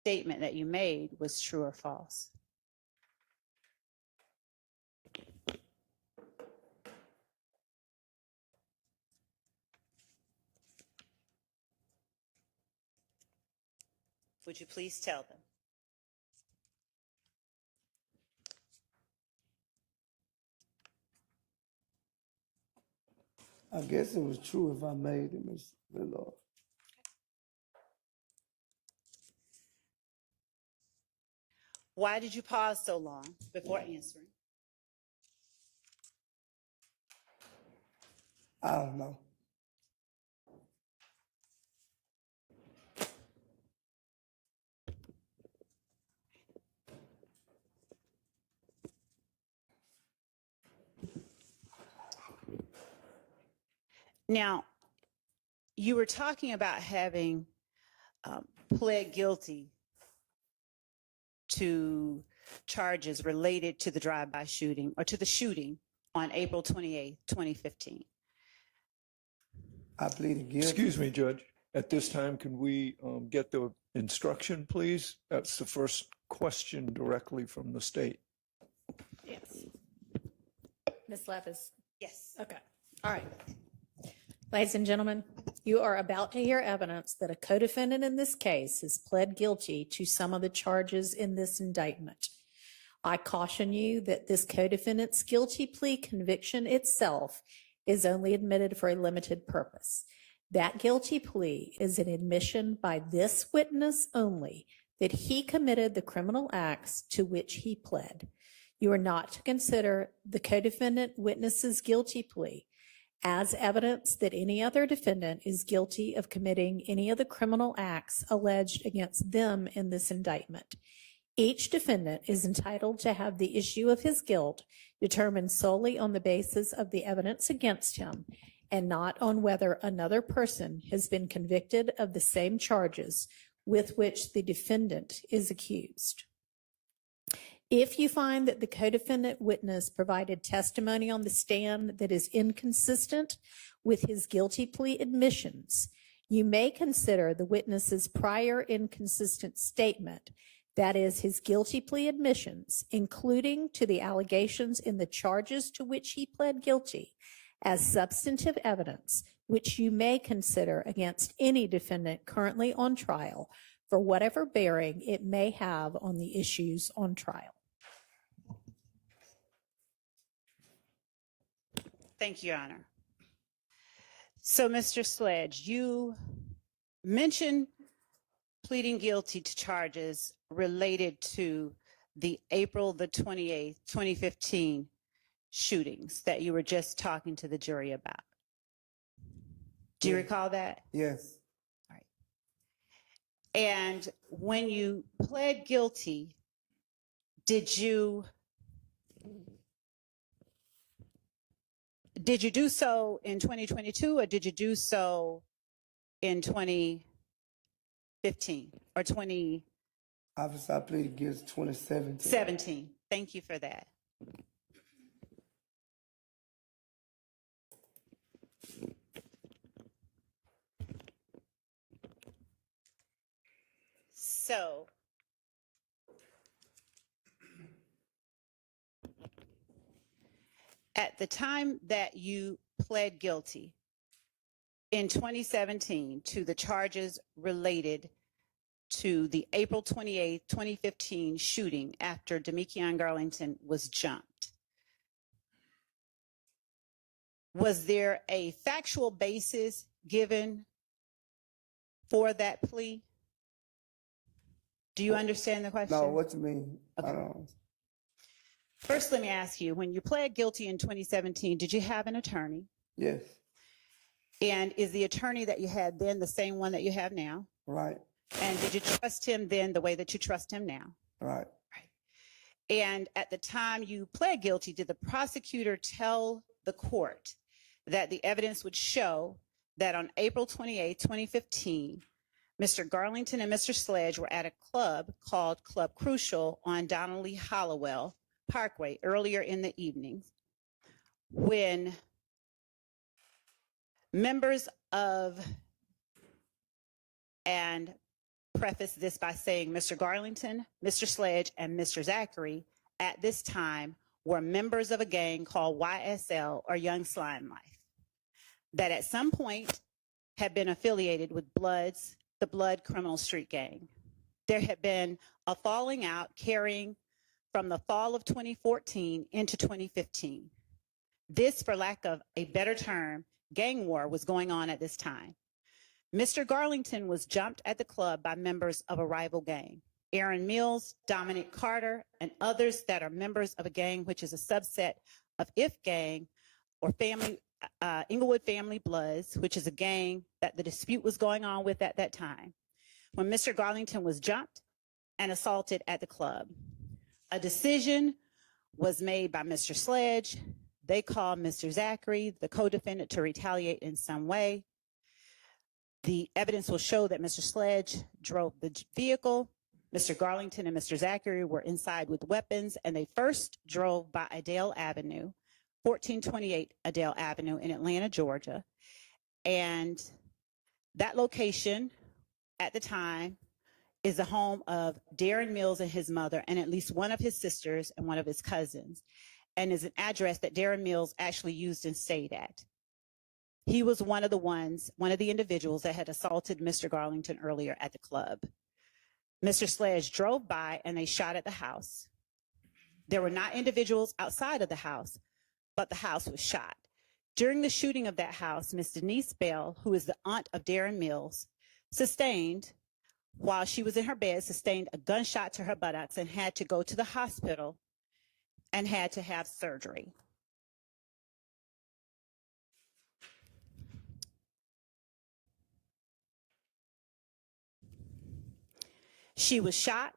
Statement that you made was true or false? Would you please tell them? I guess it was true if I made it, Ms. Love. Why did you pause so long before answering? I don't know. Now, you were talking about having pled guilty to charges related to the drive-by shooting or to the shooting on April 28th, 2015. I pleaded guilty. Excuse me, Judge. At this time, can we get the instruction, please? That's the first question directly from the state. Yes. Ms. Levis? Yes. Okay. All right. Ladies and gentlemen, you are about to hear evidence that a co-defendant in this case has pled guilty to some of the charges in this indictment. I caution you that this co-defendant's guilty plea conviction itself is only admitted for a limited purpose. That guilty plea is an admission by this witness only that he committed the criminal acts to which he pled. You are not to consider the co-defendant witness's guilty plea as evidence that any other defendant is guilty of committing any of the criminal acts alleged against them in this indictment. Each defendant is entitled to have the issue of his guilt determined solely on the basis of the evidence against him and not on whether another person has been convicted of the same charges with which the defendant is accused. If you find that the co-defendant witness provided testimony on the stand that is inconsistent with his guilty plea admissions, you may consider the witness's prior inconsistent statement, that is, his guilty plea admissions, including to the allegations in the charges to which he pled guilty, as substantive evidence, which you may consider against any defendant currently on trial for whatever bearing it may have on the issues on trial. Thank you, Your Honor. So, Mr. Sledge, you mentioned pleading guilty to charges related to the April the 28th, 2015 shootings that you were just talking to the jury about. Do you recall that? Yes. All right. And when you pled guilty, did you do so in 2022 or did you do so in 2015 or 20? Officer, I plead guilty 2017. 17. Thank you for that. So, at the time that you pled guilty in 2017 to the charges related to the April 28th, 2015 shooting after Demikion Garlington was jumped, was there a factual basis given for that plea? Do you understand the question? No, what you mean? Okay. I don't. First, let me ask you, when you pled guilty in 2017, did you have an attorney? Yes. And is the attorney that you had then the same one that you have now? Right. And did you trust him then the way that you trust him now? Right. And at the time you pled guilty, did the prosecutor tell the court that the evidence would show that on April 28, 2015, Mr. Garlington and Mr. Sledge were at a club called Club Crucial on Donnelly Hollowell Parkway earlier in the evening when members of, and preface this by saying Mr. Garlington, Mr. Sledge, and Mr. Zachary at this time were members of a gang called YSL or Young Slime Life that at some point had been affiliated with the Blood Criminal Street Gang. There had been a falling out carrying from the fall of 2014 into 2015. This, for lack of a better term, gang war was going on at this time. Mr. Garlington was jumped at the club by members of a rival gang, Aaron Mills, Dominic Carter, and others that are members of a gang which is a subset of If Gang or Inglewood Family Bloods, which is a gang that the dispute was going on with at that time, when Mr. Garlington was jumped and assaulted at the club. A decision was made by Mr. Sledge. They called Mr. Zachary, the co-defendant, to retaliate in some way. The evidence will show that Mr. Sledge drove the vehicle. Mr. Garlington and Mr. Zachary were inside with weapons, and they first drove by Adele Avenue, 1428 Adele Avenue in Atlanta, Georgia. And that location at the time is the home of Darren Mills and his mother, and at least one of his sisters and one of his cousins, and is an address that Darren Mills actually used and stayed at. He was one of the individuals that had assaulted Mr. Garlington earlier at the club. Mr. Sledge drove by and they shot at the house. There were not individuals outside of the house, but the house was shot. During the shooting of that house, Ms. Denise Bell, who is the aunt of Darren Mills, while she was in her bed, sustained a gunshot to her buttocks and had to go to the hospital and had to have surgery. She was shot.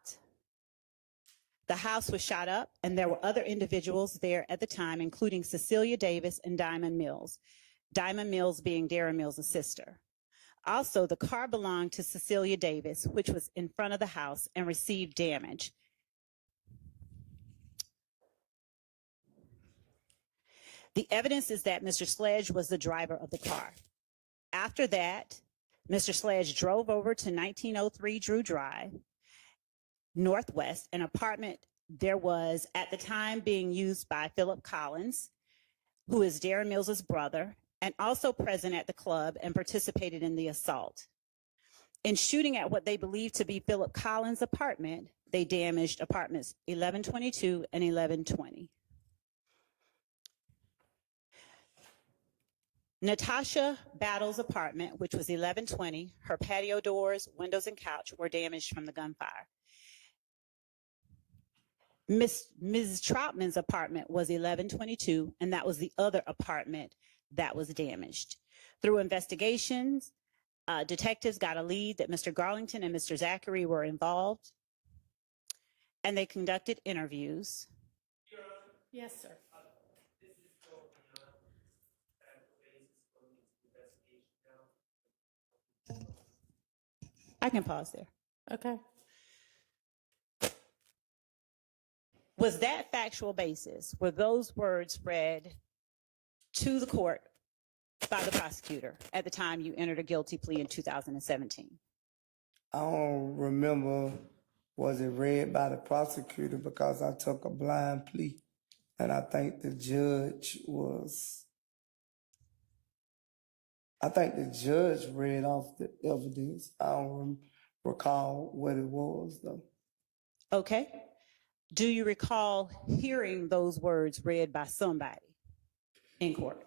The house was shot up, and there were other individuals there at the time, including Cecilia Davis and Diamond Mills. Diamond Mills being Darren Mills' sister. Also, the car belonged to Cecilia Davis, which was in front of the house and received damage. The evidence is that Mr. Sledge was the driver of the car. After that, Mr. Sledge drove over to 1903 Drew Drive, Northwest, an apartment there was at the time being used by Philip Collins, who is Darren Mills' brother, and also present at the club and participated in the assault. In shooting at what they believed to be Philip Collins' apartment, they damaged apartments 1122 and 1120. Natasha Battle's apartment, which was 1120, her patio doors, windows, and couch were damaged from the gunfire. Mrs. Troutman's apartment was 1122, and that was the other apartment that was damaged. Through investigations, detectives got a lead that Mr. Garlington and Mr. Zachary were involved, and they conducted interviews. Yes, sir. I can pause there. Okay. Was that factual basis? Were those words read to the court by the prosecutor at the time you entered a guilty plea in 2017? I don't remember, was it read by the prosecutor, because I took a blind plea. And I think the judge read off the evidence. I don't recall what it was, though. Okay. Do you recall hearing those words read by somebody in court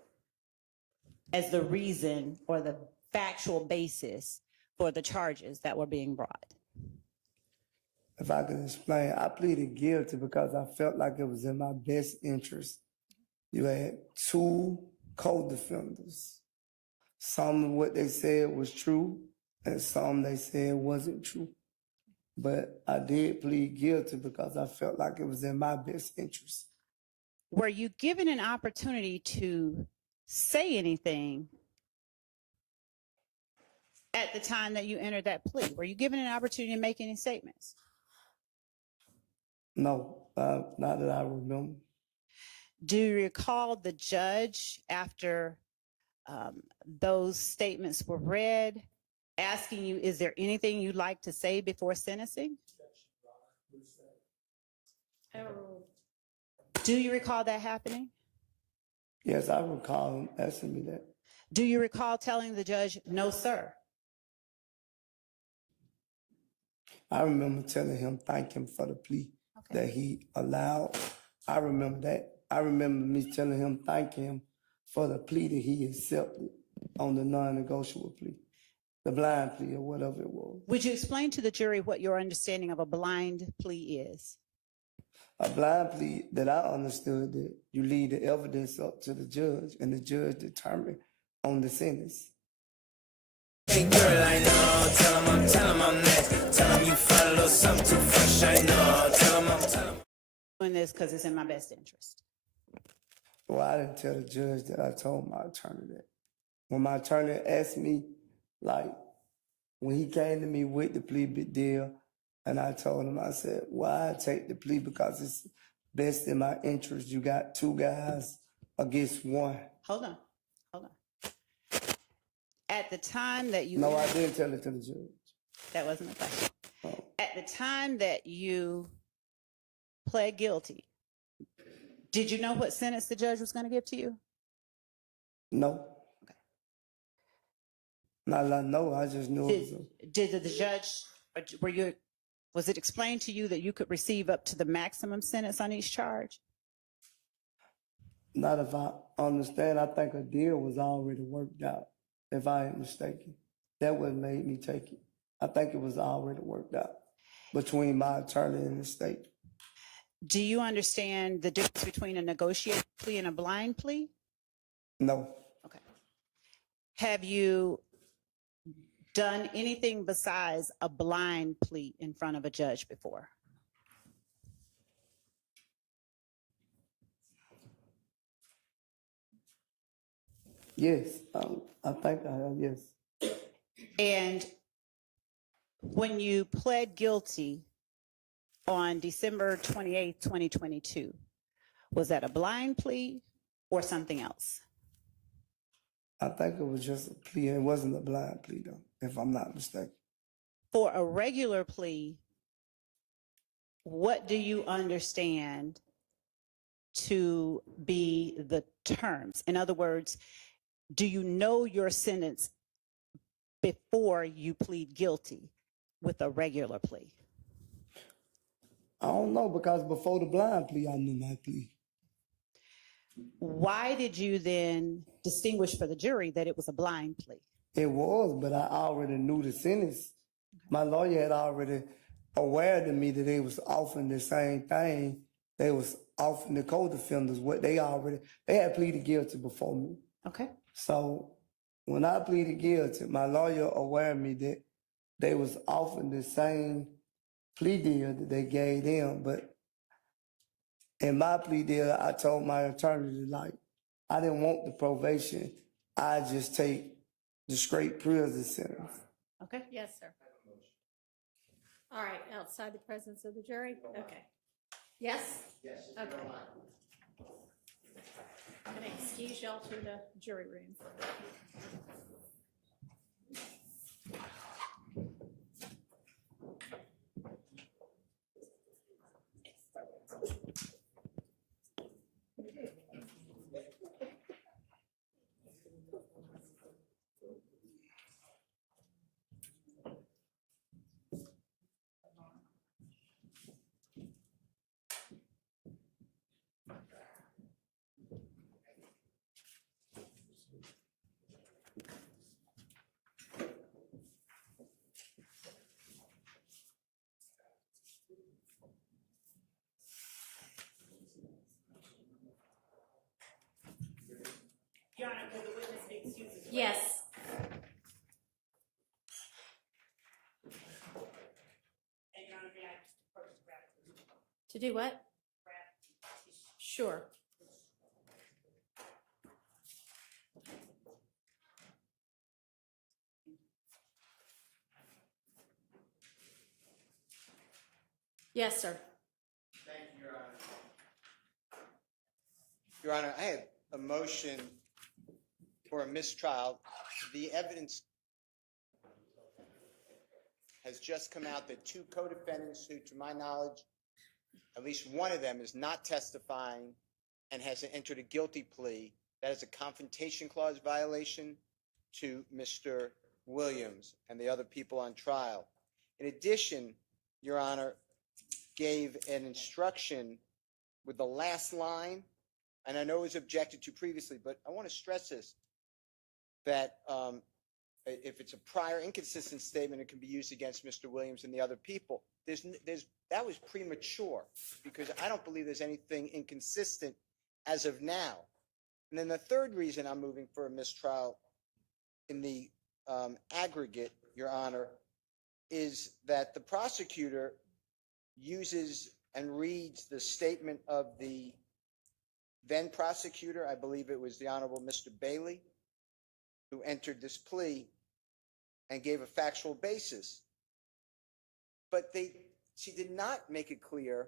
as the reason or the factual basis for the charges that were being brought? If I could explain, I pleaded guilty because I felt like it was in my best interest. You had two co-defendants. Some of what they said was true, and some they said wasn't true. But I did plead guilty because I felt like it was in my best interest. Were you given an opportunity to say anything at the time that you entered that plea? Were you given an opportunity to make any statements? No, not that I remember. Do you recall the judge, after those statements were read, asking you, is there anything you'd like to say before sentencing? Do you recall that happening? Yes, I recall him asking me that. Do you recall telling the judge, no, sir? I remember telling him, thank him for the plea that he allowed. I remember that. I remember me telling him, thank him for the plea that he accepted on the non-negotiable plea, the blind plea or whatever it was. Would you explain to the jury what your understanding of a blind plea is? A blind plea, that I understood, that you leave the evidence up to the judge and the judge determine on the sentence. Hey girl, I know, tell him I'm next. Tell him you find a little something too fresh, I know. Tell him. Doing this because it's in my best interest. Well, I didn't tell the judge that. I told my attorney that. When my attorney asked me, like, when he came to me with the plea deal, and I told him, I said, why take the plea? Because it's best in my interest. You got two guys against one. Hold on. At the time that you... No, I didn't tell it to the judge. That wasn't the question. Oh. At the time that you pled guilty, did you know what sentence the judge was going to give to you? No. Okay. Not that I know, I just knew it was Did the judge, was it explained to you that you could receive up to the maximum sentence on each charge? Not if I understand. I think a deal was already worked out, if I ain't mistaken. That what made me take it. I think it was already worked out between my attorney and the state. Do you understand the difference between a negotiated plea and a blind plea? No. Okay. Have you done anything besides a blind plea in front of a judge before? Yes, I think I have, yes. And when you pled guilty on December 28th, 2022, was that a blind plea or something else? I think it was just a plea. It wasn't a blind plea, though, if I'm not mistaken. For a regular plea, what do you understand to be the terms? In other words, do you know your sentence before you plead guilty with a regular plea? I don't know, because before the blind plea, I knew my plea. Why did you then distinguish for the jury that it was a blind plea? It was, but I already knew the sentence. My lawyer had already aware to me that they was offering the same thing. They was offering the co-defendants what they had pleaded guilty before me. Okay. So when I pleaded guilty, my lawyer aware me that they was offering the same plea deal that they gave them. But in my plea deal, I told my attorney that, like, I didn't want the probation. I just take the straight prison sentence. Okay. Yes, sir. All right, outside the presence of the jury? Okay. Yes? Okay. I'm going to excuse y'all to the jury room. Your Honor, could the witness be excused? Yes. And Your Honor, may I first grab it? To do what? Sure. Yes, sir. Thank you, Your Honor. Your Honor, I have a motion for a mistrial. The evidence has just come out that two co-defendants who, to my knowledge, at least one of them is not testifying and has entered a guilty plea. That is a confrontation clause violation to Mr. Williams and the other people on trial. In addition, Your Honor, gave an instruction with the last line, and I know it was objected to previously, but I want to stress this, that if it's a prior inconsistent statement, it can be used against Mr. Williams and the other people. That was premature because I don't believe there's anything inconsistent as of now. And then the third reason I'm moving for a mistrial in the aggregate, Your Honor, is that the prosecutor uses and reads the statement of the then prosecutor, I believe it was the Honorable Mr. Bailey, who entered this plea and gave a factual basis. But she did not make it clear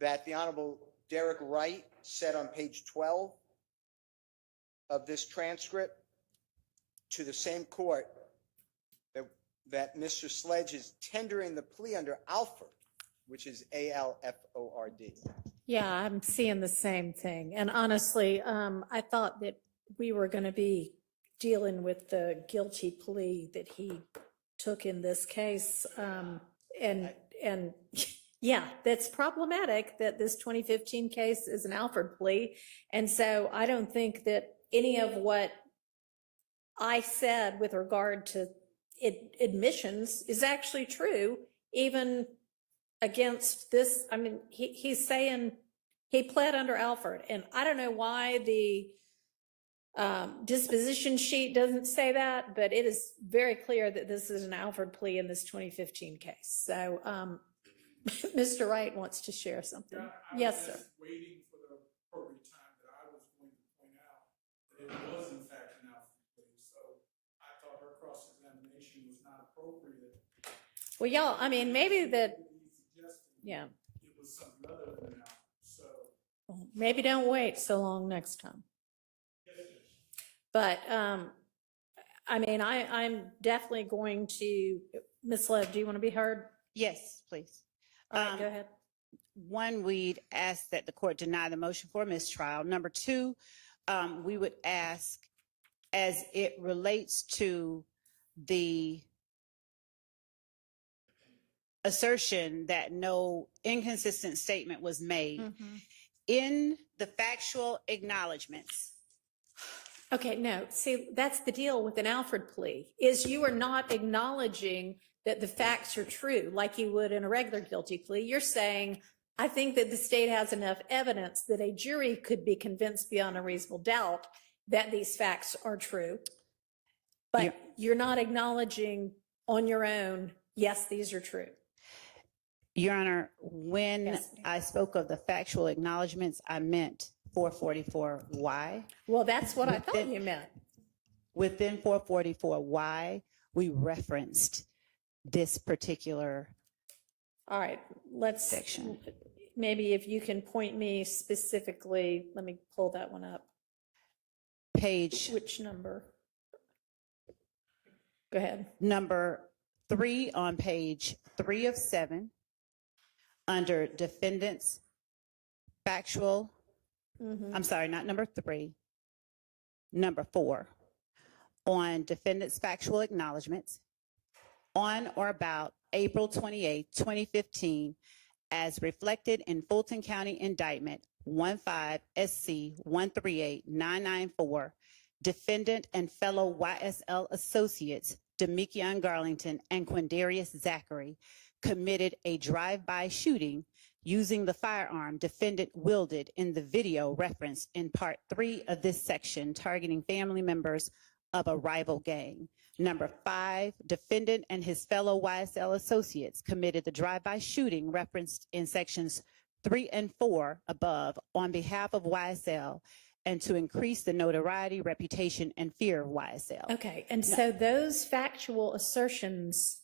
that the Honorable Derek Wright said on page 12 of this transcript to the same court that Mr. Sledge is tendering the plea under Alford, which is ALFORD. Yeah, I'm seeing the same thing. And honestly, I thought that we were going to be dealing with the guilty plea that he took in this case. And yeah, that's problematic that this 2015 case is an Alford plea. And so I don't think that any of what I said with regard to admissions is actually true, even against this. I mean, he's saying he pled under Alford, and I don't know why the disposition sheet doesn't say that, but it is very clear that this is an Alford plea in this 2015 case. So Mr. Wright wants to share something. Yes, sir. Waiting for the appropriate time that I was going to point out that it was in fact an Alford plea. So I thought her cross-examination was not appropriate. Well, y'all, I mean, maybe that, yeah. It was something other than an Alford. So Maybe don't wait so long next time. But, I mean, I'm definitely going to, Ms. Lev, do you want to be heard? Yes, please. All right, go ahead. One, we'd ask that the court deny the motion for mistrial. Number two, we would ask, as it relates to the assertion that no inconsistent statement was made, in the factual acknowledgments. Okay, no, see, that's the deal with an Alford plea, is you are not acknowledging that the facts are true like you would in a regular guilty plea. You're saying, I think that the state has enough evidence that a jury could be convinced beyond a reasonable doubt that these facts are true. But you're not acknowledging on your own, yes, these are true. Your Honor, when I spoke of the factual acknowledgments, I meant 444Y. Well, that's what I thought you meant. Within 444Y, we referenced this particular All right, let's section. maybe if you can point me specifically, let me pull that one up. Page. Which number? Go ahead. Number 3 on page 3 of 7, under defendants factual. I'm sorry, not number 3, number 4, on defendants factual acknowledgments on or about April 28, 2015, as reflected in Fulton County Indictment 15 SC 138994, defendant and fellow YSL associates Demekion Garlington and Quindarius Zachary committed a drive-by shooting using the firearm defendant wielded in the video referenced in Part 3 of this section, targeting family members of a rival gang. Number 5, defendant and his fellow YSL associates committed the drive-by shooting referenced in sections 3 and 4 above on behalf of YSL and to increase the notoriety, reputation, and fear of YSL. Okay, and so those factual assertions,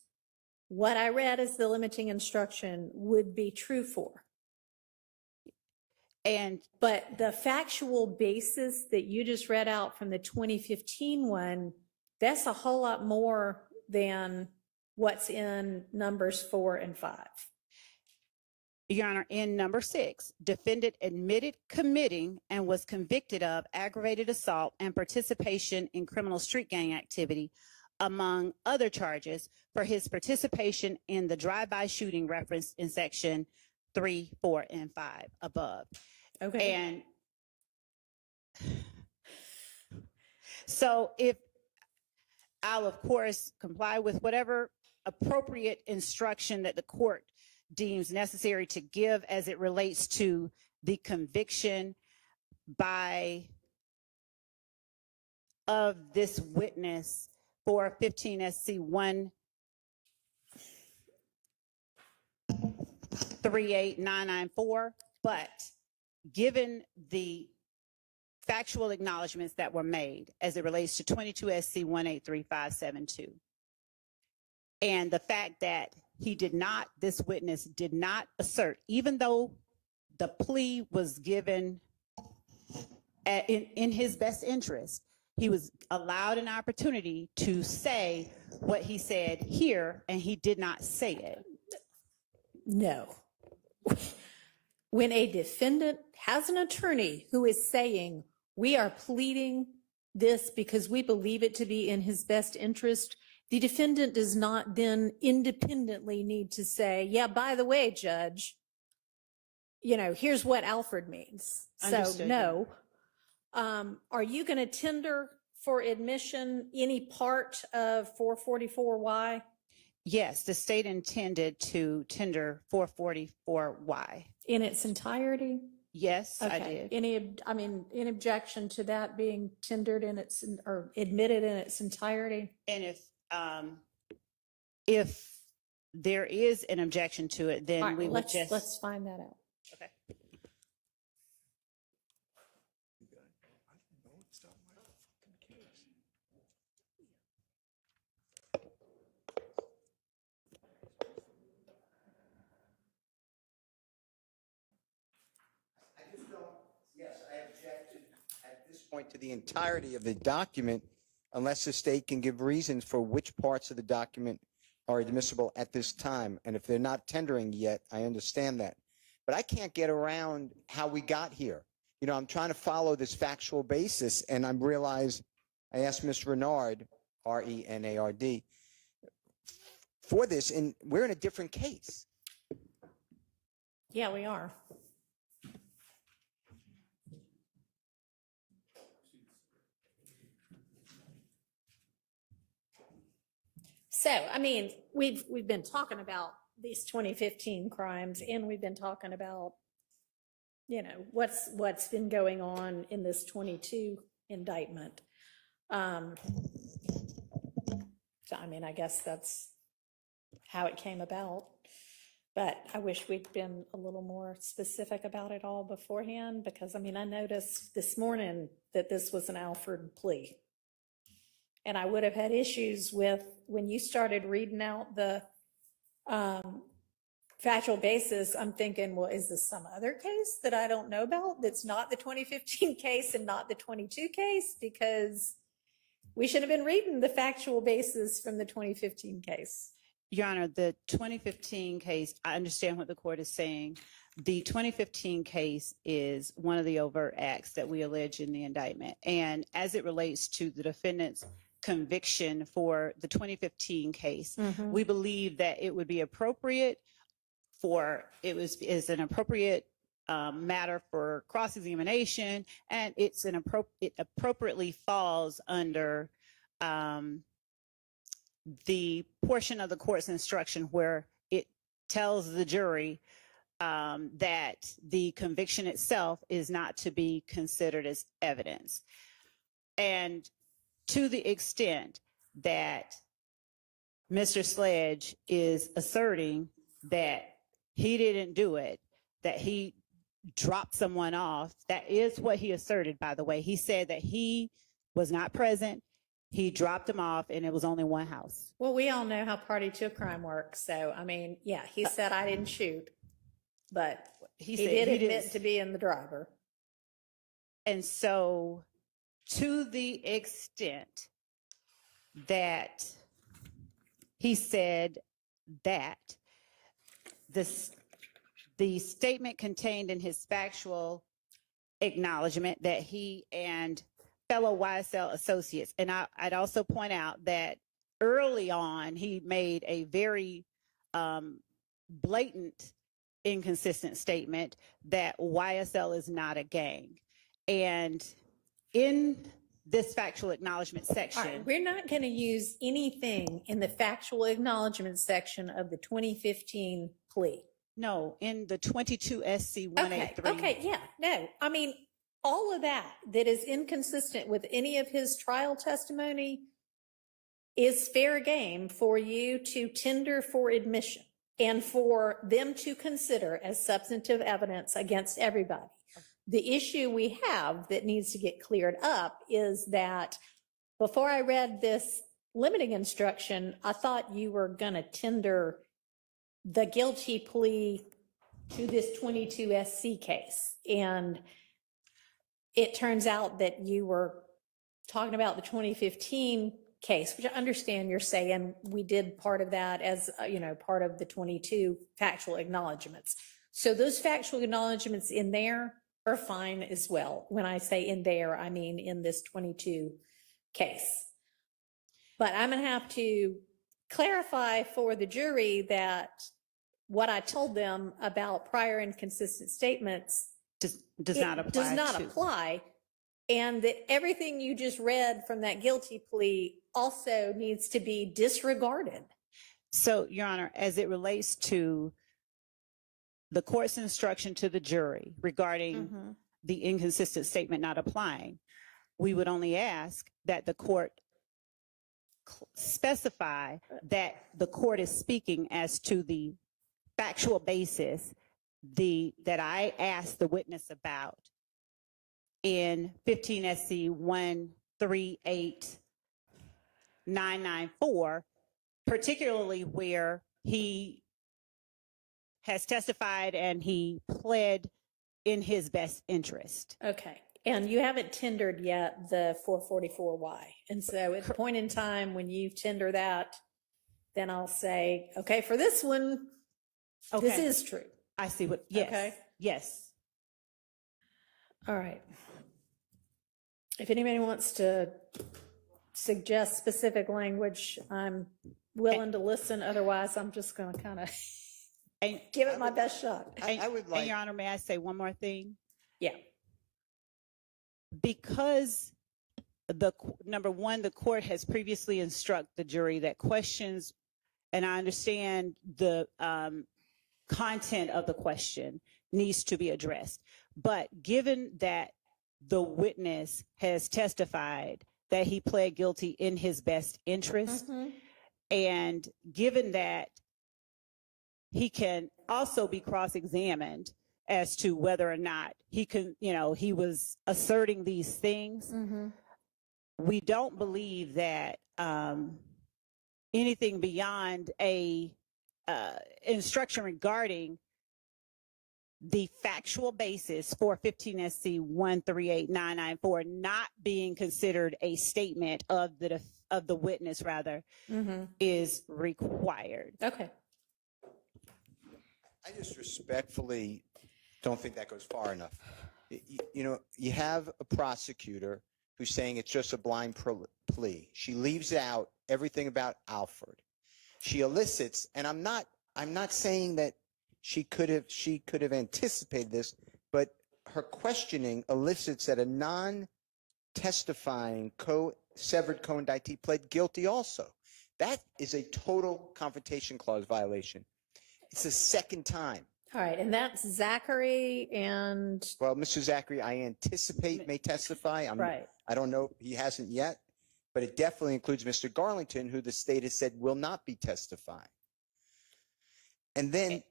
what I read as the limiting instruction would be true for. But the factual basis that you just read out from the 2015 one, that's a whole lot more than what's in numbers 4 and 5. Your Honor, in number 6, defendant admitted committing and was convicted of aggravated assault and participation in criminal street gang activity, among other charges, for his participation in the drive-by shooting referenced in section 3, 4, and 5 above. Okay. And so if I'll, of course, comply with whatever appropriate instruction that the court deems necessary to give as it relates to the conviction of this witness for 15 SC 138994, but given the factual acknowledgments that were made as it relates to 22 SC 183572, and the fact that this witness did not assert, even though the plea was given in his best interest, he was allowed an opportunity to say what he said here, and he did not say it. No. When a defendant has an attorney who is saying, we are pleading this because we believe it to be in his best interest, the defendant does not then independently need to say, yeah, by the way, judge, here's what Alfred means. Understood. So no. Are you going to tender for admission any part of 444Y? Yes, the state intended to tender 444Y. In its entirety? Yes, I Okay. did. Any objection to that being tendered or admitted in its entirety? And if there is an objection to it, then All right, we would just. let's find that out. Okay. Point to the entirety of the document unless the state can give reasons for which parts of the document are admissible at this time. And if they're not tendering yet, I understand that. But I can't get around how we got here. I'm trying to follow this factual basis, and I realize I asked Ms. Renard, R-E-N-A-R-D, for this, and we're in a different case. Yeah, we are. So, we've been talking about these 2015 crimes, and we've been talking about, what's been going on in this 22 indictment. So, I guess that's how it came about. But I wish we'd been a little more specific about it all beforehand, because, I noticed this morning that this was an Alfred plea. And I would have had issues with when you started reading out the factual basis, I'm thinking, well, is this some other case that I don't know about that's not the 2015 case and not the 22 case? Because we should have been reading the factual basis from the 2015 case. Your Honor, the 2015 case, I understand what the court is saying. The 2015 case is one of the overt acts that we allege in the indictment. And as it relates to the defendant's conviction for the 2015 case, we believe that it would be appropriate is an appropriate matter for cross-examination, and it appropriately falls under the portion of the court's instruction where it tells the jury that the conviction itself is not to be considered as evidence. And to the extent that Mr. Sledge is asserting that he didn't do it, that he dropped someone off, that is what he asserted, by the way. He said that he was not present, he dropped him off, and it was only one house. Well, we all know how party to a crime works. So, I mean, yeah, he said, I didn't shoot, but he did admit to being the driver. And so, to the extent that he said that, the statement contained in his factual acknowledgement that he and fellow YSL associates, and I'd also point out that early on he made a very blatant, inconsistent statement that YSL is not a gang. And in this factual acknowledgement section, All right, we're not going to use anything in the factual acknowledgement section of the 2015 plea. No, in the 22 SC 183. Okay, yeah, no. I mean, all of that is inconsistent with any of his trial testimony is fair game for you to tender for admission and for them to consider as substantive evidence against everybody. The issue we have that needs to get cleared up is that before I read this limiting instruction, I thought you were going to tender the guilty plea to this 22 SC case. And it turns out that you were talking about the 2015 case, which I understand you're saying we did part of that as, part of the 22 factual acknowledgements. So those factual acknowledgements in there are fine as well. When I say in there, I mean in this 22 case. But I'm going to have to clarify for the jury that what I told them about prior inconsistent statements does not apply, and that everything you just read from that guilty plea also needs to be disregarded. So, Your Honor, as it relates to the court's instruction to the jury regarding the inconsistent statement not applying, we would only ask that the court specify that the court is speaking as to the factual basis that I asked the witness about in 15 SC 138994, particularly where he has testified and he pled in his best interest. Okay. And you haven't tendered yet the 444Y. And so at the point in time when you tender that, then I'll say, okay, for this one, this is true. I see what, yes. Okay. Yes. All right. If anybody wants to suggest specific language, I'm willing to listen. Otherwise, I'm just going to kind of give it my best shot. I would like. And Your Honor, may I say one more thing? Yeah. Because number one, the court has previously instructed the jury that questions, and I understand the content of the question needs to be addressed. But given that the witness has testified that he pled guilty in his best interest, and given that he can also be cross-examined as to whether or not he can, he was asserting these things, we don't believe that anything beyond a instruction regarding the factual basis for 15 SC 138994 not being considered a statement of the witness, rather, is required. Okay. I just respectfully don't think that goes far enough. You know, you have a prosecutor who's saying it's just a blind plea. She leaves out everything about Alfred. She elicits, and I'm not saying that she could have anticipated this, but her questioning elicits that a non-testifying severed co-indictee pled guilty also. That is a total Confrontation Clause violation. It's the second time. All right, and that's Zachary and... Well, Mr. Zachary, I anticipate may testify. Right. I don't know. He hasn't yet, but it definitely includes Mr. Garlington, who the state has said will not be testifying. And then,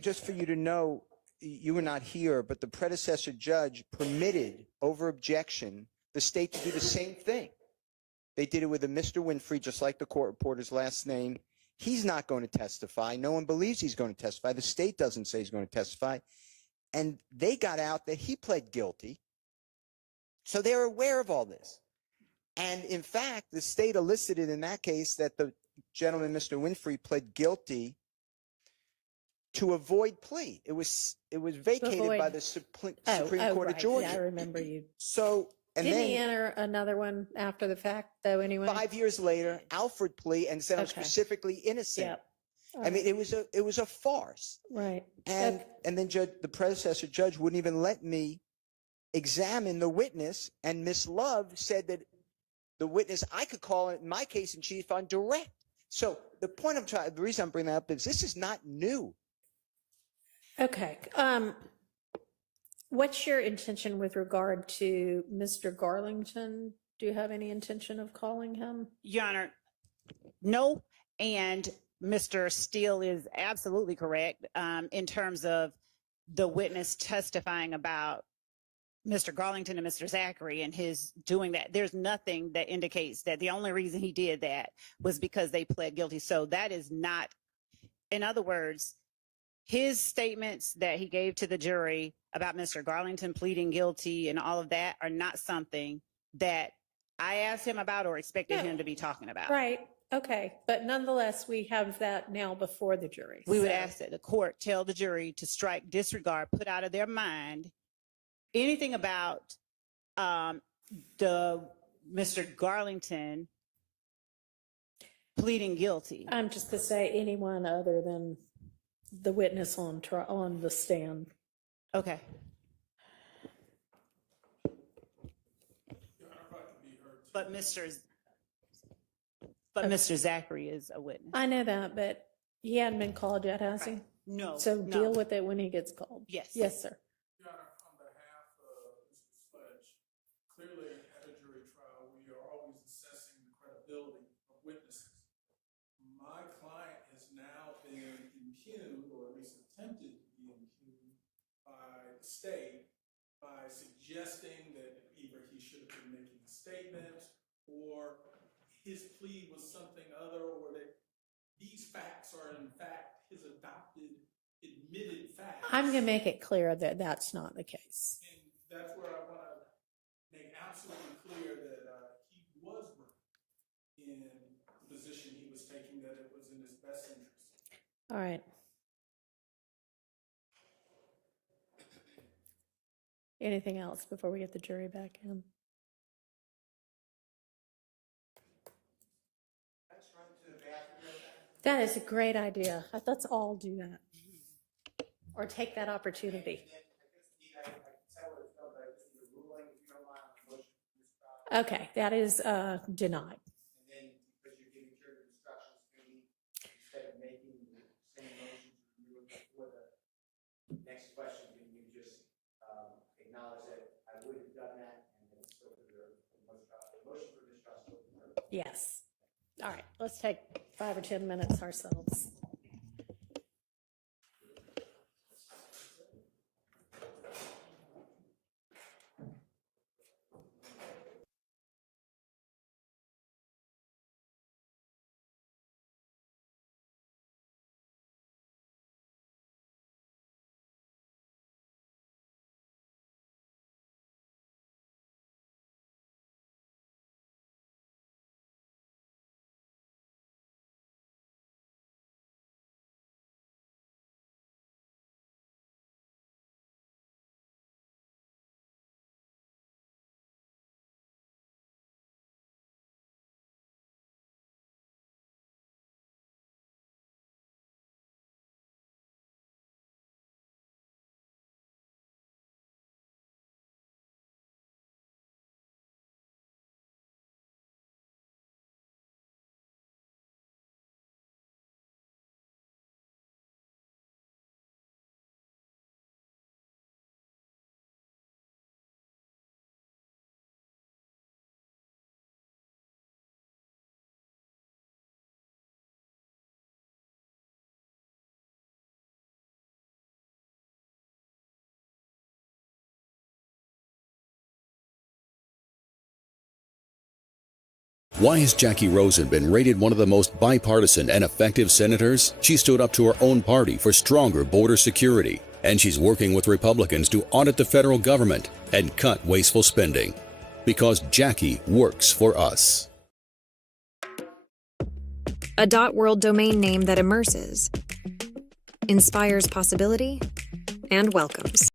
just for you to know, you were not here, but the predecessor judge permitted, over objection, the state to do the same thing. They did it with a Mr. Winfrey, just like the court reporter's last name. He's not going to testify. No one believes he's going to testify. The state doesn't say he's going to testify. And they got out that he pled guilty. So they're aware of all this. And in fact, the state elicited in that case that the gentleman, Mr. Winfrey, pled guilty to avoid plea. It was vacated by the Supreme Court of Georgia. Yeah, I remember you. So, and Didn't then he enter another one after the fact, though, anyway? 5 years later, Alfred plea and said I'm specifically innocent. Yep. I mean, it was a farce. Right. And then the predecessor judge wouldn't even let me examine the witness, and Miss Love said that the witness I could call in my case in chief on direct. So the reason I'm bringing that up is this is not new. Okay. What's your intention with regard to Mr. Garlington? Do you have any intention of calling him? Your Honor, no. And Mr. Steele is absolutely correct in terms of the witness testifying about Mr. Garlington and Mr. Zachary and his doing that. There's nothing that indicates that the only reason he did that was because they pled guilty. So that is not, in other words, his statements that he gave to the jury about Mr. Garlington pleading guilty and all of that are not something that I asked him about or expected him to be talking about. Right. Okay. But nonetheless, we have that now before the jury. We would ask that the court tell the jury to strike, disregard, put out of their mind anything about the Mr. Garlington pleading guilty. I'm just to say anyone other than the witness on the stand. Okay. But Mr. Zachary is a witness. I know that, but he hadn't been called yet, has he? No. So deal with it when he gets called. Yes. Yes, sir. Your Honor, on behalf of Mr. Sledge, clearly at a jury trial, we are always assessing the credibility of witnesses. My client has now been impugned, or at least attempted to be impugned by the state by suggesting that either he should have been making a statement or his plea was something other, or that these facts are in fact his adopted, admitted facts. I'm going to make it clear that that's not the case. And that's where I want to make absolutely clear that he was right in the position he was taking, that it was in his best interest. All right. Anything else before we get the jury back in? That is a great idea. Let's all do that. Or take that opportunity. Okay, that is denied. And then because you're giving jury instructions, maybe instead of making the same motions before the next question, can you just acknowledge that I would have done that and then still do the motion for mistrust? Yes. All right, let's take 5 or 10 minutes ourselves. Why has Jackie Rosen been rated one of the most bipartisan and effective senators? She stood up to her own party for stronger border security, and she's working with Republicans to audit the federal government and cut wasteful spending. Because Jackie works for us. A .world domain name that immerses, inspires possibility, and welcomes.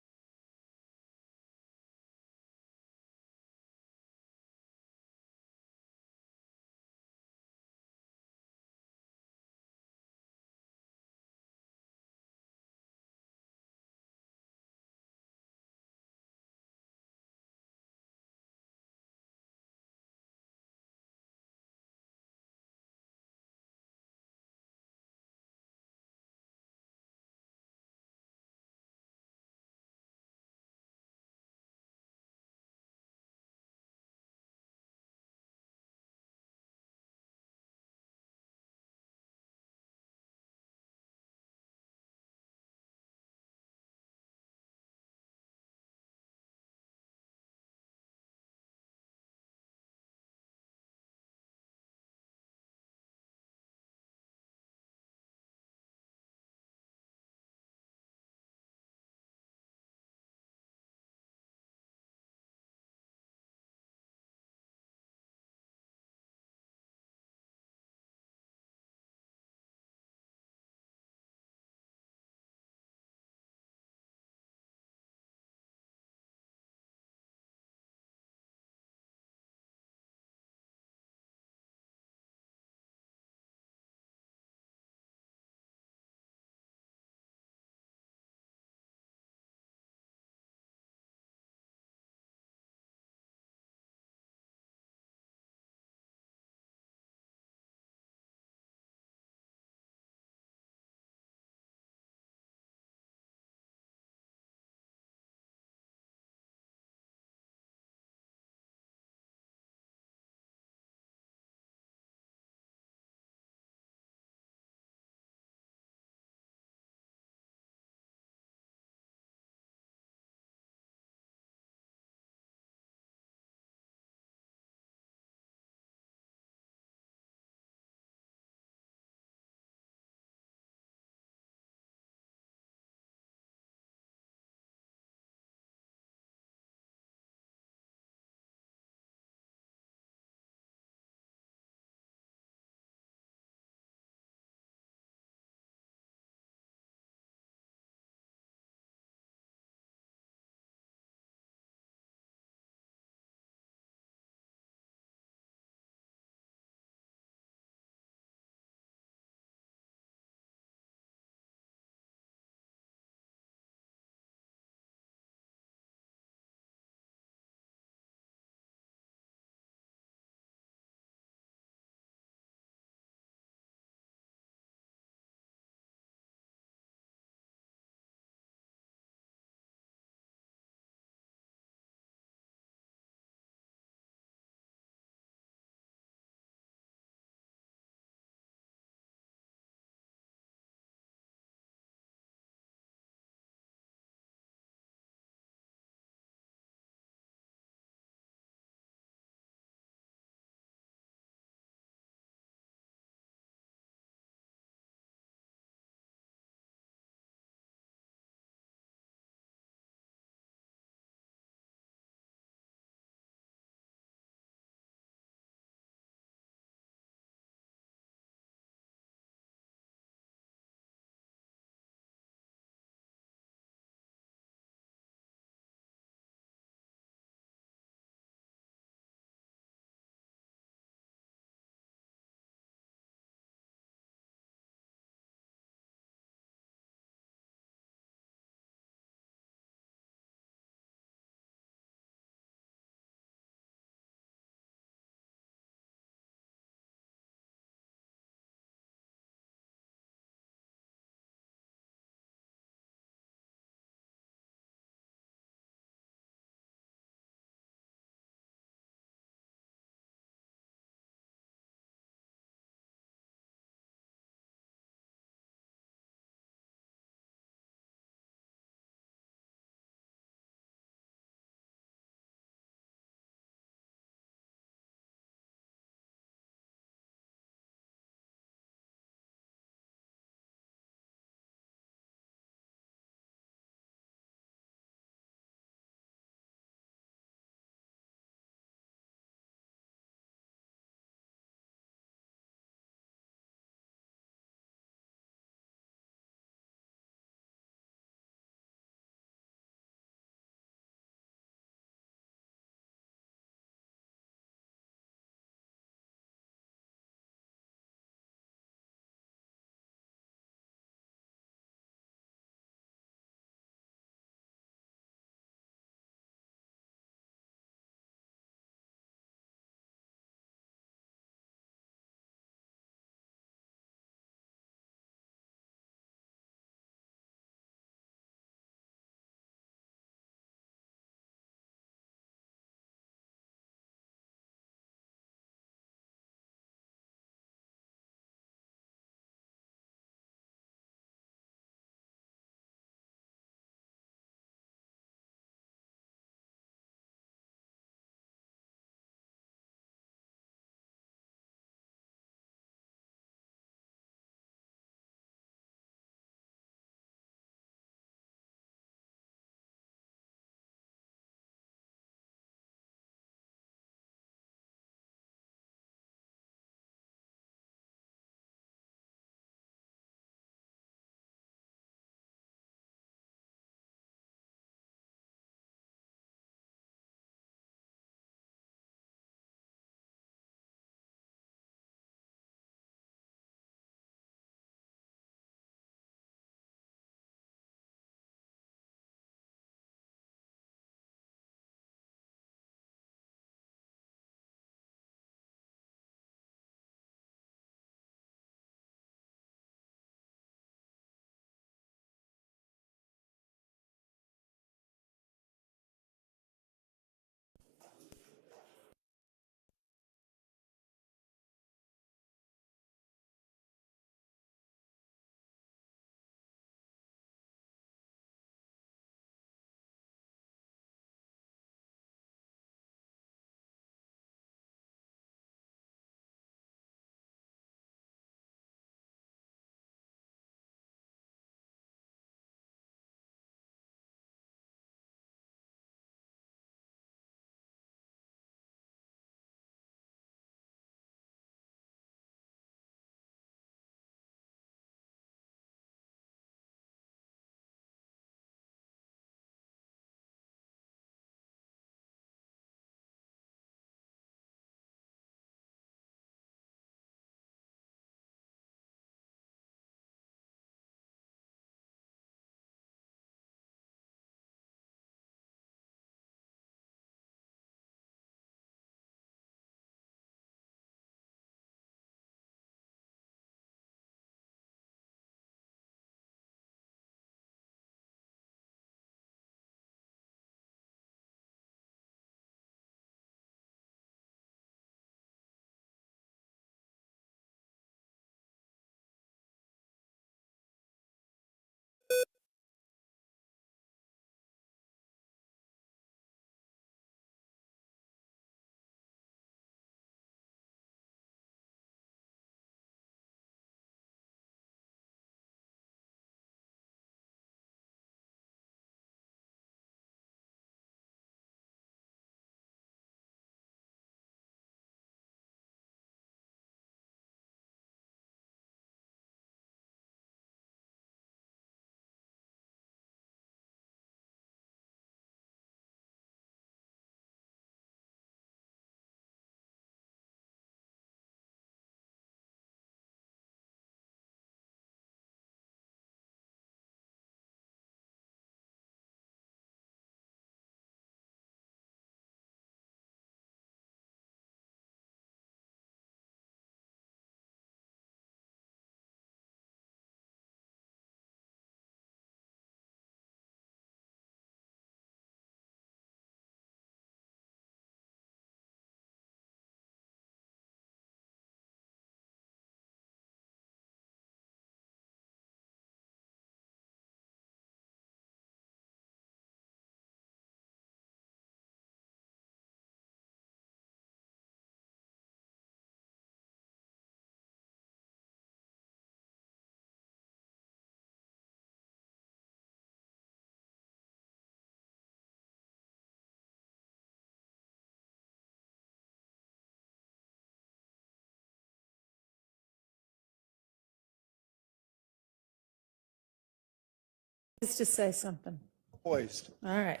Just to say something. Poised. All right.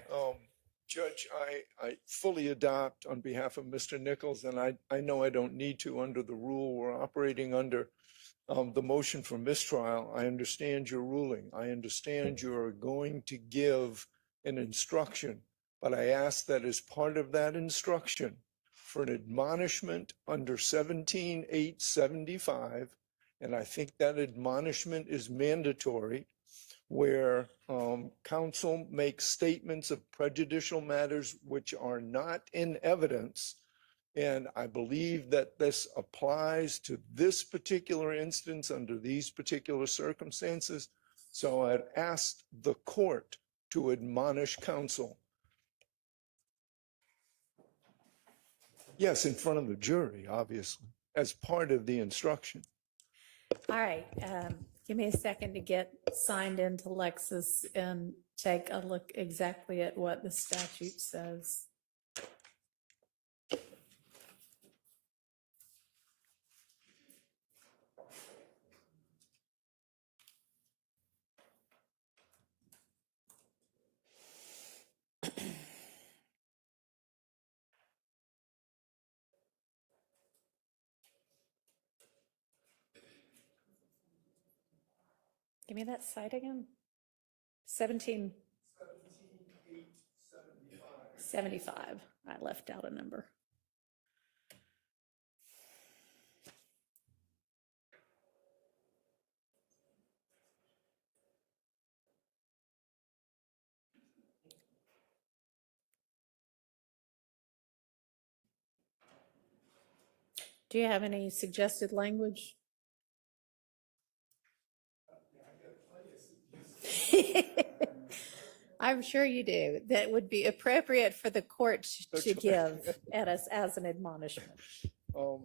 Judge, I fully adopt on behalf of Mr. Nichols, and I know I don't need to under the rule we're operating under, the motion for mistrial. I understand your ruling. I understand you're going to give an instruction, but I ask that as part of that instruction for an admonishment under 17-875, and I think that admonishment is mandatory, where counsel makes statements of prejudicial matters which are not in evidence. And I believe that this applies to this particular instance under these particular circumstances. So I'd asked the court to admonish counsel. Yes, in front of the jury, obviously, as part of the instruction. All right. Give me a second to get signed into Lexis and take a look exactly at what the statute says. Give me that site again. 17-875. I left out a number. Do you have any suggested language? I'm sure you do. That would be appropriate for the court to give at us as an admonishment. I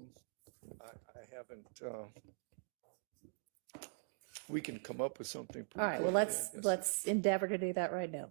haven't. We can come up with something. All right. Well, let's endeavor to do that right now.